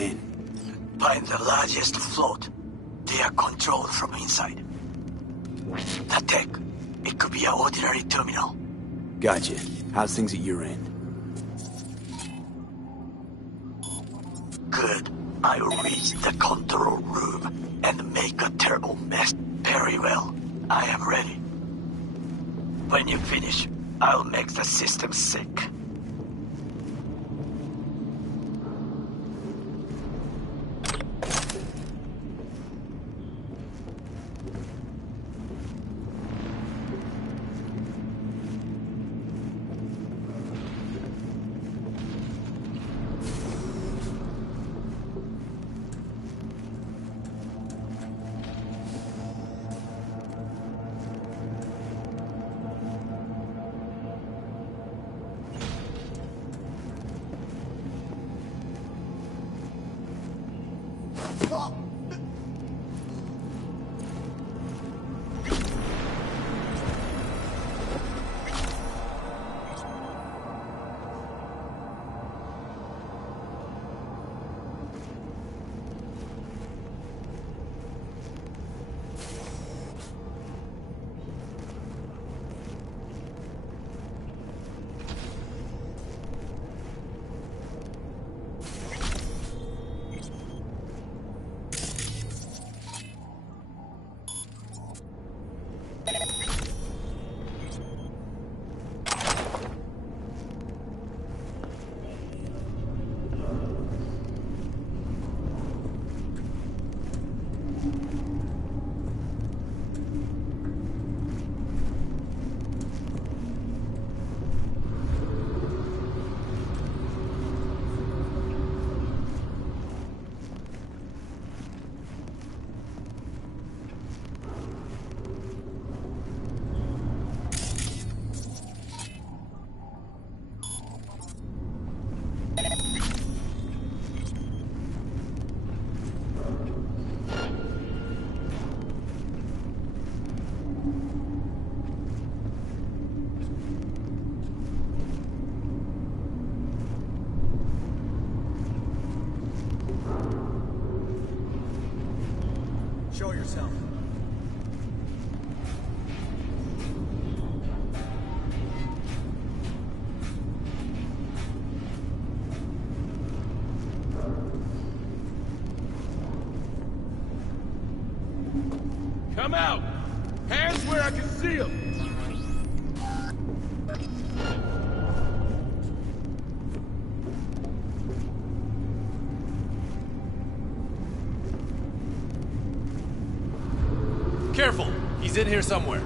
them in? Find the largest float. They are controlled from inside. The tech. It could be an ordinary terminal. Gotcha. How's things at your end? Good. I will reach the control room and make a terrible mess. Very well. I am ready. When you finish, I'll make the system sick. Show yourself. Come out! Hands where I can see them! Careful! He's in here somewhere.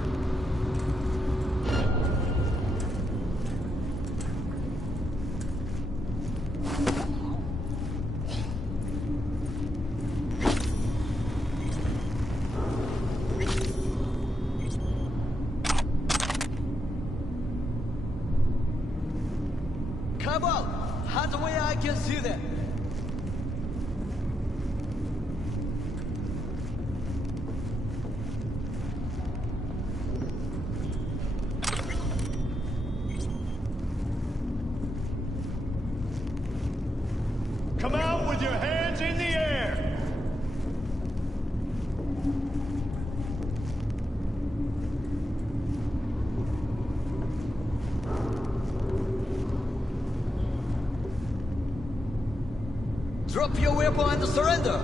Come on! Hands where I can see them! Come out with your hands in the air! Drop your weapon and surrender!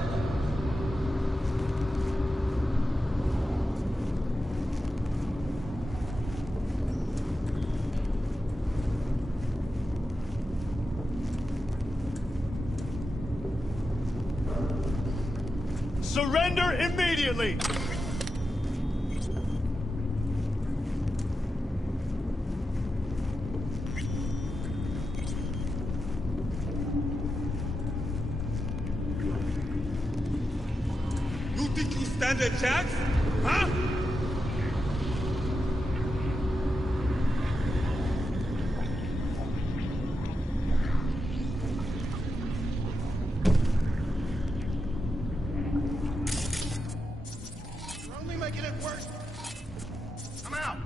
Surrender immediately! You think you stand a chance? Huh? You're only making it worse. I'm out.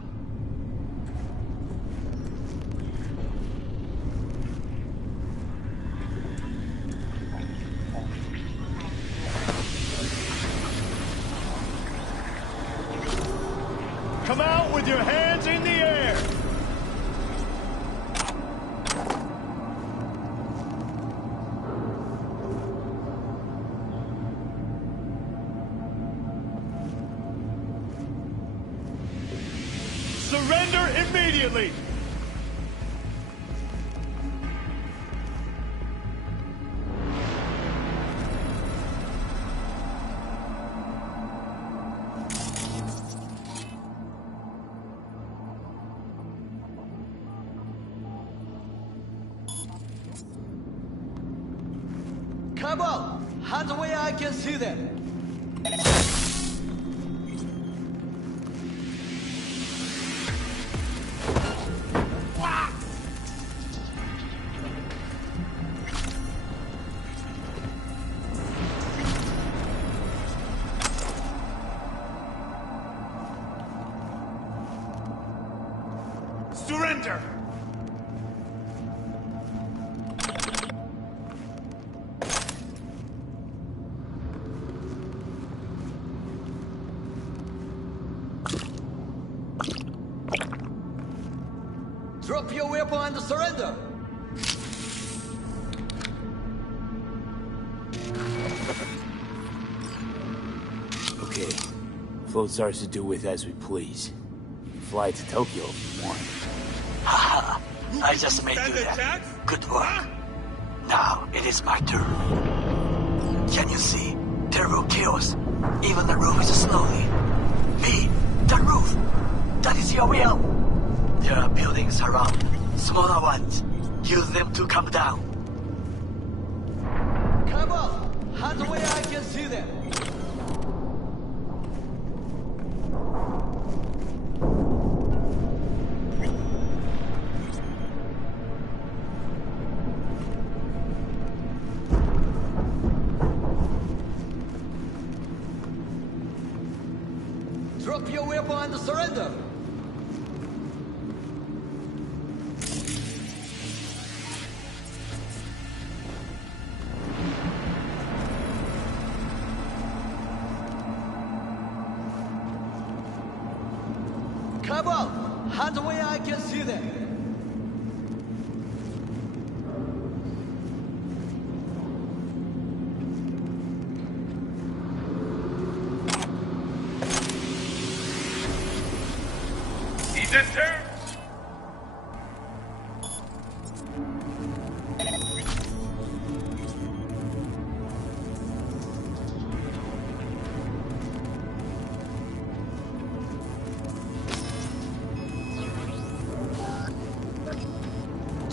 Come out with your hands in the air! Surrender immediately! Come on! Hands away, I can see them! Surrender! Drop your weapon and surrender! Okay. Float's ours to do with as we please. You can fly to Tokyo if you want. Haha, I just made you that. Good work. Now it is my turn. Can you see? Terrible chaos. Even the roof is slowly. V, the roof! That is your will! There are buildings around. Smaller ones. Use them to come down. Come on! Hands away, I can see them! Drop your weapon and surrender! Come on! Hands away, I can see them! He's in turn!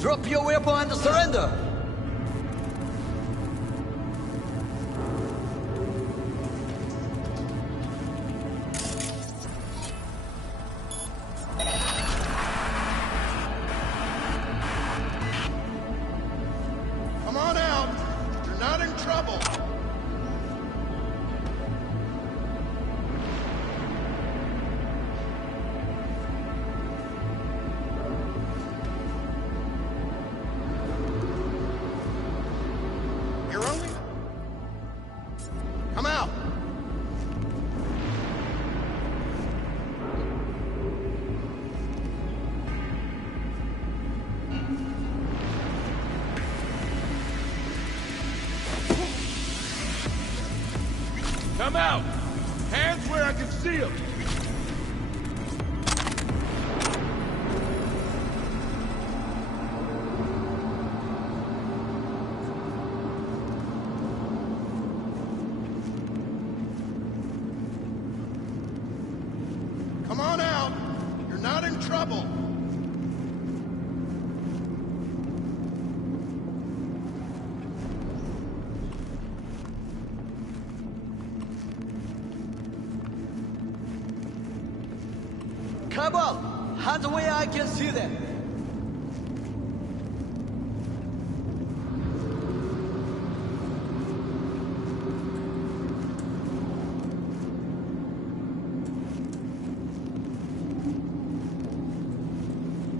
Drop your weapon and surrender! Come on out! You're not in trouble! You're only... Come out! Come out! Hands where I can see them! Come on out! You're not in trouble! Come on! Hands away, I can see them!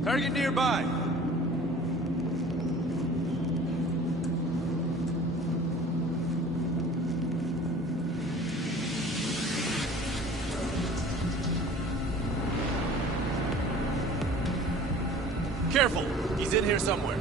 Target nearby! Careful! He's in here somewhere.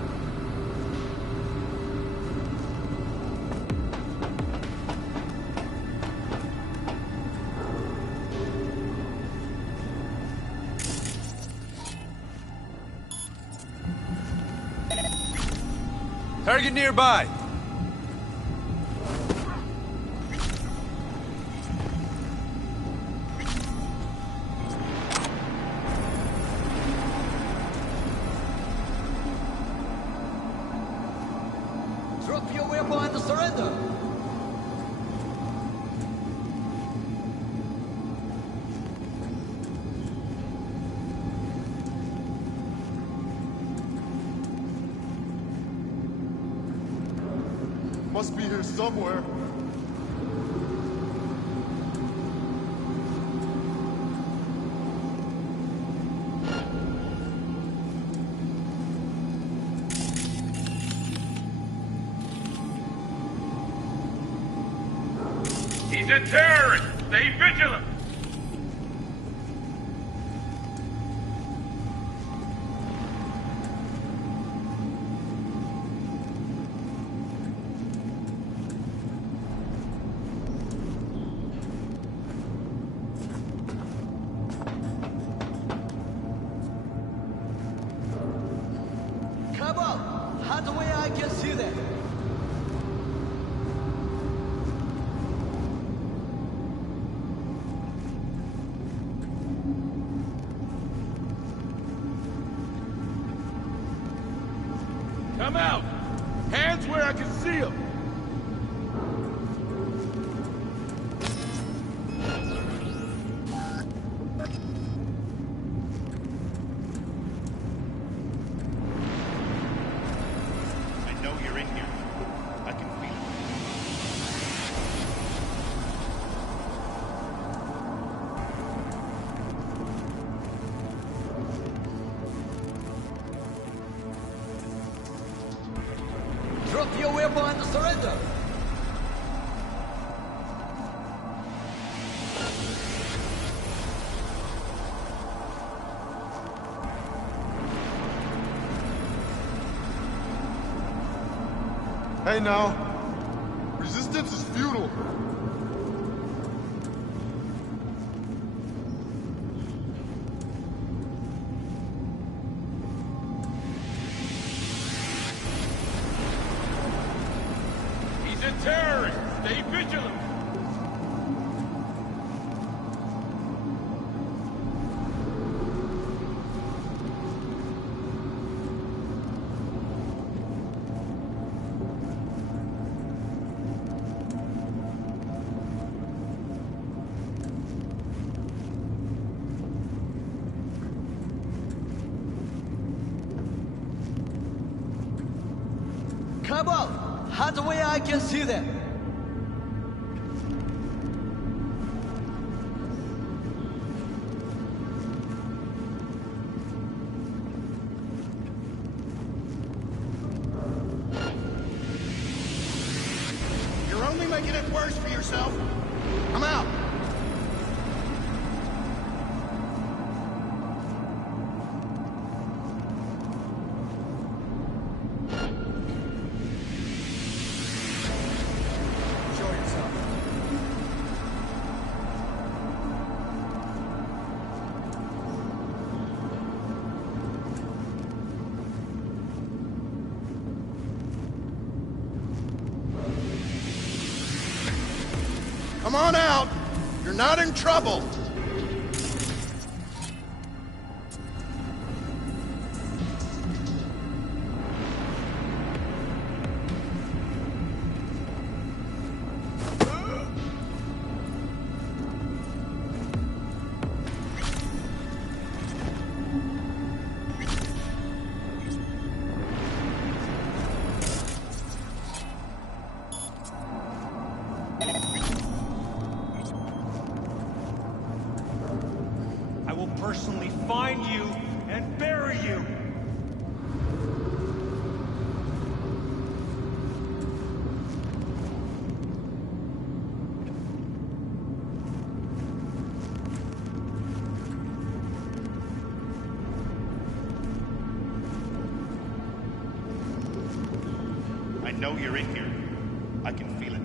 Target nearby! Drop your weapon and surrender! Must be here somewhere. He's a terrorist! Stay vigilant! Come on! Hand away, I can see them! Come out! Hands where I can see them! I know you're in here. I can feel it. Drop your weapon and surrender! Hey now. Resistance is futile. He's a terrorist! Stay vigilant! Come on! Hand away, I can see them! You're only making it worse for yourself. I'm out. Show yourself. Come on out. You're not in trouble. I will personally find you and bury you. know you're in here. I can feel it.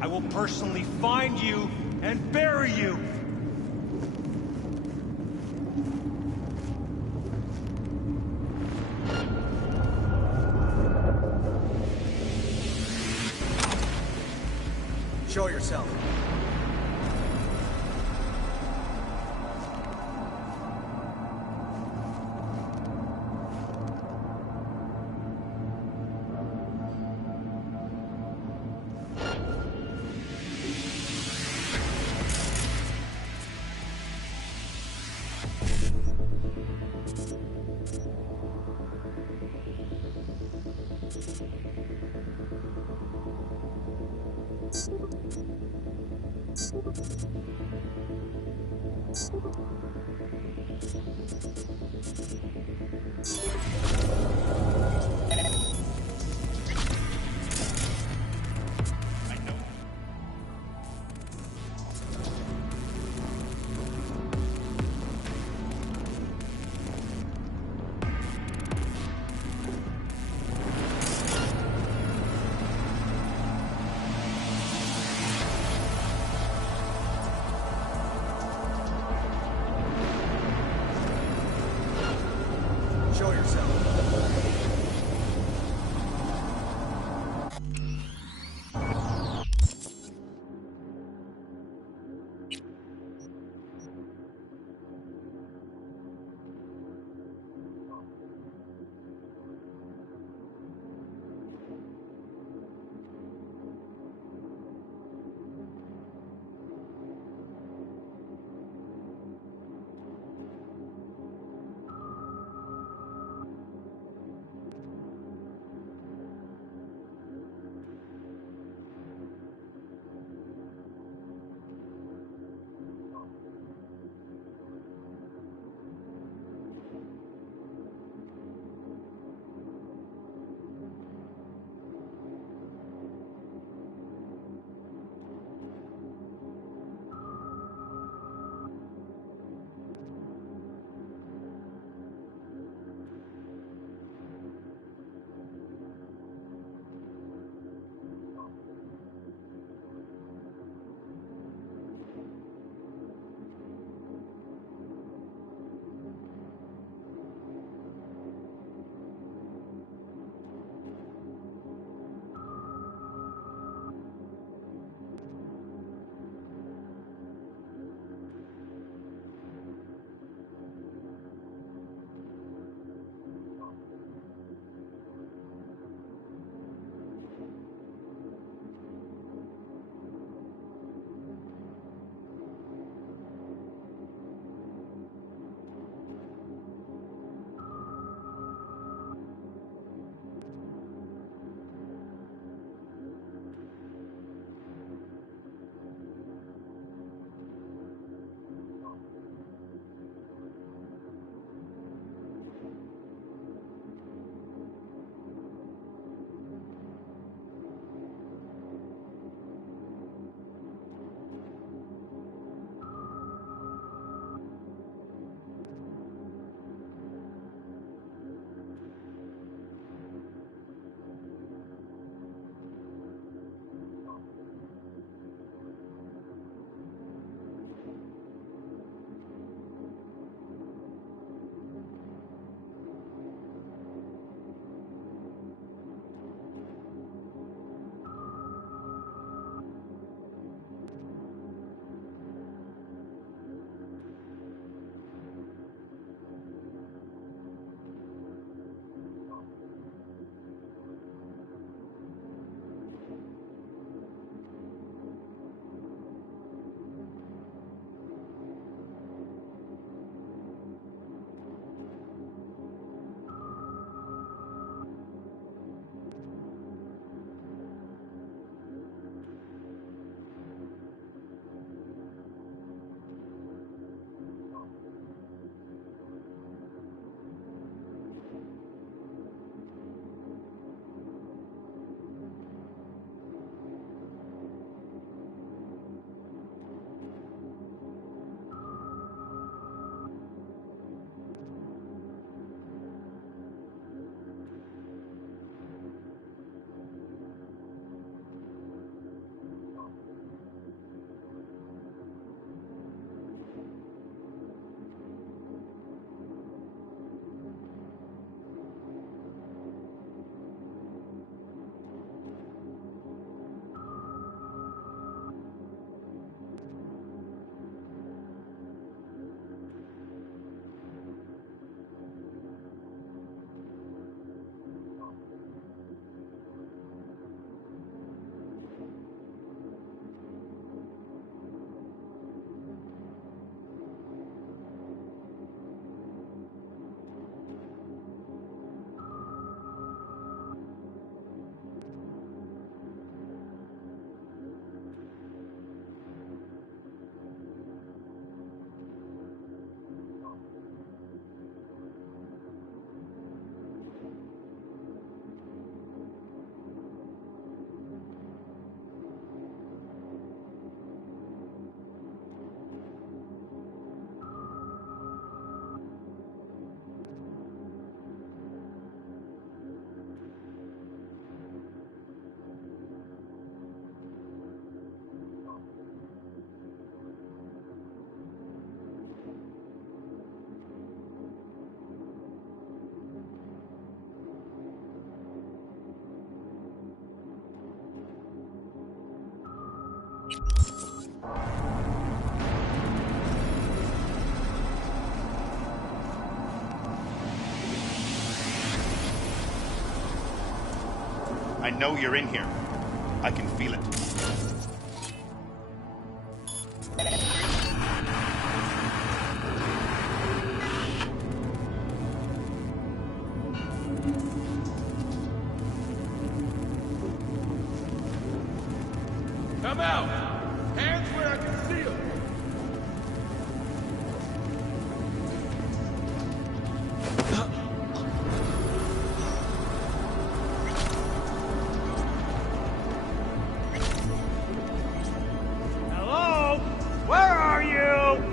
I will personally find you and bury you! Show yourself. I know you're in here. I can feel it. Come out! Hands where I can see them! Hello? Where are you?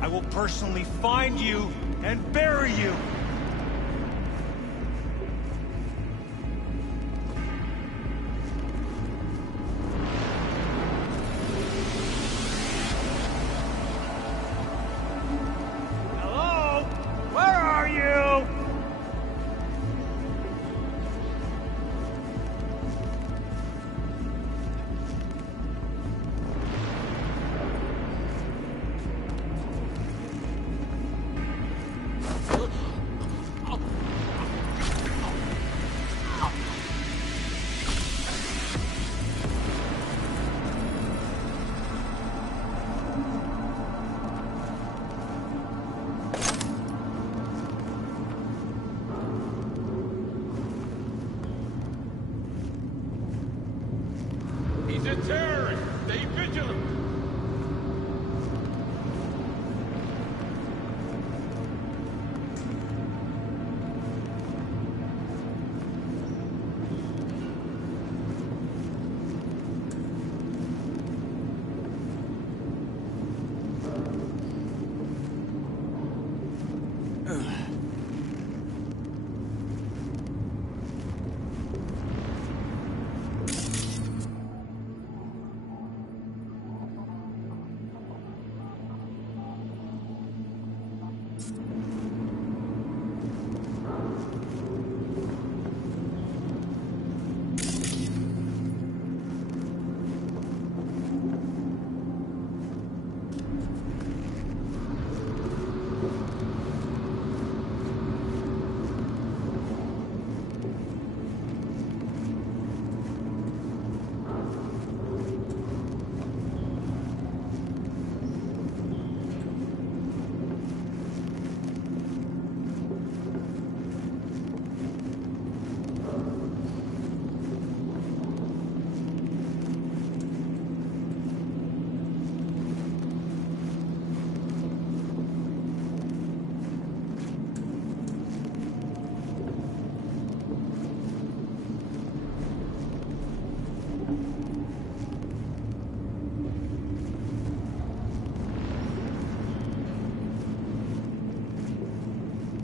I will personally find you and bury you! Hello? Where are you? He's a terrorist! Stay vigilant!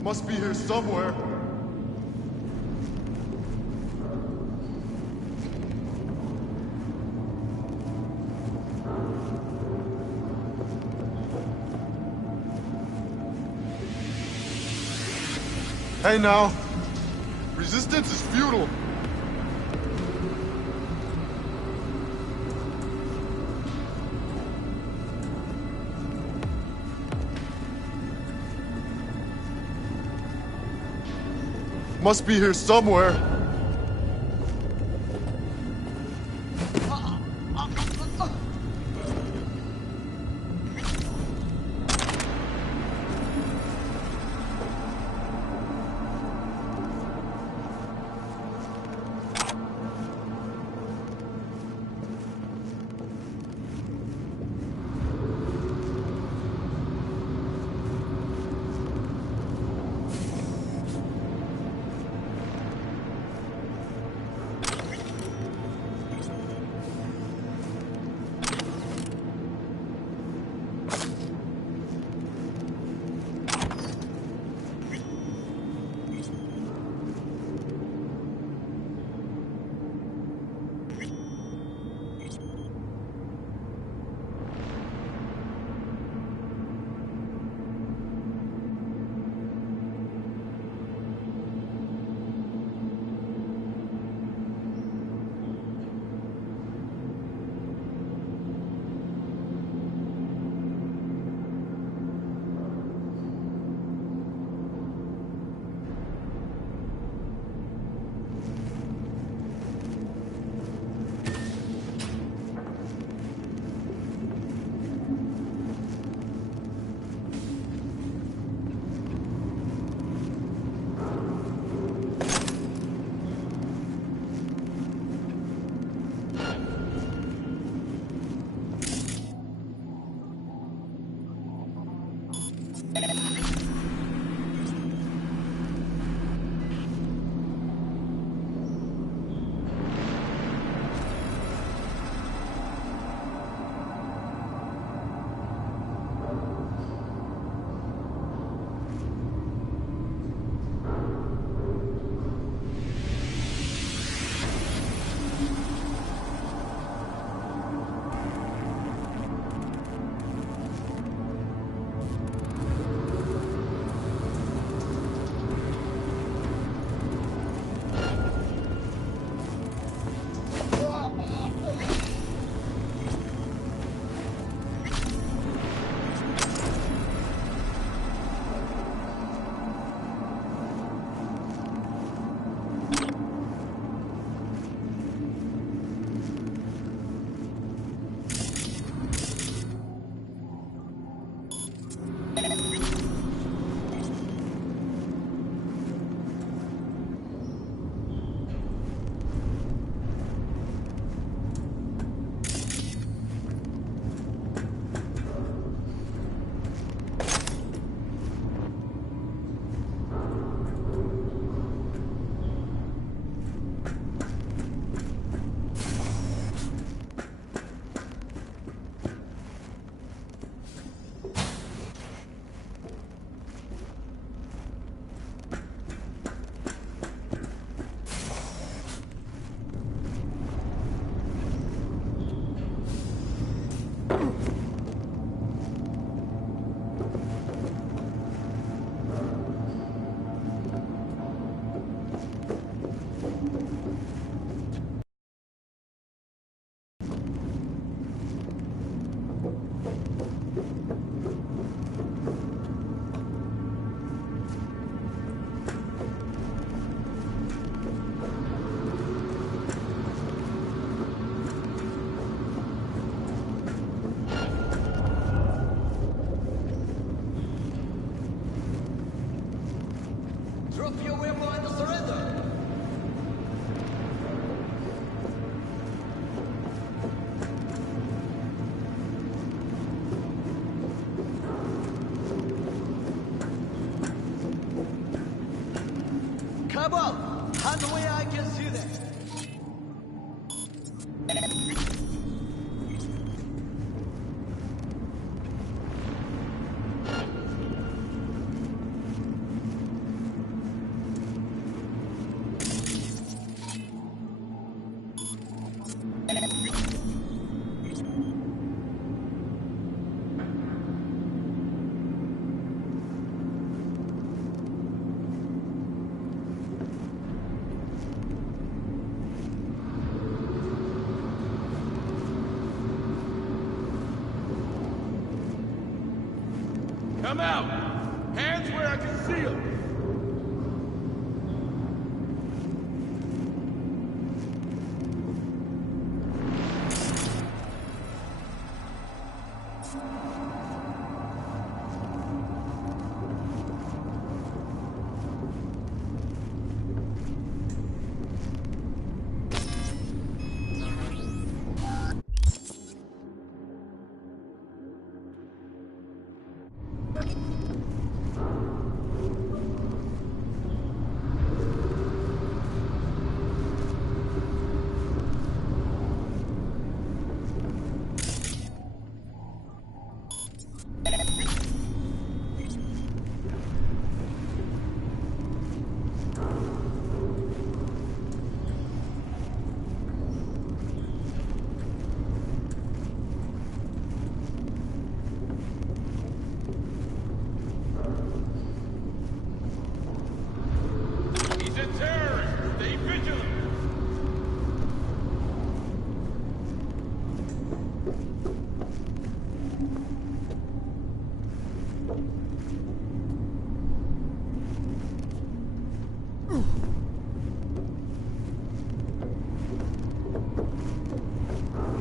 Must be here somewhere. Hey now! Resistance is futile! Must be here somewhere. Come out! Hands where I can see them!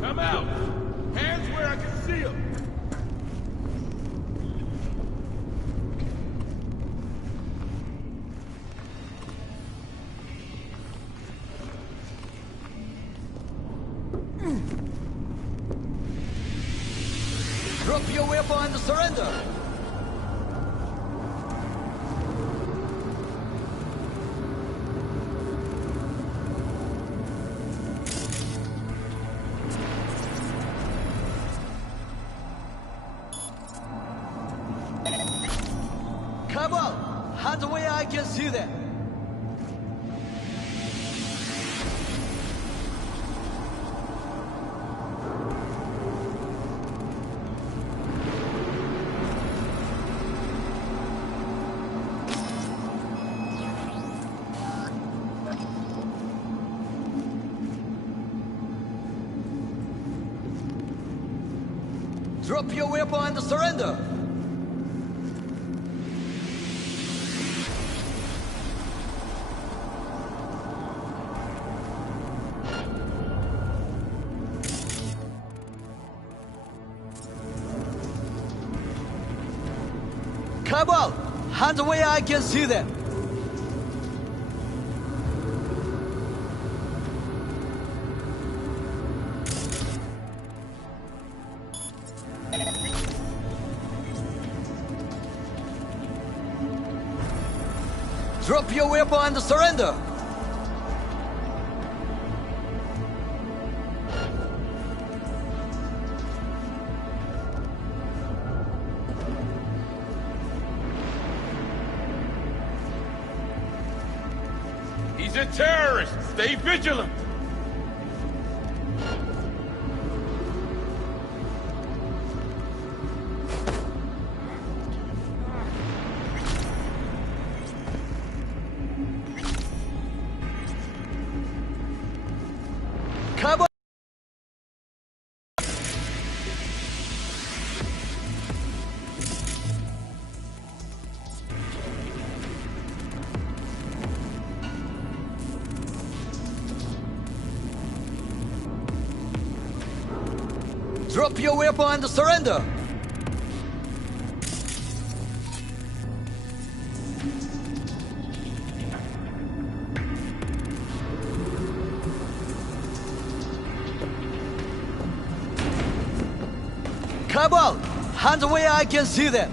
Come out! Hands where I can see them! Drop your weapon and surrender! Come on! Hands away, I can see them! Drop your weapon and surrender! Come on! Hands away, I can see them! Drop your weapon and surrender! He's a terrorist! Stay vigilant! Come on! Drop your weapon and surrender! Come on! Hands away, I can see them!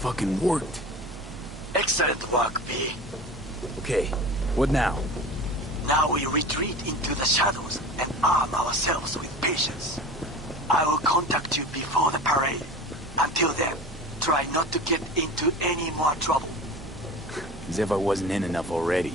Fucking worked. Excellent work, V. Okay, what now? Now we retreat into the shadows and arm ourselves with patience. I will contact you before the parade. Until then, try not to get into any more trouble. As if I wasn't in enough already.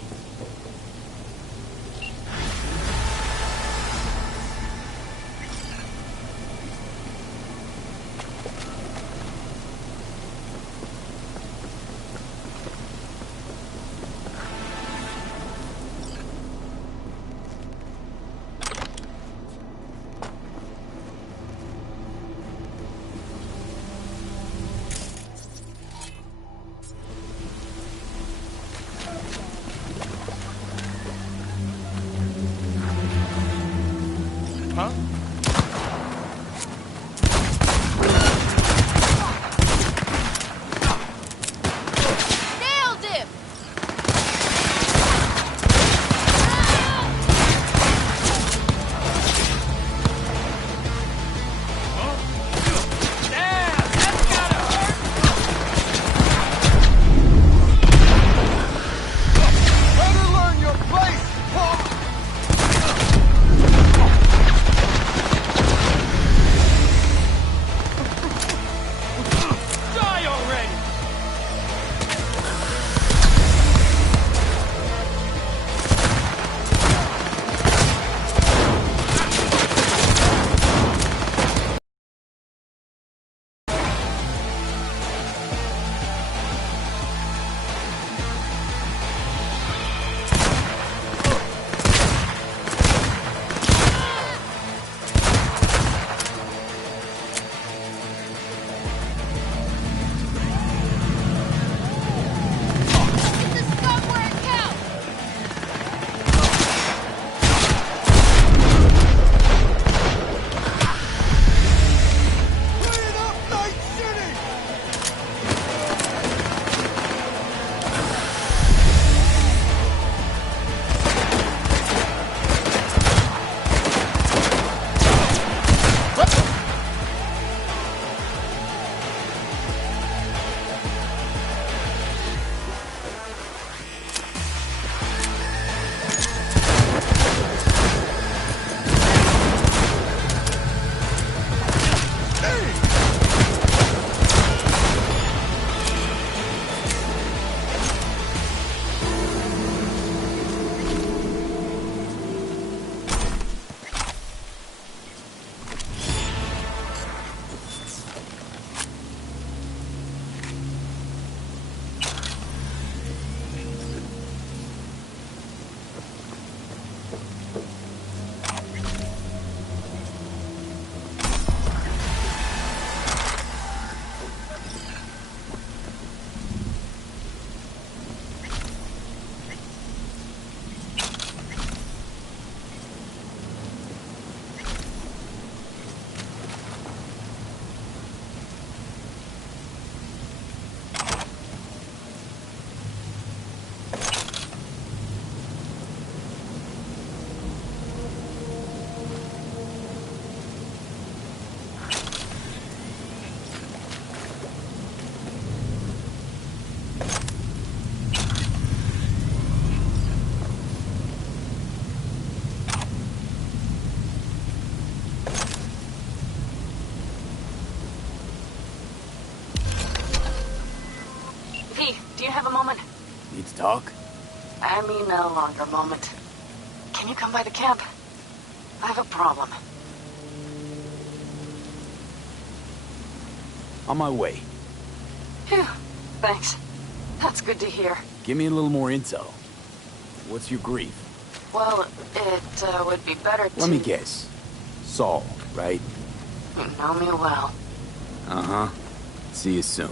Huh? Nailed him! Better learn your place, punk! Die already! Get the scum where it counts! Clean up Night City! V, do you have a moment? Need to talk? I mean a longer moment. Can you come by the camp? I have a problem. On my way. Phew, thanks. That's good to hear. Give me a little more intel. What's your grief? Well, it would be better to... Let me guess. Saul, right? You know me well. Uh-huh. See you soon.